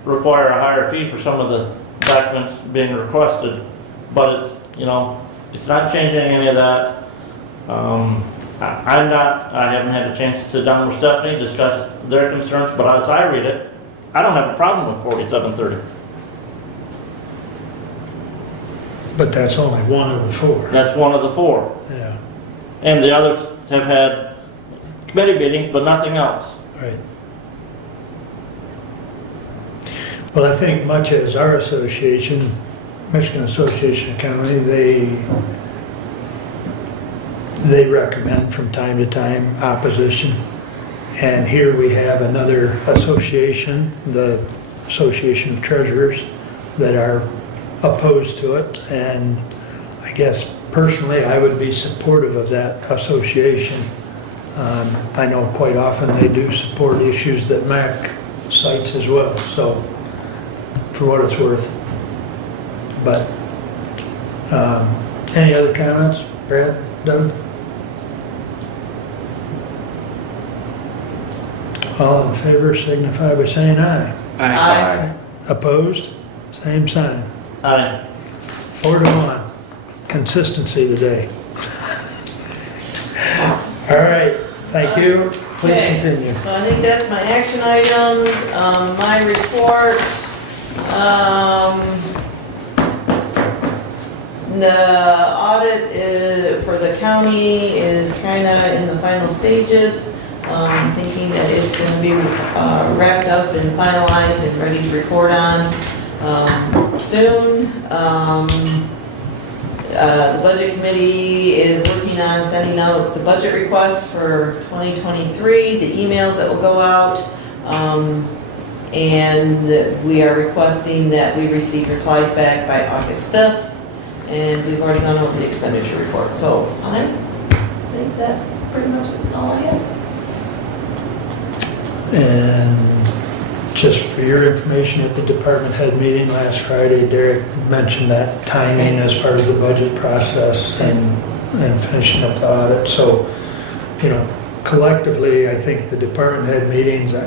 require a higher fee for some of the documents being requested, but it's not changing any of that. I haven't had a chance to sit down with Stephanie, discuss their concerns, but as I read it, I don't have a problem with 4730. But that's only one of the 4. That's one of the 4. Yeah. And the others have had committee meetings, but nothing else. Right. Well, I think much as our association, Michigan Association of County, they recommend from time to time opposition. And here we have another association, the Association of Treasurers, that are opposed to it. And I guess personally, I would be supportive of that association. I know quite often they do support issues that MAC cites as well, so for what it's worth. But any other comments, Brad, Doug? All in favor signify by saying aye. Aye. Opposed? Same sign. Aye. 4-1. Consistency today. All right, thank you. Please Okay. continue. So I think that's my action items, my report. The audit for the county is kind of in the final stages. Thinking that it's going to be wrapped up and finalized and ready to report on soon. The budget committee is working on sending out the budget requests for 2023, the emails that will go out. And we are requesting that we receive replies back by August 5th. And we've already gone over the expenditure report. So I think that pretty much is all I have. And just for your information, at the department head meeting last Friday, Derek mentioned that timing as far as the budget process and finishing up the audit. So, you know, collectively, I think the department head meetings, I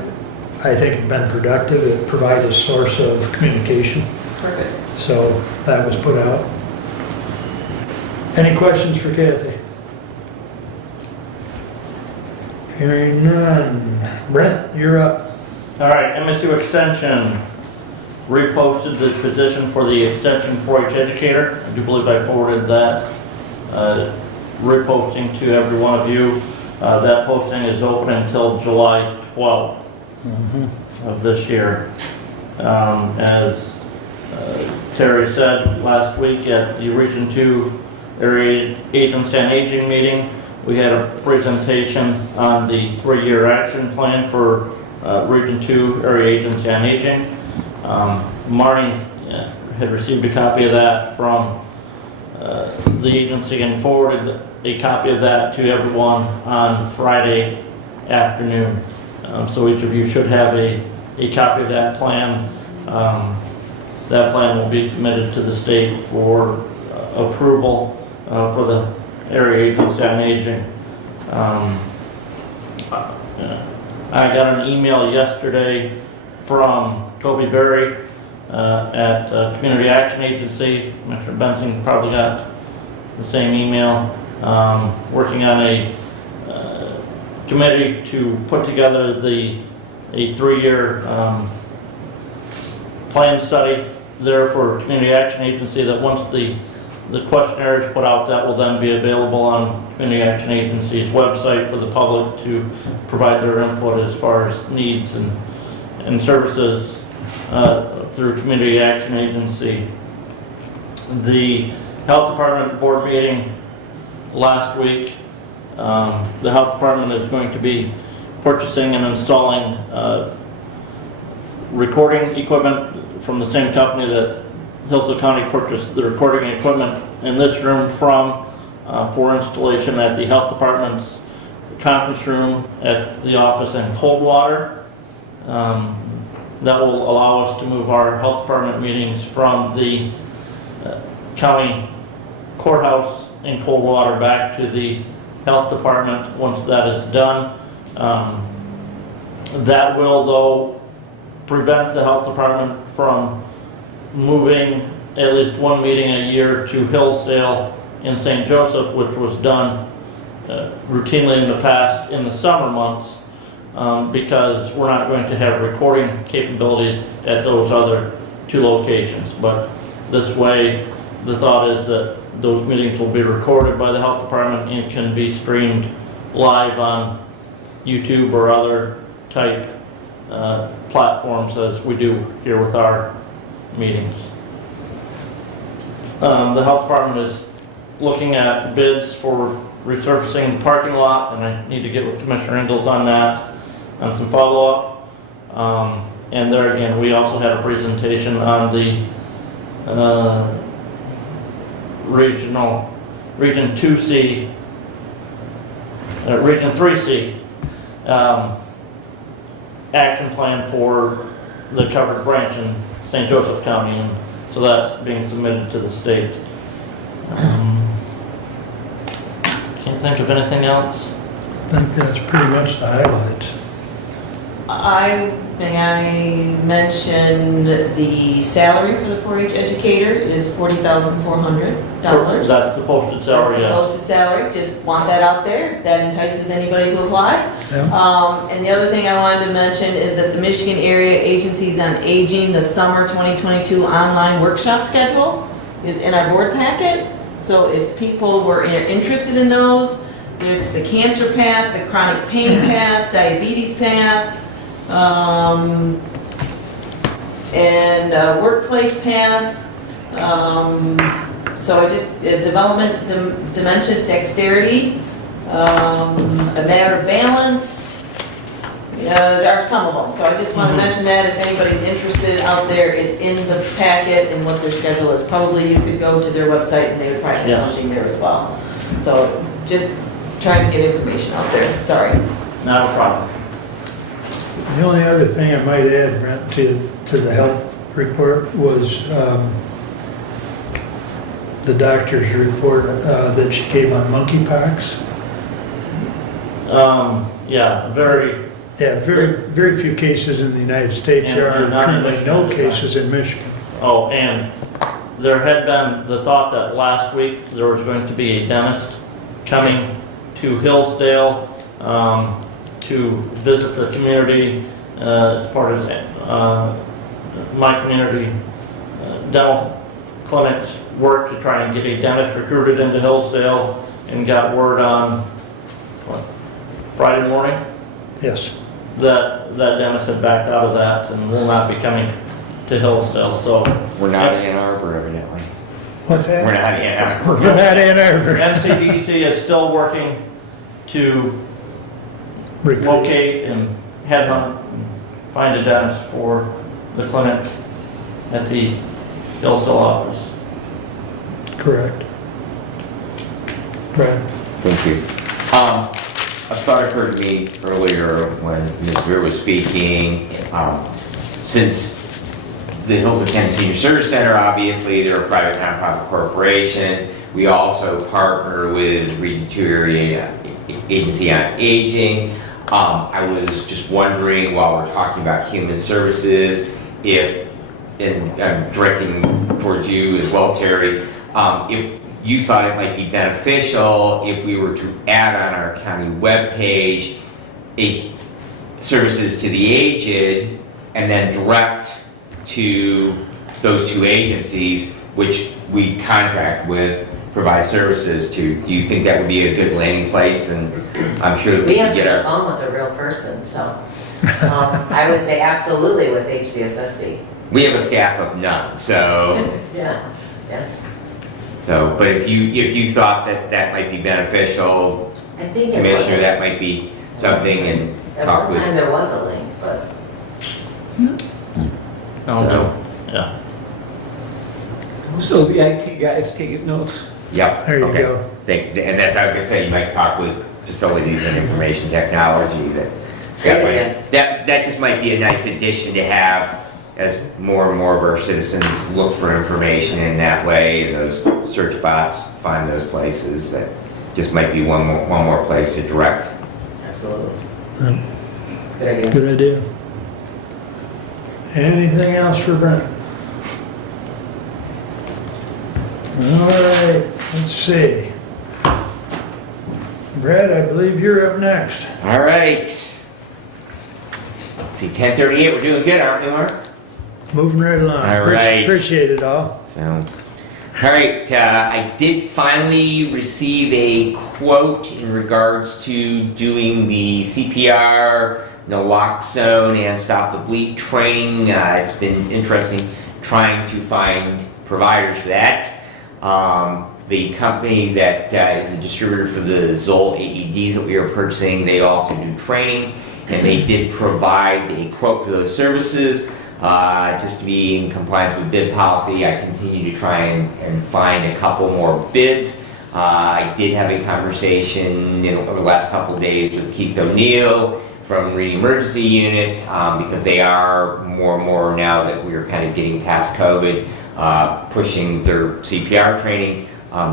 think have been productive. It provides a source of communication. Perfect. So that was put out. Any questions for Kathy? Hearing none. Brent, you're up. All right, MSU Extension reposted the position for the Extension 4-H educator. I do believe I forwarded that reposting to every one of you. That posting is open until July 12th of this year. As Terry said last week at the Region 2 Area Agency on Aging meeting, we had a presentation on the 3-year action plan for Region 2 Area Agency on Aging. Marty had received a copy of that from the agency and forwarded a copy of that to everyone on Friday afternoon. So each of you should have a copy of that plan. That plan will be submitted to the state for approval for the Area Agency on Aging. I got an email yesterday from Toby Berry at Community Action Agency. Mr. Benson probably got the same email. Working on a committee to put together a 3-year plan study there for Community Action Agency, that once the questionnaire is put out, that will then be available on Community Action Agency's website for the public to provide their input as far as needs and services through Community Action Agency. The Health Department board meeting last week, the Health Department is going to be purchasing and installing recording equipment from the same company that Hillsdale County purchased the recording equipment in this room from for installation at the Health Department's conference room at the office in Coldwater. That will allow us to move our Health Department meetings from the county courthouse in Coldwater back to the Health Department once that is done. That will, though, prevent the Health Department from moving at least one meeting a year to Hillsdale in St. Joseph, which was done routinely in the past in the summer months, because we're not going to have recording capabilities at those other 2 locations. But this way, the thought is that those meetings will be recorded by the Health Department and can be streamed live on YouTube or other type platforms as we do here with our meetings. The Health Department is looking at bids for resurfacing the parking lot, and I need to get with Commissioner Ingalls on that, on some follow-up. And there again, we also had a presentation on the Region 2C, Region 3C action plan for the covered branch in St. Joseph County, and so that's being submitted to the state. Can't think of anything else. I think that's pretty much the highlights. May I mention the salary for the 4-H educator is $40,400. That's the posted salary, That's the yes. posted salary, just want that out there, that entices anybody to apply. Yeah. And the other thing I wanted to mention is that the Michigan Area Agencies on Aging, the summer 2022 online workshop schedule is in our board packet. So if people were interested in those, it's the cancer path, the chronic pain path, diabetes path, and workplace path. So I just, development, dimension, dexterity, a matter of balance, there are some of them. So I just want to mention that if anybody's interested out there, it's in the packet and what their schedule is. Probably you could go to their website and they would probably have something there as well. So just trying to get information out there, sorry. Not a problem. The only other thing I might add, Brent, to the health report was the doctor's report that she gave on monkeypox. Yeah, very. Yeah, very few cases in the United States. There are And not in currently Michigan no at the time. cases in Michigan. Oh, and there had been the thought that last week there was going to be a dentist coming to Hillsdale to visit the community as part of my community dental clinic's work to try and get a dentist recruited into Hillsdale, and got word on Friday morning Yes. that dentist had backed out of that and will not be coming to Hillsdale. So We're not in Ann Arbor, evidently. What's that? We're not in Ann Arbor. We're not in Arbor. NCDC is still working to locate and headhunt and find a dentist for the clinic at the Hillsdale office. Correct. Right. Thank you. A thought occurred to me earlier when Ms. Greer was speaking. Since the Hillsdale County Senior Service Center, obviously, they're a private nonprofit corporation. We also partner with Region 2 Area Agency on Aging. I was just wondering, while we're talking about human services, if, and I'm directing towards you as well, Terry, if you thought it might be beneficial if we were to add on our county webpage services to the aged, and then direct to those two agencies which we contract with, provide services to. Do you think that would be a good landing place? And I'm sure that we We could answer get the our... phone with a real person, so I would say absolutely with HCSSD. We have a staff of none, so... Yeah, yes. So, but if you thought that might be beneficial, I think it Commissioner, was. that might be something, and At talk one with... time there was a link, but No. Yeah. So the IT guy is taking notes. Yep. There you okay. go. And that's, I was gonna say, you might talk with facilities and information technology, that Yeah. that just might be a nice addition to have as more and more of our citizens look for information in that way, and those search bots find those places. That just might be one more place to direct. absolutely. Yeah. Good idea. Good idea. Anything else for Brent? All right, let's see. Brad, I believe you're up next. All right. See, 10:38. We're doing good, aren't we, Mark? Moving right along. All right. Appreciate it all. So, all right, I did finally receive a quote in regards to doing the CPR, naloxone, and stop the bleed training. It's been interesting trying to find providers for that. The company that is a distributor for the Zoll AEDs that we are purchasing, they also do training, and they did provide a quote for those services. Just to be in compliance with bid policy, I continue to try and find a couple more bids. I did have a conversation over the last couple of days with Keith O'Neill from the Emergency Unit, because they are more and more, now that we're kind of getting past COVID, pushing their CPR training.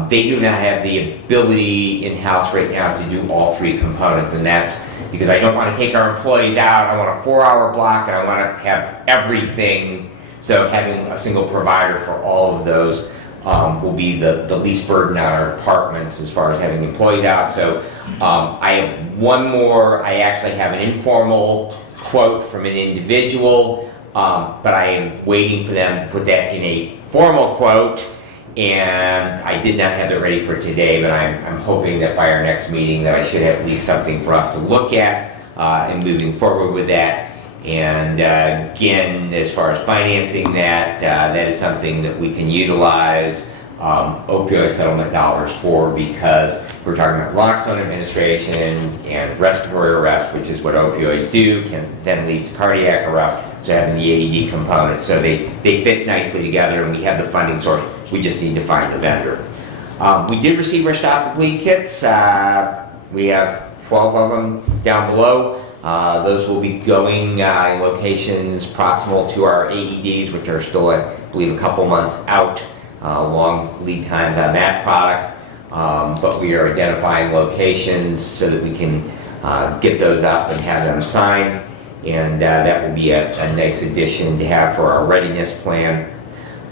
They do not have the ability in-house right now to do all three components, and that's because I don't want to take our employees out. I want a 4-hour block, and I want to have everything. So having a single provider for all of those will be the least burden on our departments as far as having employees out. So I have one more. I actually have an informal quote from an individual, but I am waiting for them to put that in a formal quote, and I did not have it ready for today, but I'm hoping that by our next meeting that I should have at least something for us to look at and moving forward with that. And again, as far as financing that, that is something that we can utilize opioid settlement dollars for, because we're talking about naloxone administration and respiratory arrest, which is what opioids do, can then lead to cardiac arrest, so having the AED components. So they fit nicely together, and we have the funding source. We just need to find the vendor. We did receive our Stop the Bleed kits. We have 12 of them down below. Those will be going in locations proximal to our AEDs, which are still, I believe, a couple months out. Long lead times on that product. But we are identifying locations so that we can get those up and have them signed. And that will be a nice addition to have for our readiness plan.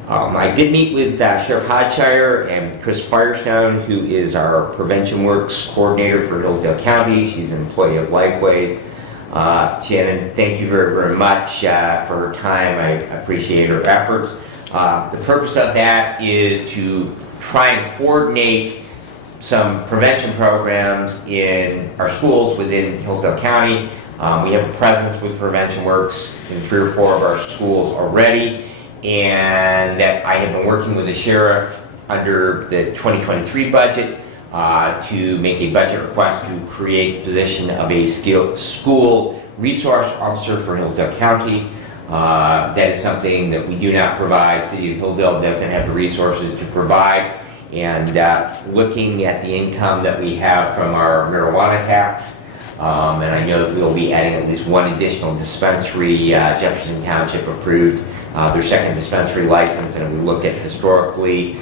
I did meet with Sheriff Hodshire and Chris Firestone, who is our Prevention Works coordinator for Hillsdale County. She's an employee of Lifeways. Shannon, thank you very, very much for her time. I appreciate her efforts. The purpose of that is to try and coordinate some prevention programs in our schools within Hillsdale County. We have a presence with Prevention Works in 3 or 4 of our schools already, and that I have been working with the sheriff under the 2023 budget to make a budget request to create the position of a school resource officer for Hillsdale County. That is something that we do not provide. City of Hillsdale doesn't have the resources to provide. And looking at the income that we have from our marijuana tax, and I know that we'll be adding at least one additional dispensary. Jefferson Township approved their second dispensary license, and if we look at historically,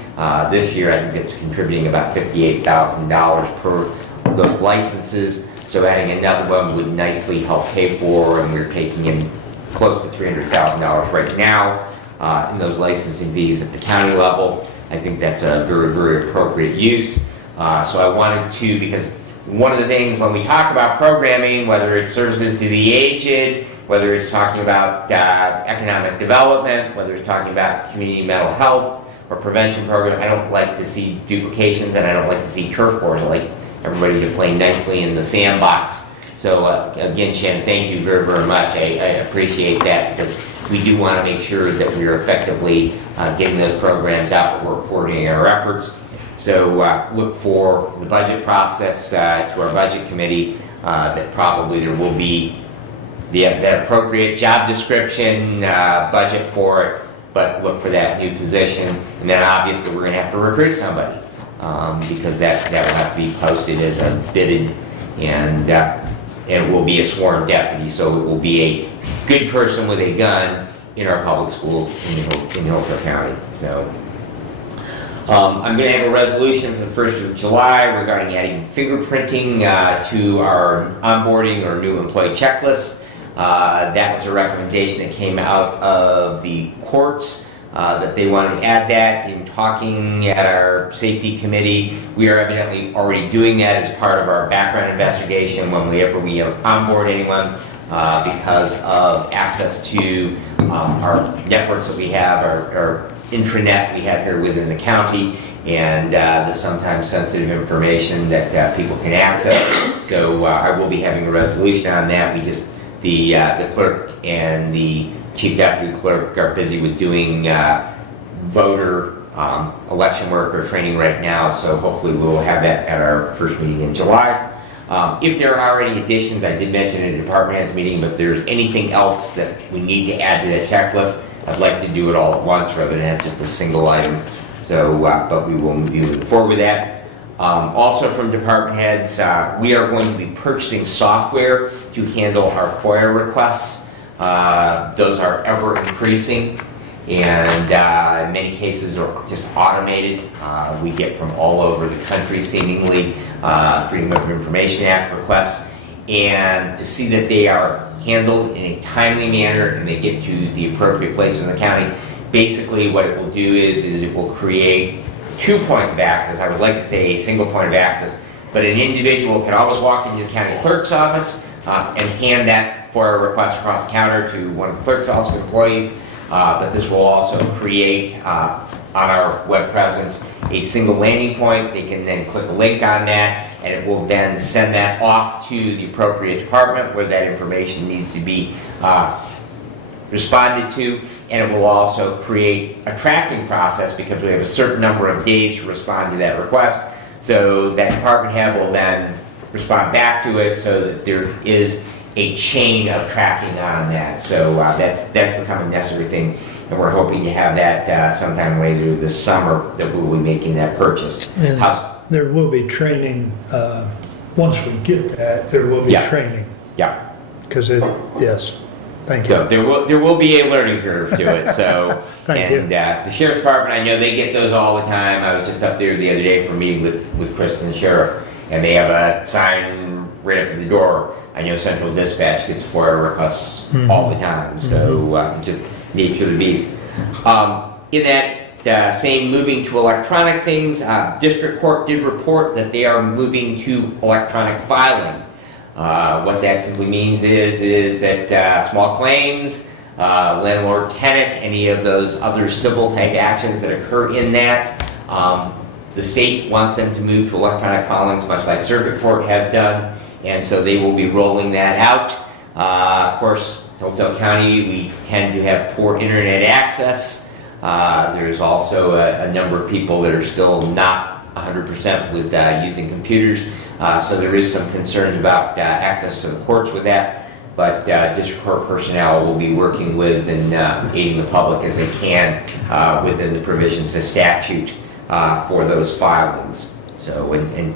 this year I think it's contributing about $58,000 per those licenses. So adding another one would nicely help pay for, and we're taking in close to $300,000 right now in those licensing fees at the county level. I think that's a very, very appropriate use. So I wanted to, because one of the things when we talk about programming, whether it's services to the aged, whether it's talking about economic development, whether it's talking about community mental health or prevention program, I don't like to see duplications, and I don't like to see turf wars. I like everybody to play nicely in the sandbox. So again, Shannon, thank you very, very much. I appreciate that, because we do want to make sure that we are effectively getting those programs out, but we're coordinating our efforts. So look for the budget process to our budget committee, that probably there will be the appropriate job description, budget for it, but look for that new position. And then obviously we're going to have to recruit somebody, because that will have to be posted as a bidded, and it will be a sworn deputy, so it will be a good person with a gun in our public schools in Hillsdale County. So I'm going to have a resolution for the 1st of July regarding adding fingerprinting to our onboarding or new employee checklist. That was a recommendation that came out of the courts, that they wanted to add that. In talking at our safety committee, we are evidently already doing that as part of our background investigation whenever we onboard anyone, because of access to our networks that we have, our intranet we have here within the county, and the sometimes sensitive information that people can access. So I will be having a resolution on that. The clerk and the chief deputy clerk are busy with doing voter election worker training right now, so hopefully we'll have that at our first meeting in July. If there are any additions, I did mention in the department heads meeting, but if there's anything else that we need to add to that checklist, I'd like to do it all at once rather than have just a single item. So, but we will be moving forward with that. Also from department heads, we are going to be purchasing software to handle our FOIA requests. Those are ever increasing, and in many cases are just automated. We get from all over the country seemingly Freedom of Information Act requests, and to see that they are handled in a timely manner and they get to the appropriate place in the county. Basically what it will do is it will create 2 points of access. I would like to say a single point of access, but an individual can always walk into the county clerk's office and hand that FOIA request across the counter to one of the clerk's office employees. But this will also create on our web presence a single landing point. They can then click a link on that, and it will then send that off to the appropriate department where that information needs to be responded to. And it will also create a tracking process because we have a certain number of days to respond to that request. So that department head will then respond back to it so that there is a chain of tracking on that. So that's become a necessary thing, and we're hoping to have that sometime later this summer that we'll be making that purchase. And there will be training, once we get that, there will be training. Yeah. Because yes. Thank you. So there will be a learning curve to it. So the sheriff's department, I know they get those all the time. I was just up there the other day for a meeting with Kristen the sheriff, and they have a sign right up to the door. I know Central Dispatch gets FOIA requests all the time. So just nature of the beast. In that same moving to electronic things, district court did report that they are moving to electronic filing. What that simply means is that small claims, landlord-tenant, any of those other civil type actions that occur in that, the state wants them to move to electronic filings, much like circuit court has done, and so they will be rolling that out. Of course, Hillsdale County, we tend to have poor internet access. There's also a number of people that are still not 100% with using computers. So there is some concerns about access to the courts with that, but district court personnel will be working with and aiding the public as they can within the provisions of statute for those filings. So, and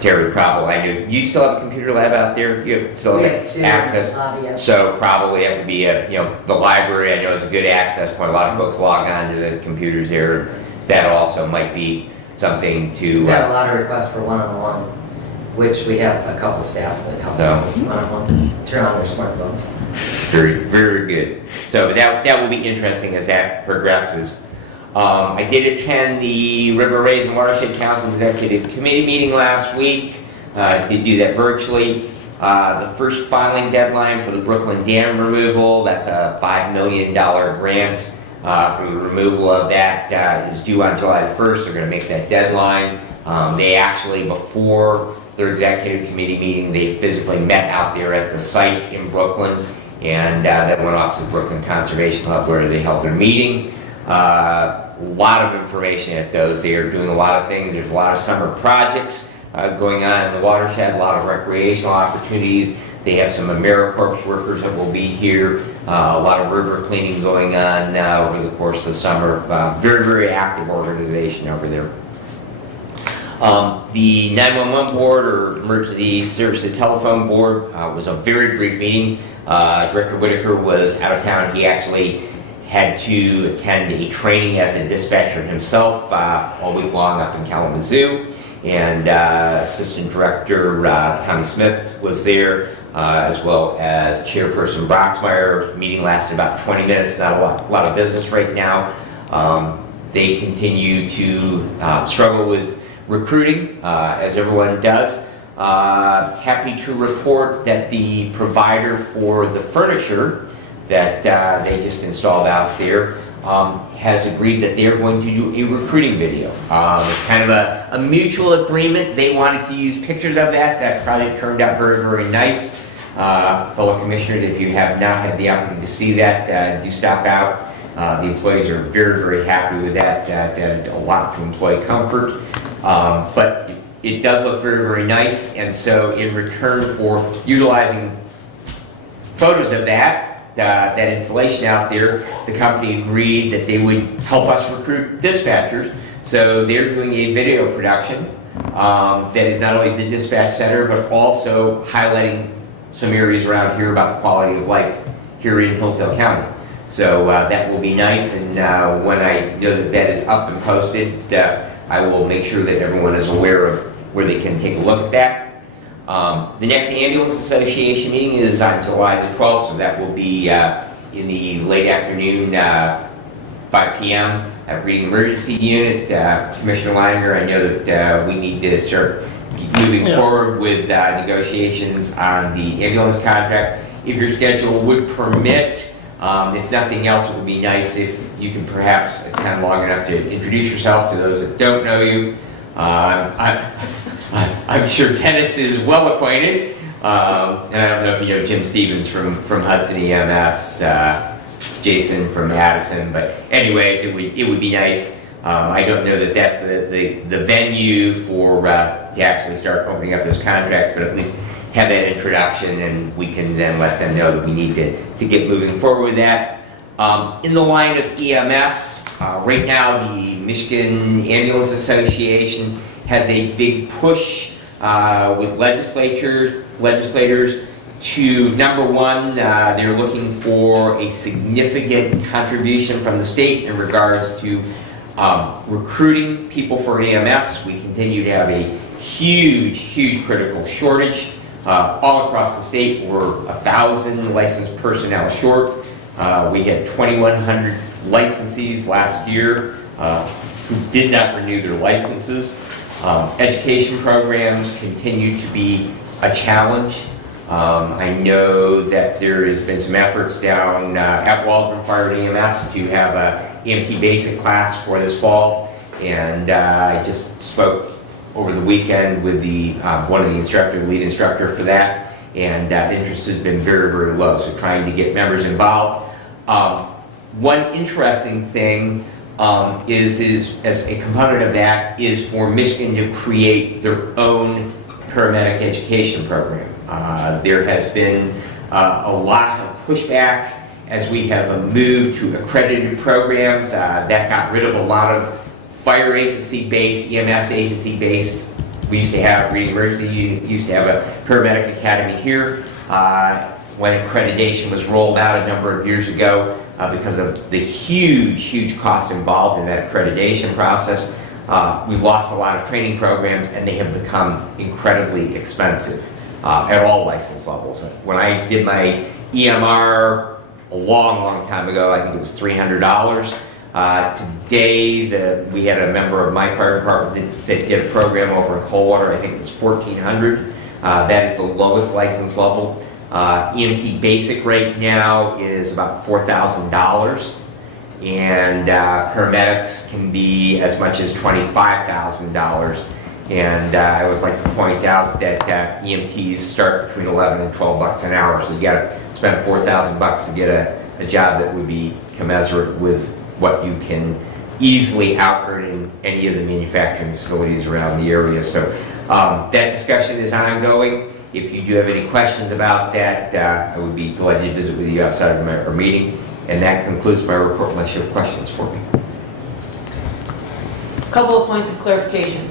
Terry, probably, I know you still have a computer lab out there. You still have access. So probably it would be the library. I know is a good access point. A lot of folks log on to the computers there. That also might be something to. We have a lot of requests for one-on-one, which we have a couple staff that help with one-on-one, turn on their smartphone. Very, very good. So that will be interesting as that progresses. I did attend the River Raise and Watershed Council Executive Committee meeting last week. Did do that virtually. The first filing deadline for the Brooklyn Dam removal, that's a $5 million grant for the removal of that, is due on July 1st. They're going to make that deadline. They actually, before their executive committee meeting, they physically met out there at the site in Brooklyn, and then went off to the Brooklyn Conservation Club where they held their meeting. A lot of information at those. They are doing a lot of things. There's a lot of summer projects going on in the watershed, a lot of recreational opportunities. They have some AmeriCorps workers that will be here. A lot of river cleaning going on over the course of the summer. Very, very active organization over there. The 911 board, or Emergency Services Telephone Board, was a very brief meeting. Director Whitaker was out of town. He actually had to attend a training as a dispatcher himself all week long up in Kalamazoo. And Assistant Director Tommy Smith was there, as well as Chairperson Broxmeyer. Meeting lasted about 20 minutes, not a lot of business right now. They continue to struggle with recruiting, as everyone does. Happy to report that the provider for the furniture that they just installed out there has agreed that they're going to do a recruiting video. It's kind of a mutual agreement. They wanted to use pictures of that. That probably turned out very, very nice. Fellow commissioners, if you have not had the opportunity to see that, do stop out The employees are very, very happy with that. It's added a lot to employee comfort. But it does look very, very nice, and so in return for utilizing photos of that installation out there, the company agreed that they would help us recruit dispatchers. So they're doing a video production that is not only the dispatch center, but also highlighting some areas around here about the quality of life here in Hillsdale County. So that will be nice, and when I know that that is up and posted, I will make sure that everyone is aware of where they can take a look at that. The next Ambulance Association meeting is on July the 12th, so that will be in the late afternoon, 5 p.m. at Reading Emergency Unit. Commissioner Leininger, I know that we need to start moving forward with negotiations on the ambulance contract. If your schedule would permit, if nothing else, it would be nice if you can perhaps attend long enough to introduce yourself to those that don't know you. I'm sure Dennis is well acquainted, and I don't know if you know Jim Stevens from Hudson EMS, Jason from Addison, but anyways, it would be nice. I don't know that that's the venue for to actually start opening up those contracts, but at least have that introduction, and we can then let them know that we need to get moving forward with that. In the line of EMS, right now the Michigan Ambulance Association has a big push with legislators to, number one, they're looking for a significant contribution from the state in regards to recruiting people for EMS. We continue to have a huge critical shortage. All across the state, we're 1,000 licensed personnel short. We had 2,100 licensees last year who did not renew their licenses. Education programs continue to be a challenge. I know that there has been some efforts down at Waldron Fire and EMS to have a EMT basic class for this fall, and I just spoke over the weekend with one of the lead instructor for that, and interest has been very low, so trying to get members involved. One interesting thing is as a component of that is for Michigan to create their own paramedic education program. There has been a lot of pushback as we have moved to accredited programs. That got rid of a lot of fire agency-based, EMS agency-based. We used to have Reading Emergency Unit, used to have a paramedic academy here. When accreditation was rolled out a number of years ago, because of the huge costs involved in that accreditation process, we lost a lot of training programs, and they have become incredibly expensive at all license levels. When I did my EMR a long time ago, I think it was $300. Today, we had a member of my fire department that did a program over in Coldwater. I think it was $1,400. That is the lowest license level. EMT basic right now is about $4,000, and paramedics can be as much as $25,000. And I always like to point out that EMTs start between 11 and 12 bucks an hour, so you got to spend 4,000 bucks to get a job that would be commensurate with what you can easily out-earn in any of the manufacturing facilities around the area. So that discussion is ongoing. If you do have any questions about that, I would be delighted to visit with you outside of our meeting. And that concludes my report, unless you have questions for me. A couple of points of clarification.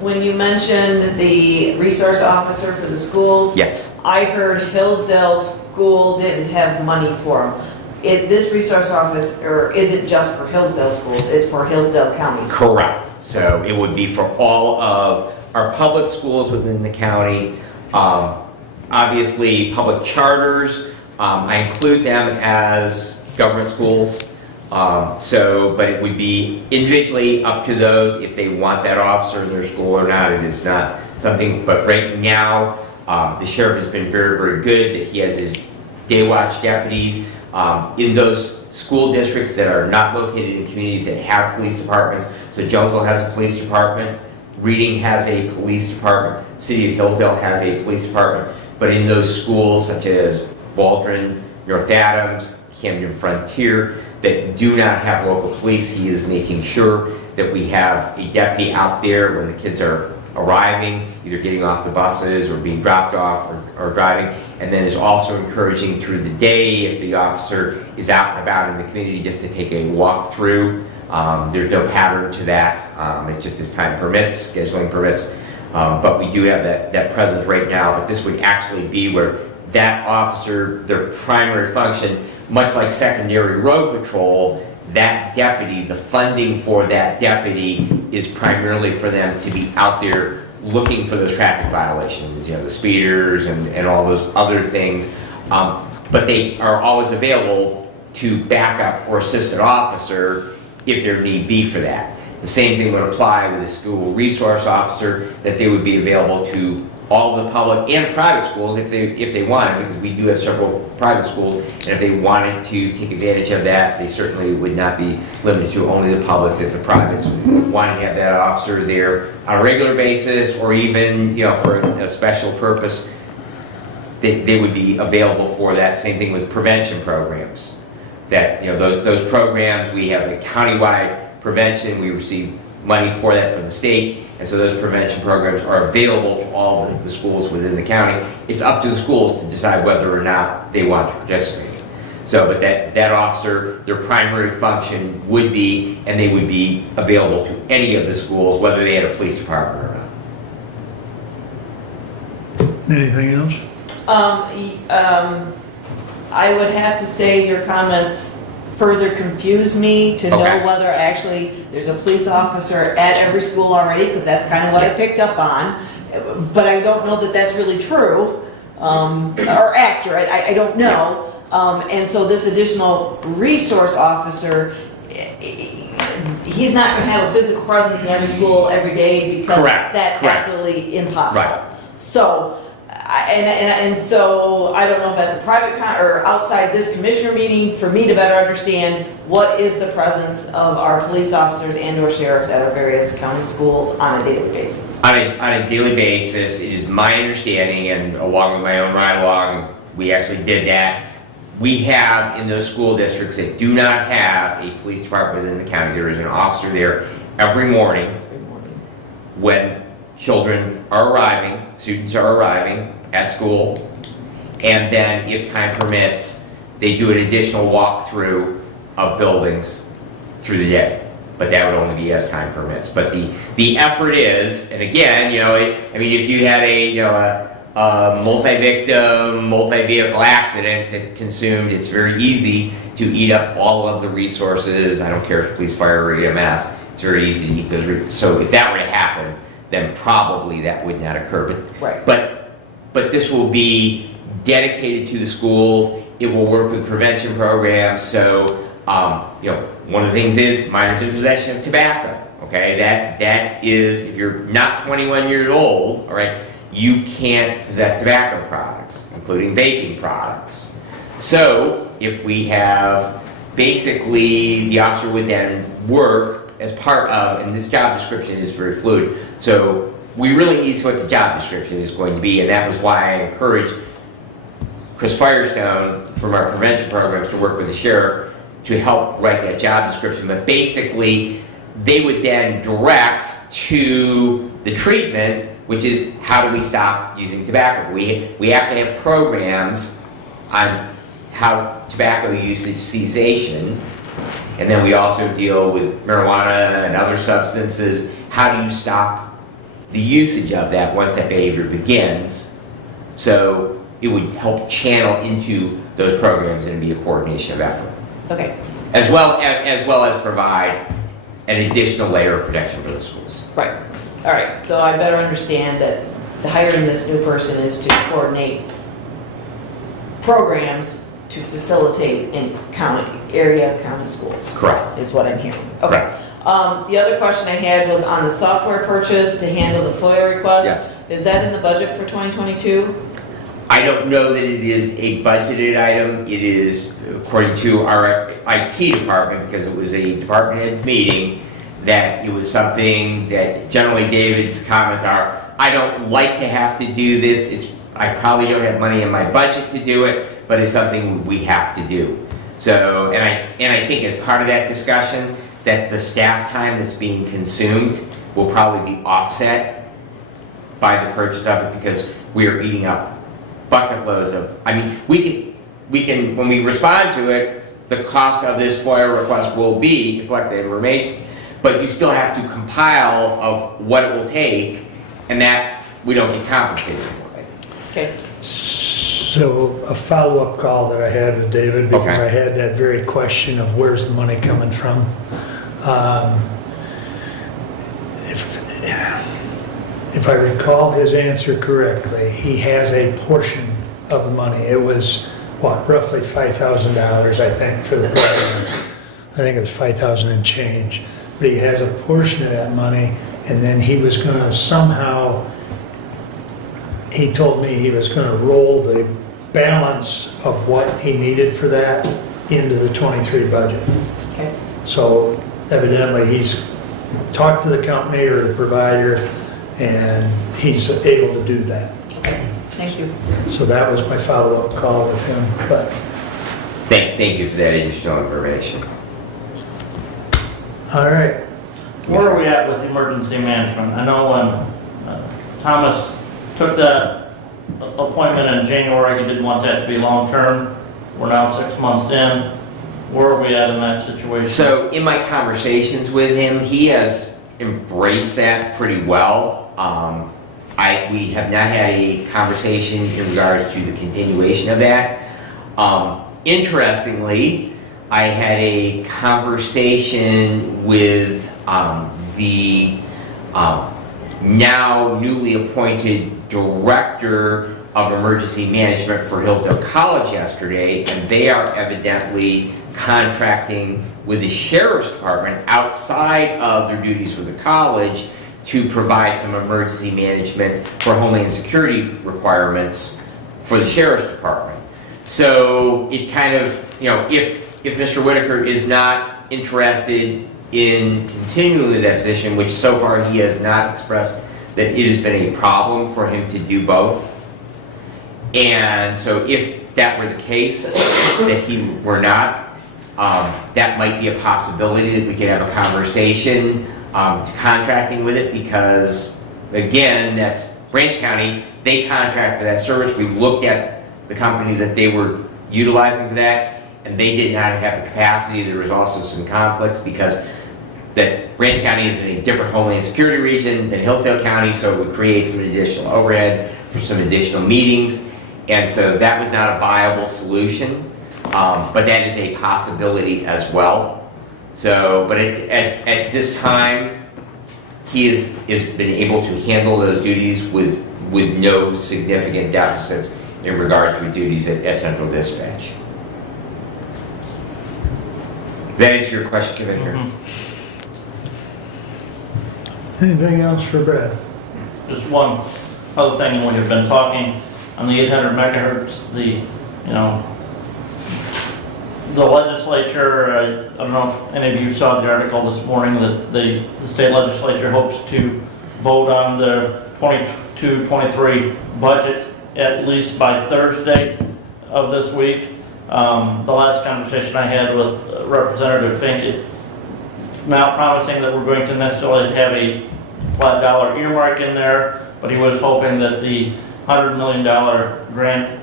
When you mentioned the resource officer for the schools, Yes. I heard Hillsdale School didn't have money for them. This resource officer isn't just for Hillsdale schools, it's for Hillsdale County schools. Correct. So it would be for all of our public schools within the county. Obviously, public charters, I include them as government schools. But it would be individually up to those if they want that officer in their school or not. It is not something, but right now, the sheriff has been very good, that he has his day watch deputies in those school districts that are not located in communities that have police departments. So Jonesville has a police department, Reading has a police department, City of Hillsdale has a police department, but in those schools such as Waldron, North Adams, Camden Frontier that do not have local police. He is making sure that we have a deputy out there when the kids are arriving, either getting off the buses or being dropped off or driving, and then is also encouraging through the day if the officer is out and about in the community just to take a walk through. There's no pattern to that. It just as time permits, scheduling permits. But we do have that presence right now. But this would actually be where that officer, their primary function, much like secondary road patrol, that deputy, the funding for that deputy is primarily for them to be out there looking for those traffic violations, the speeders and all those other things. But they are always available to back up or assist an officer if there need be for that. The same thing would apply with a school resource officer, that they would be available to all the public and private schools if they wanted, because we do have several private schools, and if they wanted to take advantage of that, they certainly would not be limited to only the publics. If the privates wanted to have that officer there on a regular basis, or even for a special purpose, they would be available for that. Same thing with prevention programs. That those programs, we have a countywide prevention. We receive money for that from the state, and so those prevention programs are available to all the schools within the county. It's up to the schools to decide whether or not they want to participate. So, but that officer, their primary function would be, and they would be available to any of the schools, whether they had a police department or not. Anything else? I would have to say your comments further confuse me to know whether actually there's a police officer at every school already, because that's kind of what I picked up on. But I don't know that that's really true or accurate. I don't know. And so this additional resource officer, he's not going to have a physical presence in every school every day, because that's absolutely impossible. Right. So, and so I don't know if that's a private or outside this commissioner meeting for me to better understand what is the presence of our police officers and/or sheriffs at our various county schools on a daily basis. On a daily basis, it is my understanding, and along with my own ride-along, we actually did that. We have in those school districts that do not have a police department within the county, there is an officer there every morning when children are arriving, students are arriving at school, and then if time permits, they do an additional walkthrough of buildings through the day. But that would only be as time permits. But the effort is, and again, if you had a multi-victim, multi-vehicle accident that consumed, it's very easy to eat up all of the resources. I don't care if police, fire, or EMS, it's very easy to eat those. So if that were to happen, then probably that would not occur. But this will be dedicated to the schools. It will work with prevention programs. So, one of the things is minors in possession of tobacco. Okay, that is, if you're not 21 years old, all right, you can't possess tobacco products, including vaping products. So, if we have, basically, the officer would then work as part of, and this job description is very fluid, so we really need to see what the job description is going to be, and that was why I encouraged Chris Firestone from our prevention programs to work with the sheriff to help write that job description. But basically, they would then direct to the treatment, which is how do we stop using tobacco. We actually have programs on how tobacco usage cessation, and then we also deal with marijuana and other substances. How do you stop the usage of that once that behavior begins? So it would help channel into those programs and be a coordination of effort. Okay. As well as provide an additional layer of protection for the schools. Right. All right. So I better understand that the hiring this new person is to coordinate programs to facilitate in county schools. Correct. Is what I'm hearing. Okay. The other question I had was on the software purchase to handle the FOIA requests. Yes. Is that in the budget for 2022? I don't know that it is a budgeted item. It is, according to our IT department, because it was a department head meeting, that it was something that generally David's comments are, I don't like to have to do this. I probably don't have money in my budget to do it, but it's something we have to do. So, and I think as part of that discussion, that the staff time that's being consumed will probably be offset by the purchase of it, because we are eating up bucket loads of, I mean, we can, when we respond to it, the cost of this FOIA request will be to collect the information, but you still have to compile of what it will take, and that we don't get compensated for it. Okay. So a follow-up call that I had with David, because Okay. I had that very question of where's the money coming from. If I recall his answer correctly, he has a portion of the money. It was, what, roughly $5,000, I think, for the program. I think it was 5,000 and change. But he has a portion of that money, and then he was going to somehow, he told me he was going to roll the balance of what he needed for that into the 23 budget. Okay. So evidently, he's talked to the company or the provider, and he's able to do that. Okay. Thank you. So that was my follow-up call with him, but Thank you for that additional information. all right. Where are we at with emergency management? I know when Thomas took that appointment in January, he didn't want that to be long-term. We're now 6 months in. Where are we at in that situation? So in my conversations with him, he has embraced that pretty well. We have not had a conversation in regards to the continuation of that. Interestingly, I had a conversation with the now newly appointed director of emergency management for Hillsdale College yesterday, and they are evidently contracting with the sheriff's department outside of their duties for the college to provide some emergency management for Homeland Security requirements for the sheriff's department. So it kind of, if Mr. Whitaker is not interested in continuing that position, which so far he has not expressed that it has been a problem for him to do both. And so if that were the case, that he were not, that might be a possibility that we could have a conversation to contracting with it, because again, that's Branch County, they contract for that service. We looked at the company that they were utilizing for that, and they did not have the capacity. There was also some conflicts because that Branch County is in a different Homeland Security region than Hillsdale County, so it would create some additional overhead for some additional meetings, and so that was not a viable solution, but that is a possibility as well. So, but at this time, he has been able to handle those duties with no significant deficits in regards to duties at Central Dispatch. That is your question, Commissioner. Anything else for Brad? Just one other thing, we have been talking on the 800 megahertz, the legislature, I don't know if any of you saw the article this morning that the state legislature hopes to vote on the 22-23 budget at least by Thursday of this week. The last conversation I had with Representative Fink, it's not promising that we're going to necessarily have a flat dollar earmark in there, but he was hoping that the $100 million grant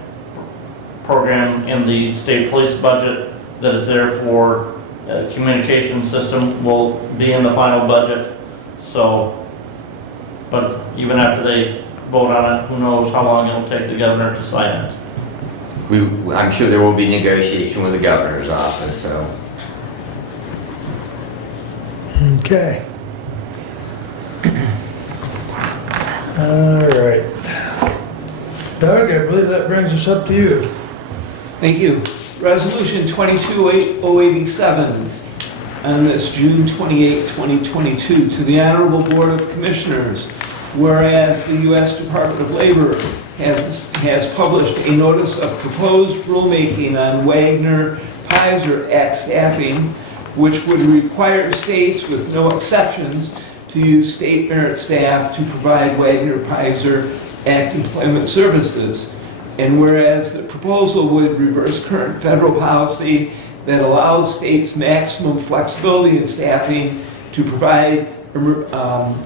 program in the state police budget that is there for a communication system will be in the final budget. So, but even after they vote on it, who knows how long it'll take the governor to sign it. I'm sure there will be negotiation with the governor's office, so. Okay. All right. Doug, I believe that brings us up to you. Thank you. Resolution 22-087 on this June 28, 2022, to the Honorable Board of Commissioners. Whereas the U.S. Department of Labor has published a notice of proposed rulemaking on Wagner-Pizer Act staffing, which would require states with no exceptions to use state merit staff to provide Wagner-Pizer Act employment services. And whereas the proposal would reverse current federal policy that allows states maximum flexibility in staffing to provide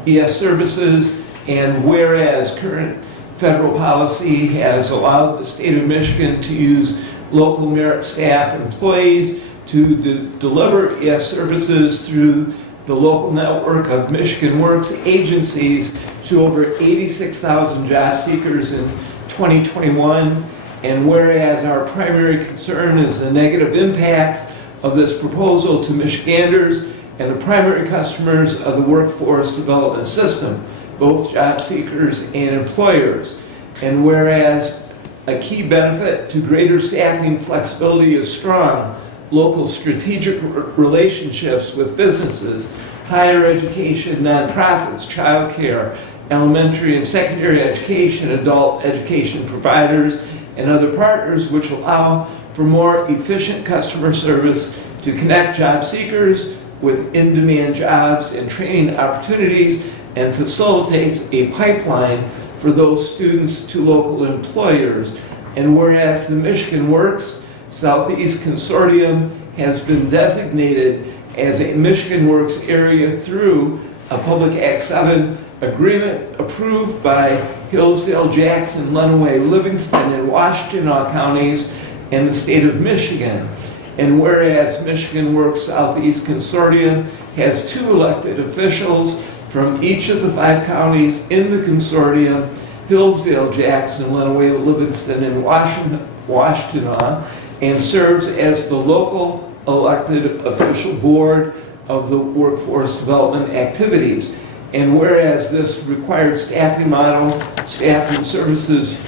ES services, and whereas current federal policy has allowed the state of Michigan to use local merit staff and employees to deliver ES services through the local network of Michigan Works agencies to over 86,000 job seekers in 2021. And whereas our primary concern is the negative impacts of this proposal to Michiganders and the primary customers of the workforce development system, both job seekers and employers. And whereas a key benefit to greater staffing flexibility is strong local strategic relationships with businesses, higher education, nonprofits, childcare, elementary and secondary education, adult education providers, and other partners, which allow for more efficient customer service to connect job seekers with in-demand jobs and training opportunities, and facilitates a pipeline for those students to local employers. And whereas the Michigan Works Southeast Consortium has been designated as a Michigan Works area through a Public Act 7 agreement approved by Hillsdale, Jackson, Lenawee, Livingston, and Washtenaw counties in the state of Michigan. And whereas Michigan Works Southeast Consortium has 2 elected officials from each of the 5 counties in the consortium, Hillsdale, Jackson, Lenawee, Livingston, and Washtenaw, and serves as the local elected official board of the workforce development activities. And whereas this required staffing model, staff and services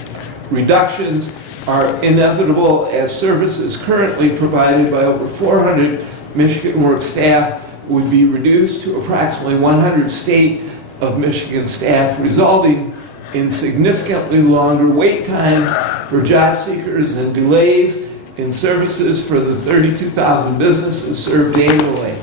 reductions are inevitable as services currently provided by over 400 Michigan Works staff would be reduced to approximately 100 state of Michigan staff, resulting in significantly longer wait times for job seekers and delays in services for the 32,000 businesses served annually.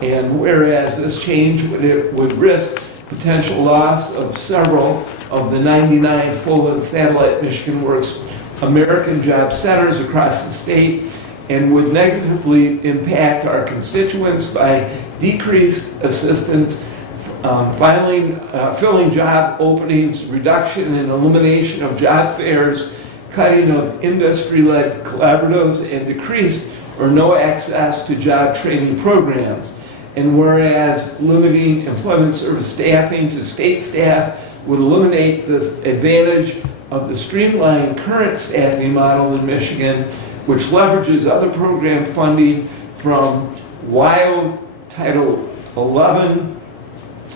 And whereas this change would risk potential loss of several of the 99 full and satellite Michigan Works American job centers across the state, and would negatively impact our constituents by decreased assistance, filling job openings, reduction and elimination of job fairs, cutting of industry-led collaboratives, and decreased or no access to job training programs. And whereas limiting employment service staffing to state staff would eliminate the advantage of the streamlined current staffing model in Michigan, which leverages other program funding from WIO, Title 11,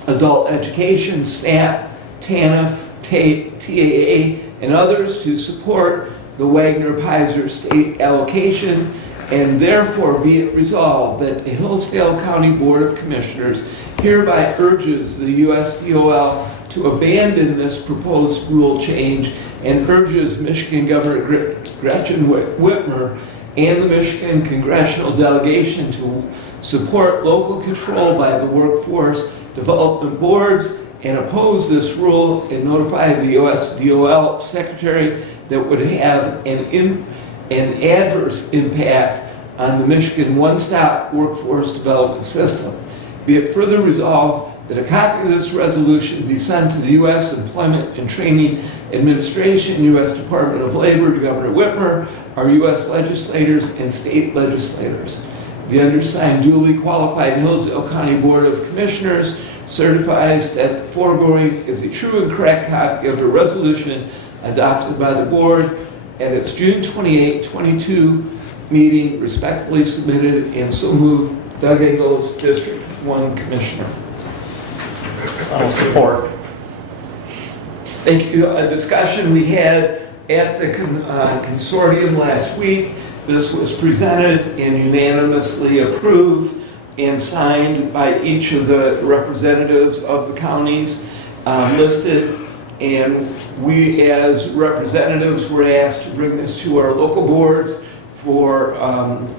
Adult Education, SNAP, TANF, TAA, and others to support the Wagner-Pizer state allocation, and therefore be it resolved that the Hillsdale County Board of Commissioners hereby urges the USDOL to abandon this proposed rule change, and urges Michigan Governor Gretchen Whitmer and the Michigan Congressional Delegation to support local control by the workforce development boards and oppose this rule, and notify the USDOL secretary that would have an adverse impact on the Michigan one-stop workforce development system. Be it further resolved that a copy of this resolution be sent to the U.S. Employment and Training Administration, U.S. Department of Labor, to Governor Whitmer, our U.S. legislators, and state legislators. The undersigned duly qualified Hillsdale County Board of Commissioners certifies that the foregoing is a true and correct copy of the resolution adopted by the board at its June 28, 22 meeting, respectfully submitted, and so moved. Doug Ingalls, District 1 Commissioner. I'll support. Thank you. A discussion we had at the consortium last week. This was presented and unanimously approved and signed by each of the representatives of the counties listed. And we, as representatives, were asked to bring this to our local boards for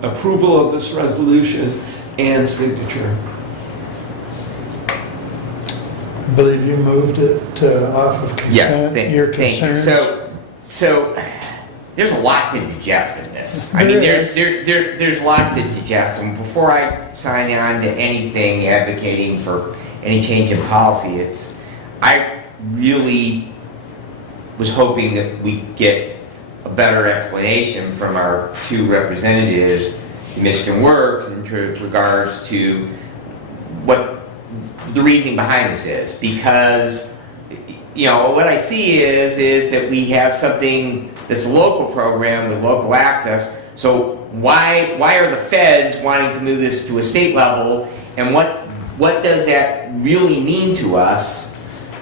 approval of this resolution and signature. I believe you moved it off of consent. Yes, thank Your you. concerns. So there's a lot to digest in this. I mean, there's a lot to digest, and before I sign on to anything advocating for any change in policy, I really was hoping that we'd get a better explanation from our two representatives in Michigan Works in regards to what the reasoning behind this is, because what I see is that we have something that's a local program with local access. So why are the feds wanting to move this to a state level, and what does that really mean to us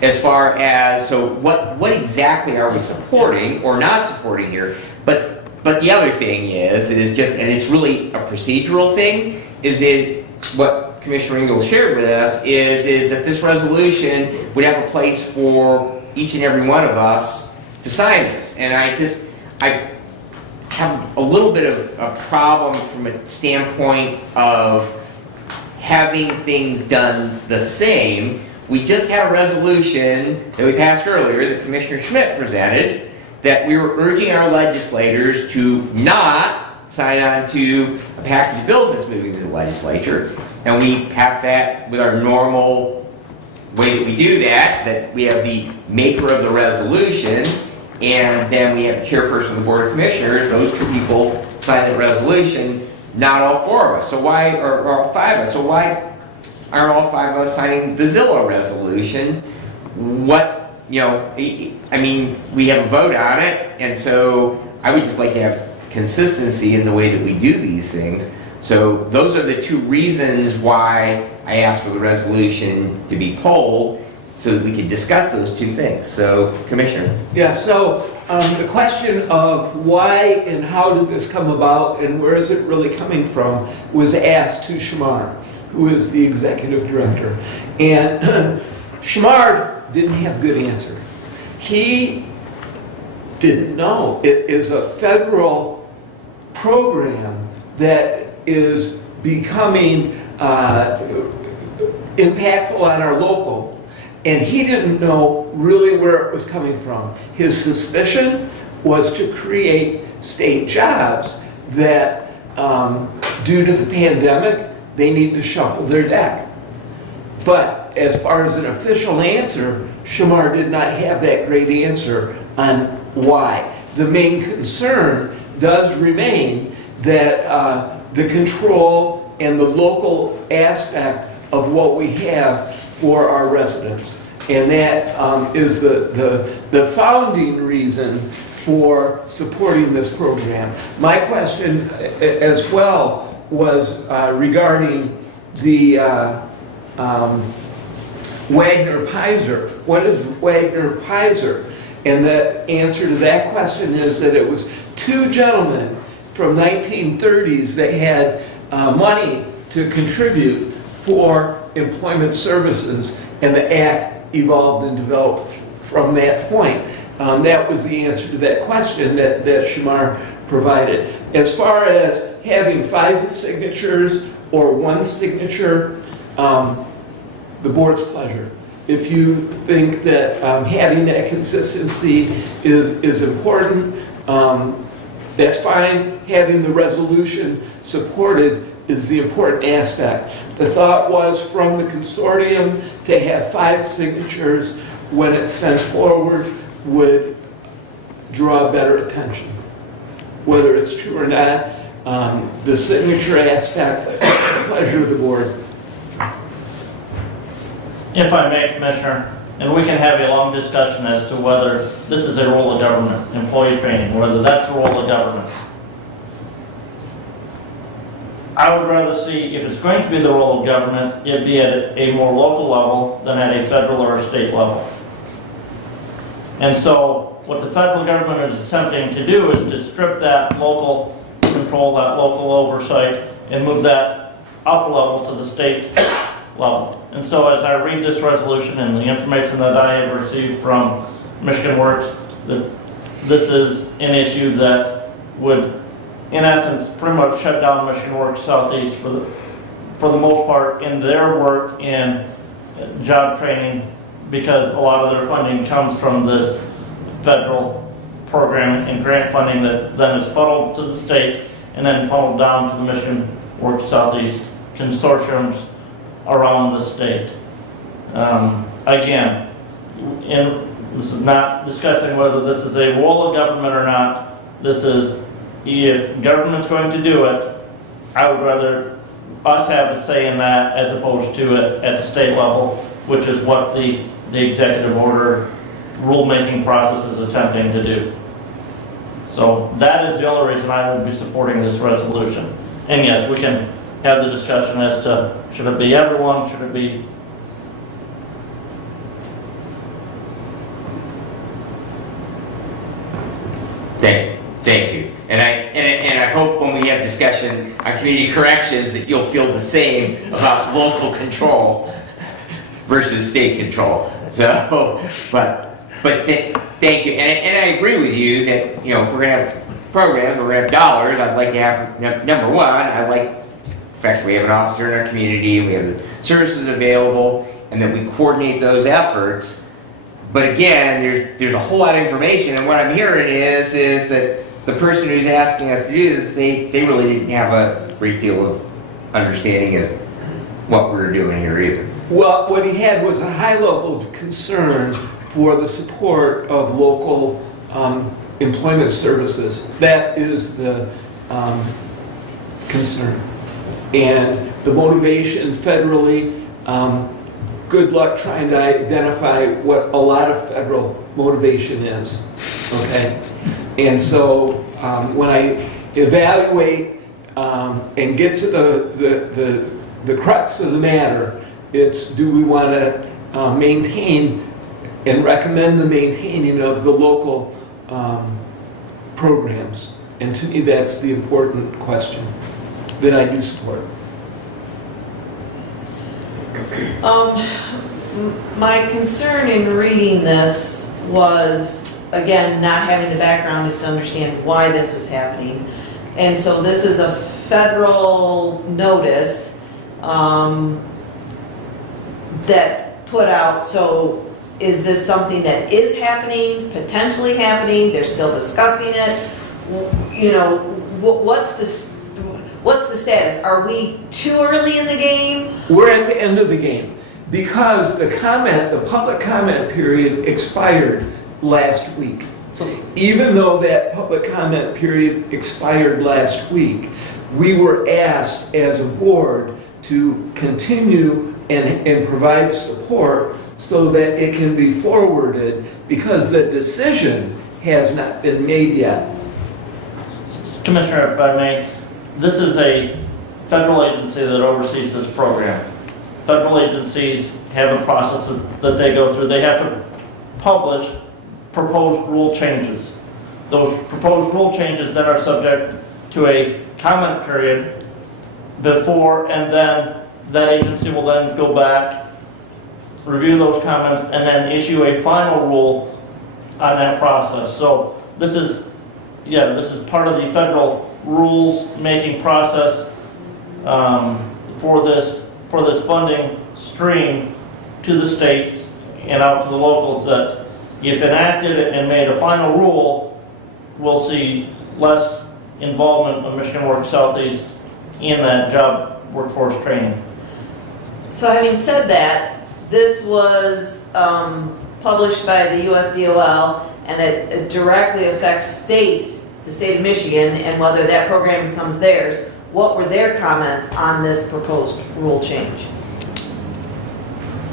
as far as, so what exactly are we supporting or not supporting here? But the other thing is just, and it's really a procedural thing, is it what Commissioner Ingalls shared with us is that this resolution would have a place for each and every one of us to sign this. And I have a little bit of a problem from a standpoint of having things done the same. We just had a resolution that we passed earlier that Commissioner Schmidt presented that we were urging our legislators to not sign on to a package of bills that's moving to the legislature. And we passed that with our normal way that we do that we have the maker of the resolution, and then we have the chairperson of the Board of Commissioners. Those two people sign the resolution, not all four of us. So why, or all five of us, so why aren't all five of us signing the Zillow resolution? I mean, we have a vote on it, and so I would just like to have consistency in the way that we do these things. So those are the two reasons why I asked for the resolution to be polled, so that we could discuss those two things. So, Commissioner. Yeah, so the question of why and how did this come about and where is it really coming from was asked to Shamar, who is the executive director. And Shamar didn't have a good answer. He didn't know. It is a federal program that is becoming impactful on our local. And he didn't know really where it was coming from. His suspicion was to create state jobs that, due to the pandemic, they need to shuffle their deck. But as far as an official answer, Shamar did not have that great answer on why. The main concern does remain that the control and the local aspect of what we have for our residents. And that is the founding reason for supporting this program. My question as well was regarding the Wagner-Pizer. What is Wagner-Pizer? And the answer to that question is that it was two gentlemen from 1930s that had money to contribute for employment services, and the act evolved and developed from that point. That was the answer to that question that Shamar provided. As far as having 5 signatures or 1 signature, the board's pleasure. If you think that having that consistency is important, that's fine. Having the resolution supported is the important aspect. The thought was from the consortium to have 5 signatures when it's sent forward would draw better attention. Whether it's true or not, the signature aspect, the pleasure of the board. If I may, Commissioner, and we can have a long discussion as to whether this is a role of government, employee training, whether that's a role of government. I would rather see, if it's going to be the role of government, it be at a more local level than at a federal or a state level. And so what the federal government is attempting to do is to strip that local control, that local oversight, and move that up a level to the state level. And so as I read this resolution and the information that I have received from Michigan Works, that this is an issue that would, in essence, pretty much shut down Michigan Works Southeast for the most part in their work in job training, because a lot of their funding comes from this federal program and grant funding that then is funneled to the state and then funneled down to the Michigan Work Southeast consortiums around the state. Again, this is not discussing whether this is a role of government or not. This is, if government's going to do it, I would rather us have a say in that as opposed to it at the state level, which is what the executive order rulemaking process is attempting to do. So that is the only reason I would be supporting this resolution. And yes, we can have the discussion as to, should it be everyone, should it be... Thank you. And I hope when we have discussion on community corrections that you'll feel the same about local control versus state control. So, but thank you. And I agree with you that, you know, if we're gonna have programs, we're gonna have dollars, I'd like to have, number one, I like the fact we have an officer in our community, and we have the services available, and that we coordinate those efforts. But again, there's a whole lot of information, and what I'm hearing is that the person who's asking us to do this, they really didn't have a great deal of understanding of what we're doing here either. Well, what he had was a high level of concern for the support of local employment services. That is the concern. And the motivation federally, good luck trying to identify what a lot of federal motivation is, okay? And so when I evaluate and get to the crux of the matter, it's, do we want to maintain and recommend the maintaining of the local programs? And to me, that's the important question that I do support. My concern in reading this was, again, not having the background is to understand why this was happening. And so this is a federal notice that's put out. So is this something that is happening, potentially happening, they're still discussing it? You know, what's the status? Are we too early in the game? We're at the end of the game because the public comment period expired last week. Even though that public comment period expired last week, we were asked as a board to continue and provide support so that it can be forwarded because the decision has not been made yet. Commissioner, if I may, this is a federal agency that oversees this program. Federal agencies have a process that they go through. They have to publish proposed rule changes. Those proposed rule changes then are subject to a comment period before, and then that agency will then go back, review those comments, and then issue a final rule on that process. So this is part of the federal rules-making process for this funding stream to the states and out to the locals, that if enacted and made a final rule, we'll see less involvement of Michigan Work Southeast in that job workforce training. So having said that, this was published by the USDOL, and it directly affects the state of Michigan, and whether that program becomes theirs. What were their comments on this proposed rule change?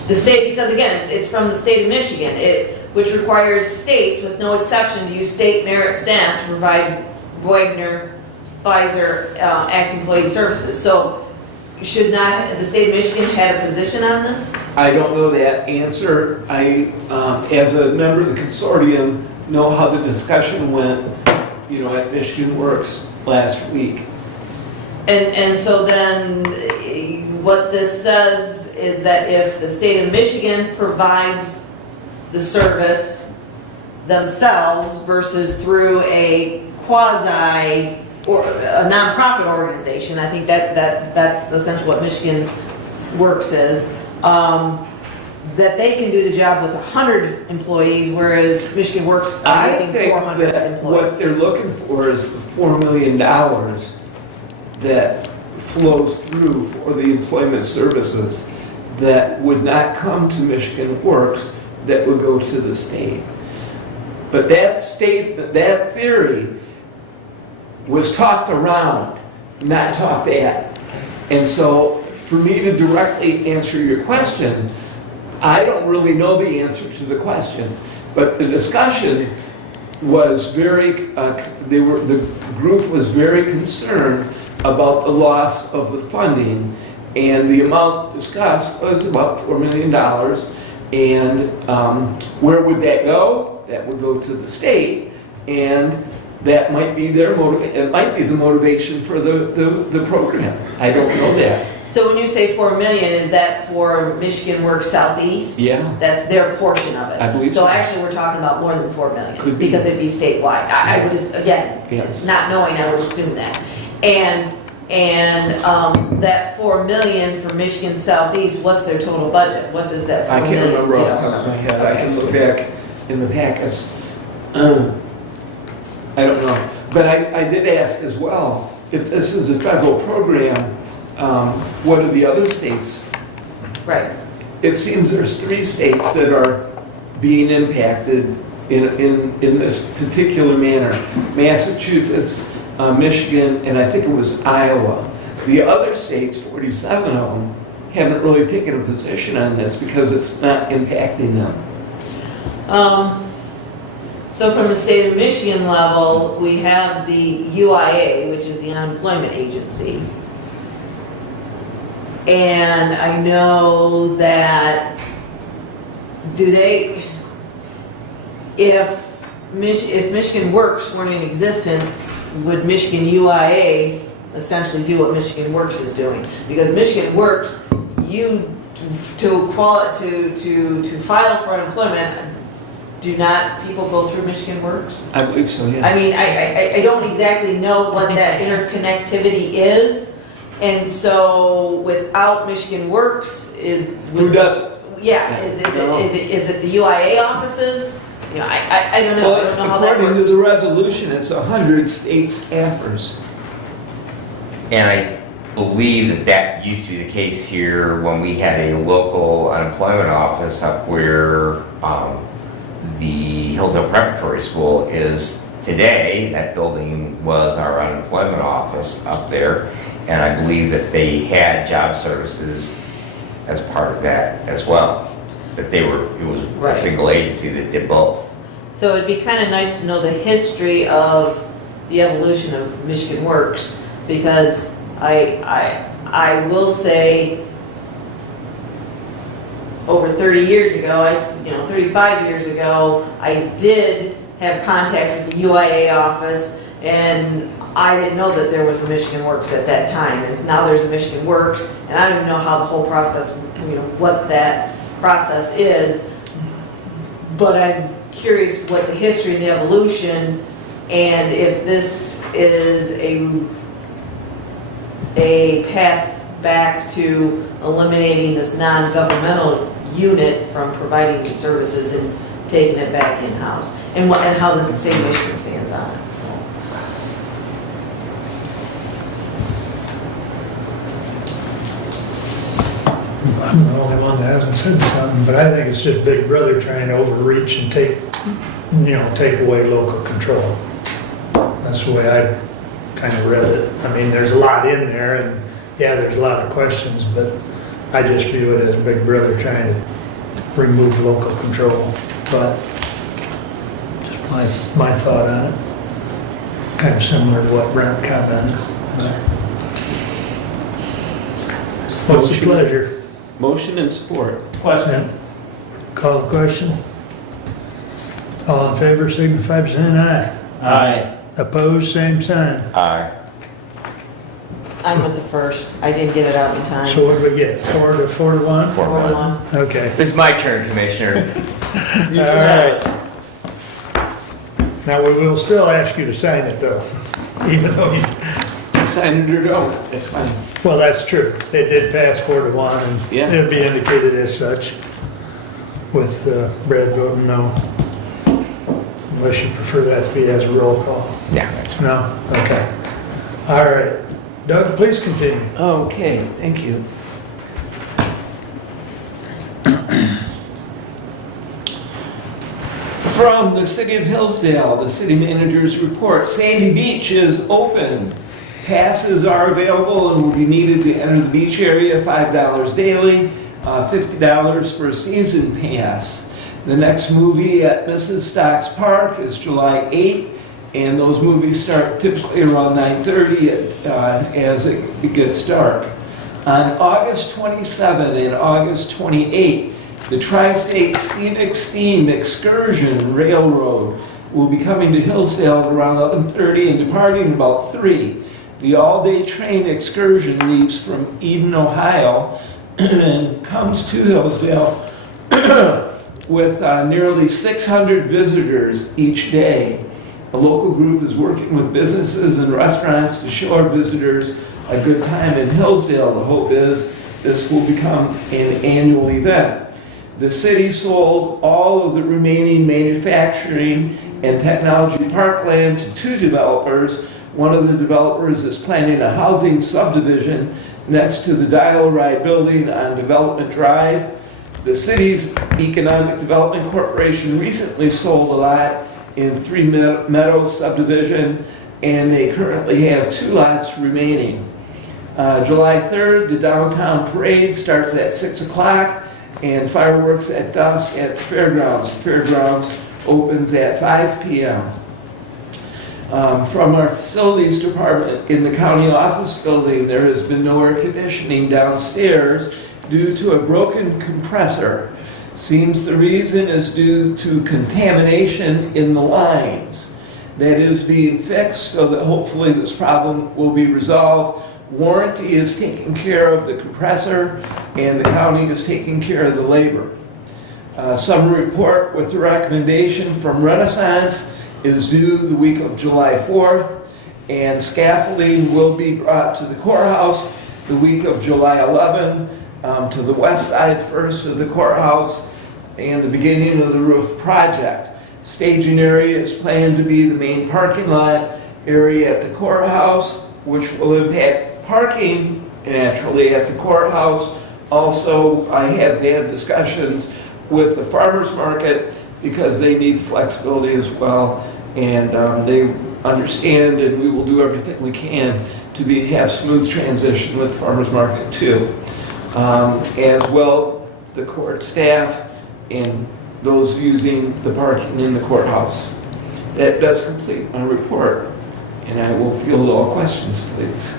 The state, because again, it's from the state of Michigan, which requires states, with no exception, to use state merit staff to provide Wagner, Pfizer Act employee services. So should not the state of Michigan had a position on this? I don't know that answer. I, as a member of the consortium, know how the discussion went, you know, at Michigan Works last week. And so then what this says is that if the state of Michigan provides the service themselves versus through a quasi or a nonprofit organization, I think that's essentially what Michigan Works is, that they can do the job with 100 employees, whereas Michigan Works are I using think 400 that employees. what they're looking for is the $4 million that flows through for the employment services that would not come to Michigan Works, that would go to the state. But that theory was talked around, not talked at. And so for me to directly answer your question, I don't really know the answer to the question. But the discussion was the group was very concerned about the loss of the funding, and the amount discussed was about $4 million. And where would that go? That would go to the state, and that might be their it might be the motivation for the program. I don't know that. So when you say 4 million, is that for Michigan Works Southeast? Yeah. That's their portion of it? I believe so. So actually, we're talking about more than 4 million. Could be. Because it'd be statewide. I would just, again, Yes. not knowing, I would assume that. And that 4 million for Michigan Southeast, what's their total budget? What does that 4 I million? can't remember off you the don't top of my remember. head. I Okay. can look back in the packets. I don't know. But I did ask as well, if this is a federal program, what are the other states? Right. It seems there's 3 states that are being impacted in this particular manner. Massachusetts, Michigan, and I think it was Iowa. The other states, 47 of them, haven't really taken a position on this because it's not impacting them. So from the state of Michigan level, we have the UIA, which is the unemployment agency. And I know that, if Michigan Works weren't in existence, would Michigan UIA essentially do what Michigan Works is doing? Because Michigan Works, to file for unemployment, do not people go through Michigan Works? I believe so, yeah. I mean, I don't exactly know what that interconnectivity is, and so without Michigan Works Who does it? Yeah, is it the UIA offices? You know, I don't know. Well, I it's, don't know how that according to works. the resolution, it's 100 state staffers. And I believe that used to be the case here when we had a local unemployment office up where the Hillsdale Preparatory School is today. That building was our unemployment office up there. And I believe that they had job services as part of that as well. But it was Right. a single agency that did both. So it'd be kind of nice to know the history of the evolution of Michigan Works, because I will say over 30 years ago, 35 years ago, I did have contact with the UIA office, and I didn't know that there was a Michigan Works at that time, and now there's a Michigan Works, and I don't even know how the whole process, what that process is, but I'm curious what the history and the evolution, and if this is a path back to eliminating this non-governmental unit from providing these services and taking it back in-house, and how the state of Michigan stands on it. So. I'm the only one that hasn't said something, but I think it's just Big Brother trying to overreach and take away local control. That's the way I kind of read it. I mean, there's a lot in there, and yeah, there's a lot of questions, but I just view it as Big Brother trying to remove local control. But just my thought on it. Kind of similar to what Brent commented. What's the pleasure? Motion and support. Question. Call the question. All in favor, signify by saying aye. Aye. Opposed, same sign. Aye. I'm with the first. I didn't get it out in time. So what do we get? 4 to 1? 4-1. Okay. This is my turn, Commissioner. All right. Now, we will still ask you to sign it though, even though you, Sign it or don't, that's fine. well, that's true. It did pass 4 to 1 and Yeah. it'll be indicated as such. with Brad voting no. Unless you prefer that to be as a roll call. Yeah, that's fine. No? Okay. All right. Doug, please continue. Okay, thank you. From the City of Hillsdale, the city manager's report, Sandy Beach is open. Passes are available and will be needed to enter the beach area, $5 daily, $50 for a season pass. The next movie at Mrs. Stocks Park is July 8th, and those movies start typically around 9:30 as it gets dark. On August 27 and August 28, the Tri-State Scenic Steam Excursion Railroad will be coming to Hillsdale at around 11:30 and departing about 3. The all-day train excursion leaves from Eden, Ohio, and comes to Hillsdale with nearly 600 visitors each day. A local group is working with businesses and restaurants to show our visitors a good time in Hillsdale. The hope is this will become an annual event. The city sold all of the remaining manufacturing and technology parkland to 2 developers. One of the developers is planning a housing subdivision next to the Dial-A-Ride building on Development Drive. The city's Economic Development Corporation recently sold a lot in 3 Meadows subdivision, and they currently have 2 lots remaining. July 3rd, the downtown parade starts at 6 o'clock and fireworks at dusk at the fairgrounds. The fairgrounds opens at 5 p.m. From our facilities department in the county office building, there has been no air conditioning downstairs due to a broken compressor. Seems the reason is due to contamination in the lines. That is being fixed so that hopefully this problem will be resolved. Warranty is taking care of the compressor and the county is taking care of the labor. Summary report with the recommendation from Renaissance is due the week of July 4th, and scaffolding will be brought to the courthouse the week of July 11, to the west side first of the courthouse, and the beginning of the roof project. Staging area is planned to be the main parking lot area at the courthouse, which will impact parking naturally at the courthouse. Also, I have had discussions with the farmers market because they need flexibility as well, and they understand, and we will do everything we can to have smooth transition with farmers market too. As well, the court staff and those using the parking in the courthouse. That does complete my report, and I will field all questions, please.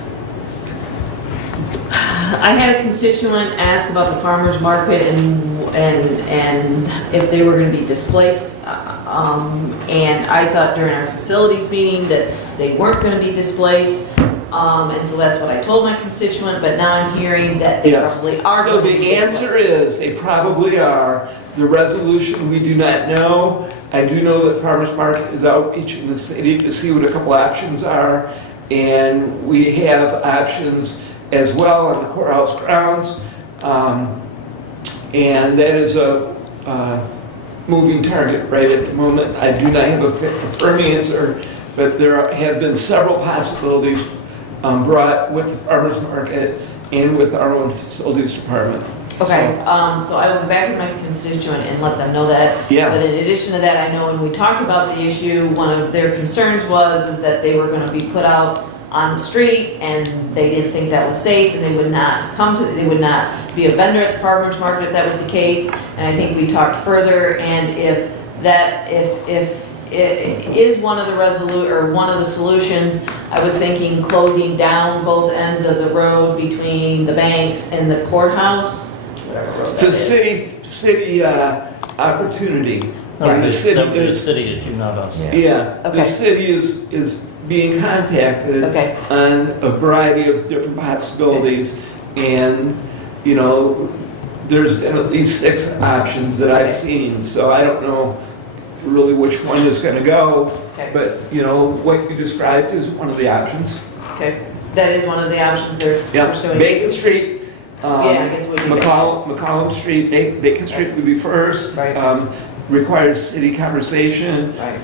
I had a constituent ask about the farmer's market and if they were going to be displaced. And I thought during our facilities meeting that they weren't going to be displaced. And so that's what I told my constituent, but now I'm hearing that they probably are. So the answer is they probably are. The resolution we do not know. I do know that farmers market is outreaching the city to see what a couple options are, and we have options as well on the courthouse grounds, and that is a moving target right at the moment. I do not have a firm answer, but there have been several possibilities brought with the farmers market and with our own facilities department. Okay, so I will go back to my constituent and let them know that. Yeah. But in addition to that, I know when we talked about the issue, one of their concerns is that they were going to be put out on the street and they didn't think that was safe and they would not they would not be a vendor at the farmers market if that was the case. And I think we talked further, and if it is one of the solutions, I was thinking closing down both ends of the road between the banks and the courthouse. It's a city opportunity. No, The city the city issue, not us. Yeah, the Okay. city is being contacted Okay. on a variety of different possibilities, and, you know, there's been at least 6 options that I've seen, so I don't know really which one is going to go, Okay. but, you know, what you described is one of the options. Okay, that is one of the options they're Yeah, pursuing. Bacon Street, Yeah, I guess would be McCollum Street, Bacon Street would be first. Right. Requires city conversation. Right.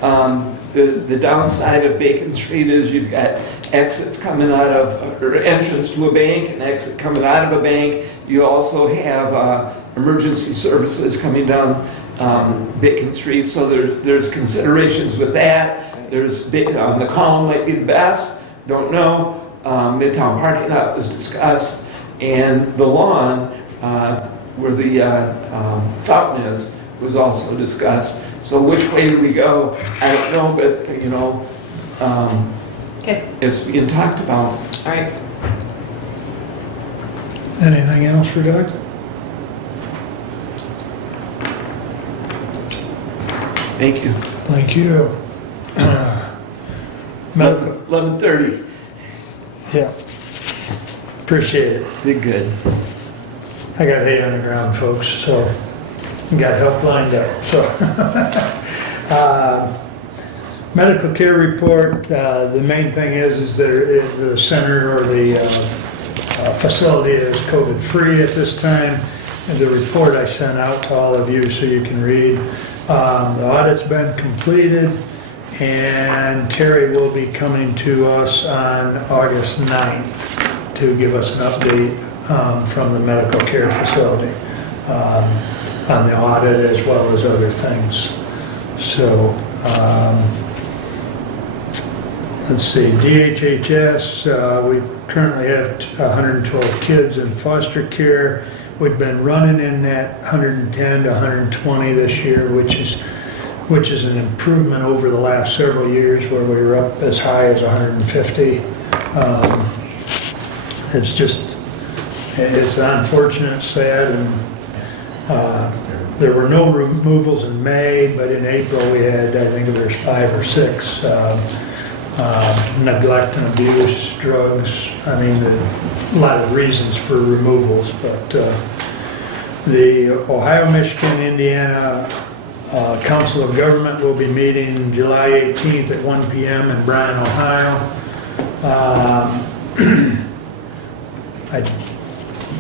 The downside of Bacon Street is you've got exits coming out of, or entrance to a bank and exit coming out of a bank. You also have emergency services coming down Bacon Street, so there's considerations with that. There's, McCollum might be the best, don't know. Midtown parking lot was discussed, and the lawn where the fountain is was also discussed. So which way do we go? I don't know, but Okay, it's being talked about. all right. Anything else for Doug? Thank you. Thank you. Medical, 11:30. yeah. Appreciate it. Did good. I got hay on the ground, folks, so got help lined up, so. Medical care report, the main thing is that the center or the facility is COVID-free at this time. And the report I sent out to all of you so you can read. The audit's been completed, and Terry will be coming to us on August 9th to give us an update from the medical care facility on the audit as well as other things. So, let's see, DHHS, we currently have 112 kids in foster care. We've been running in that 110 to 120 this year, which is an improvement over the last several years where we were up as high as 150. It's unfortunate, sad, and there were no removals in May, but in April we had, I think there was 5 or 6. Neglect and abuse, drugs, I mean, a lot of reasons for removals, but the Ohio, Michigan, Indiana Council of Government will be meeting July 18th at 1 p.m. in Bryan, Ohio.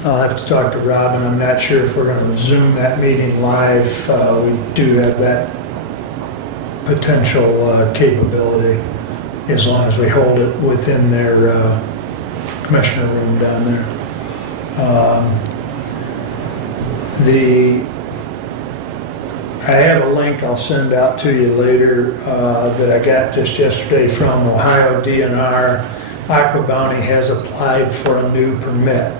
I'll have to talk to Robin. I'm not sure if we're going to Zoom that meeting live. We do have that potential capability as long as we hold it within their commissioner room down there. I have a link I'll send out to you later that I got just yesterday from Ohio DNR. Aqua Bounty has applied for a new permit.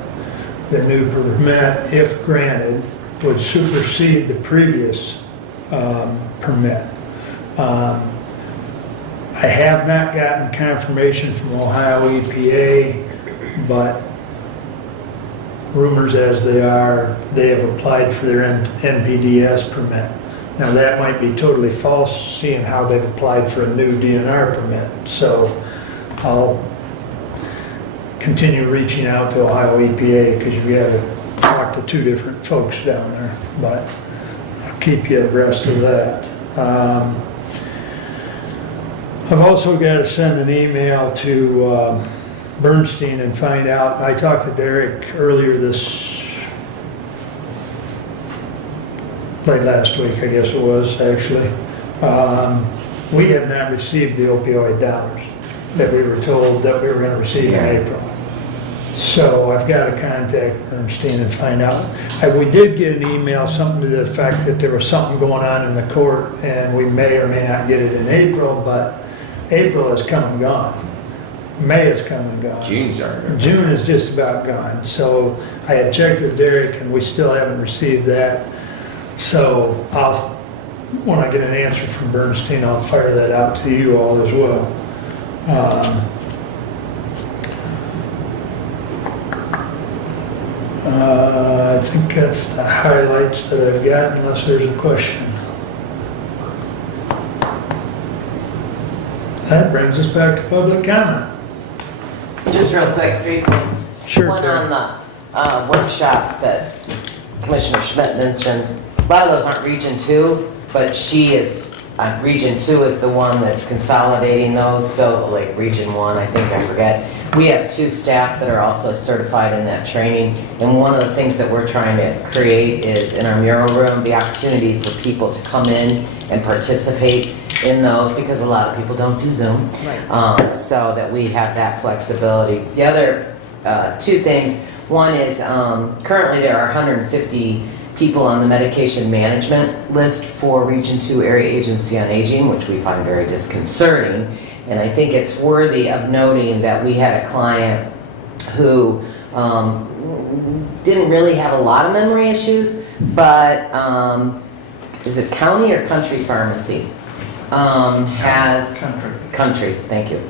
The new permit, if granted, would supersede the previous permit. I have not gotten confirmation from Ohio EPA, but rumors as they are, they have applied for their NPDES permit. Now that might be totally false, seeing how they've applied for a new DNR permit. So I'll continue reaching out to Ohio EPA because you've got to talk to 2 different folks down there, but I'll keep you abreast of that. I've also got to send an email to Bernstein and find out. I talked to Derek earlier late last week, I guess it was actually. We have not received the opioid dollars that we were told that we were going to receive in April. So I've got to contact Bernstein and find out. We did get an email, something to the effect that there was something going on in the court and we may or may not get it in April, but April has come and gone. May has come and gone. June is just about gone. So I had checked with Derek and we still haven't received that. So when I get an answer from Bernstein, I'll fire that out to you all as well. I think that's the highlights that I've got, unless there's a question. That brings us back to public comment. Just real quick, 3 points. Sure, One Terry. on the workshops that Commissioner Schmidt mentioned. A lot of those aren't Region 2, but she is, Region 2 is the one that's consolidating those, so like Region 1, I think, I forget. We have 2 staff that are also certified in that training, and one of the things that we're trying to create is in our mural room, the opportunity for people to come in and participate in those, because a lot of people don't do Zoom. Right. So that we have that flexibility. The other 2 things, one is currently there are 150 people on the medication management list for Region 2 Area Agency on Aging, which we find very disconcerting. And I think it's worthy of noting that we had a client who didn't really have a lot of memory issues, but is it county or country pharmacy? Has country, thank you.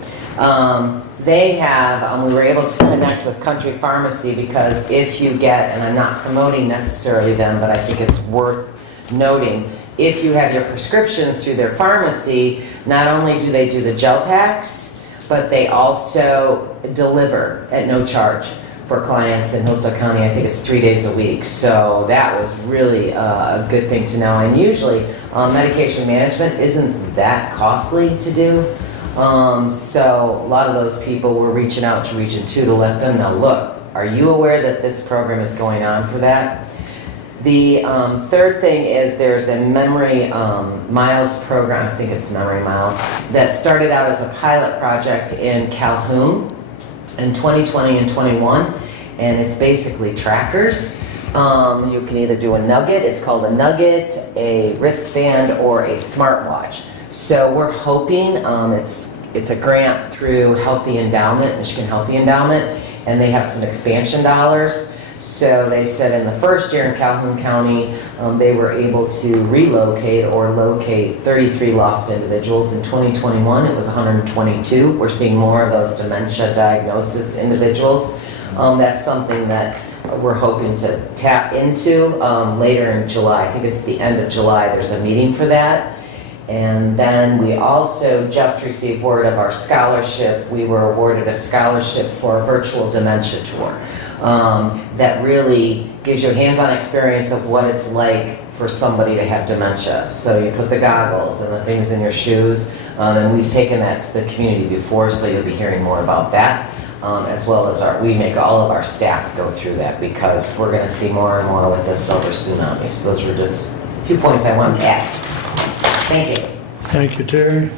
They have, we were able to connect with Country Pharmacy because if you get, and I'm not promoting necessarily them, but I think it's worth noting, if you have your prescriptions through their pharmacy, not only do they do the gel packs, but they also deliver at no charge for clients in Hillsdale County. I think it's 3 days a week. So that was really a good thing to know. And usually medication management isn't that costly to do. So a lot of those people were reaching out to Region 2 to let them know, look, are you aware that this program is going on for that? The third thing is there's a Memory Miles program, I think it's Memory Miles, that started out as a pilot project in Calhoun in 2020 and 21, and it's basically trackers. You can either do a nugget, it's called a nugget, a wristband, or a smartwatch. So we're hoping, it's a grant through Healthy Endowment, Michigan Healthy Endowment, and they have some expansion dollars. So they said in the first year in Calhoun County, they were able to relocate or locate 33 lost individuals. In 2021, it was 122. We're seeing more of those dementia diagnosis individuals. That's something that we're hoping to tap into later in July. I think it's the end of July. There's a meeting for that. And then we also just received word of our scholarship. We were awarded a scholarship for a virtual dementia tour. That really gives you a hands-on experience of what it's like for somebody to have dementia. So you put the goggles and the things in your shoes, and we've taken that to the community before, so you'll be hearing more about that, as well as we make all of our staff go through that because we're going to see more and more with this silver tsunami. So those were just a few points I wanted to add. Thank you. Thank you, Terry.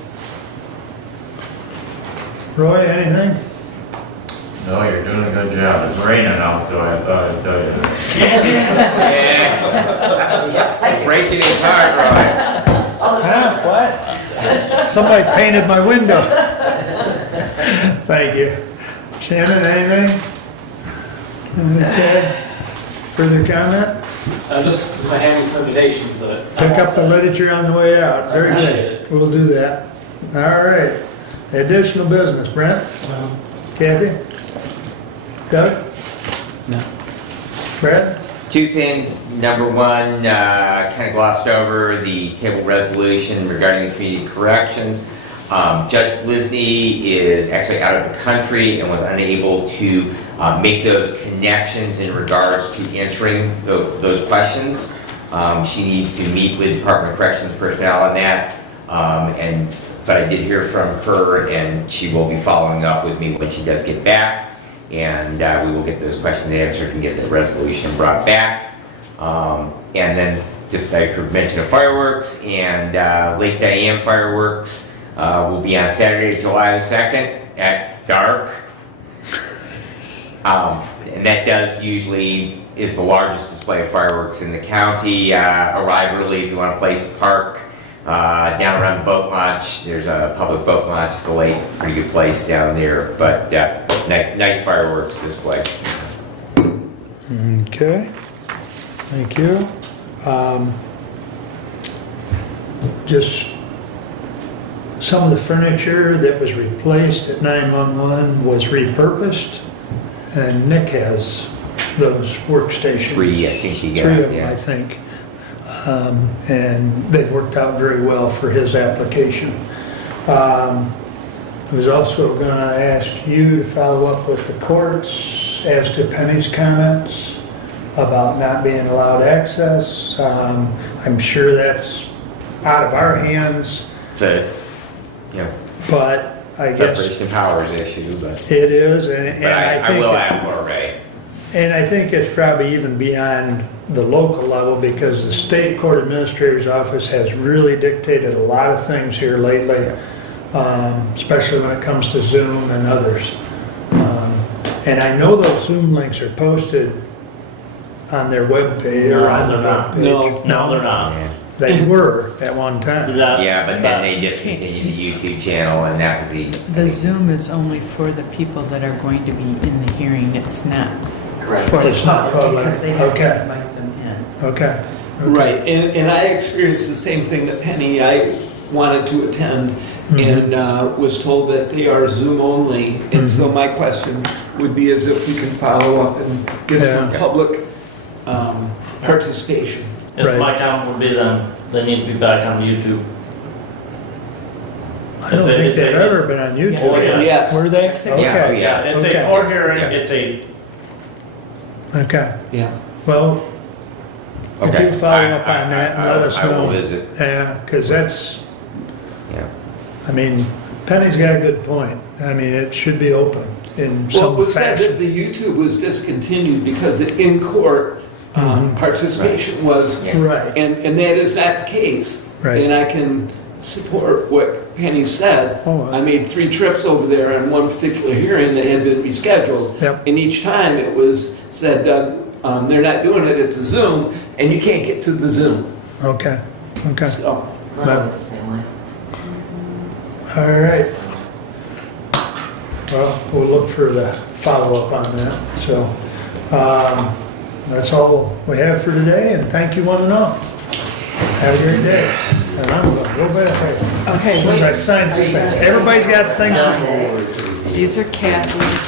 Roy, anything? No, you're doing a good job. It's raining out though, I thought I'd tell you that. Yeah. Breaking his heart, Roy. Huh? What? Somebody painted my window. Thank you. Shannon, anything? Okay. Further comment? Just because I have some invitations, but Pick up the literature on the way out. Very good. We'll do that. All right. Additional business. Brent? Kathy? Doug? No. Brad? 2 things. Number 1, kind of glossed over the table resolution regarding the community corrections. Judge Blisney is actually out of the country and was unable to make those connections in regards to answering those questions. She needs to meet with Department of Corrections personnel on that. But I did hear from her, and she will be following up with me when she does get back. And we will get those questions answered and get the resolution brought back. And then just I could mention the fireworks and Lake Diane fireworks will be on Saturday, July the 2nd at dark. And that does usually is the largest display of fireworks in the county. Arrive early if you want to place the park. Down around the boat launch, there's a public boat launch at the lake, pretty good place down there, but nice fireworks display. Okay. Thank you. Just some of the furniture that was replaced at 911 was repurposed, and Nick has those workstations. 3, I think he got, 3 of them, yeah. I think. And they've worked out very well for his application. I was also going to ask you to follow up with the courts as to Penny's comments about not being allowed access. I'm sure that's out of our hands. Yeah. But I guess separation of powers issue, but it is, and but I I think, will ask for Ray. and I think it's probably even beyond the local level, because the state court administrator's office has really dictated a lot of things here lately, especially when it comes to Zoom and others. And I know those Zoom links are posted on their webpage, or on the No, they're not. webpage. No, they're not. They were at one time. Yeah, but then they discontinued the YouTube channel, and that was the. The Zoom is only for the people that are going to be in the hearing. It's not for the It's not public public. because they have Okay. to invite them in. Okay. Right, and I experienced the same thing that Penny, I wanted to attend and was told that they are Zoom only. And so my question would be is if we can follow up and get some Yeah. public participation. If my comment would be then, they need to be back on YouTube. I don't think they've ever been on YouTube. Oh, yeah. Yes. Were they? Yeah, oh, Okay. yeah. It's Okay. a court hearing, Yeah. it's a, Okay. Yeah. Well, if Okay. you follow up on that and let us I will know. visit. Yeah, because that's, Yeah. I mean, Penny's got a good point. I mean, it should be open in Well, it some was said that fashion. the YouTube was discontinued because the in-court participation was, Right, and that is not the case. Right. And I can support what Penny said. Oh, I made 3 trips over there on one particular hearing that had been rescheduled. Yep. And each time it was said, Doug, they're not doing it, it's a Zoom, and you can't get to the Zoom. okay, okay. So, That was the same way. All right. Well, we'll look for the follow-up on that. So, that's all we have for today, and thank you one and all. Have a great day. And I'm gonna go back. Okay, As soon as I sign some things. Everybody's got things. These are Kathy's.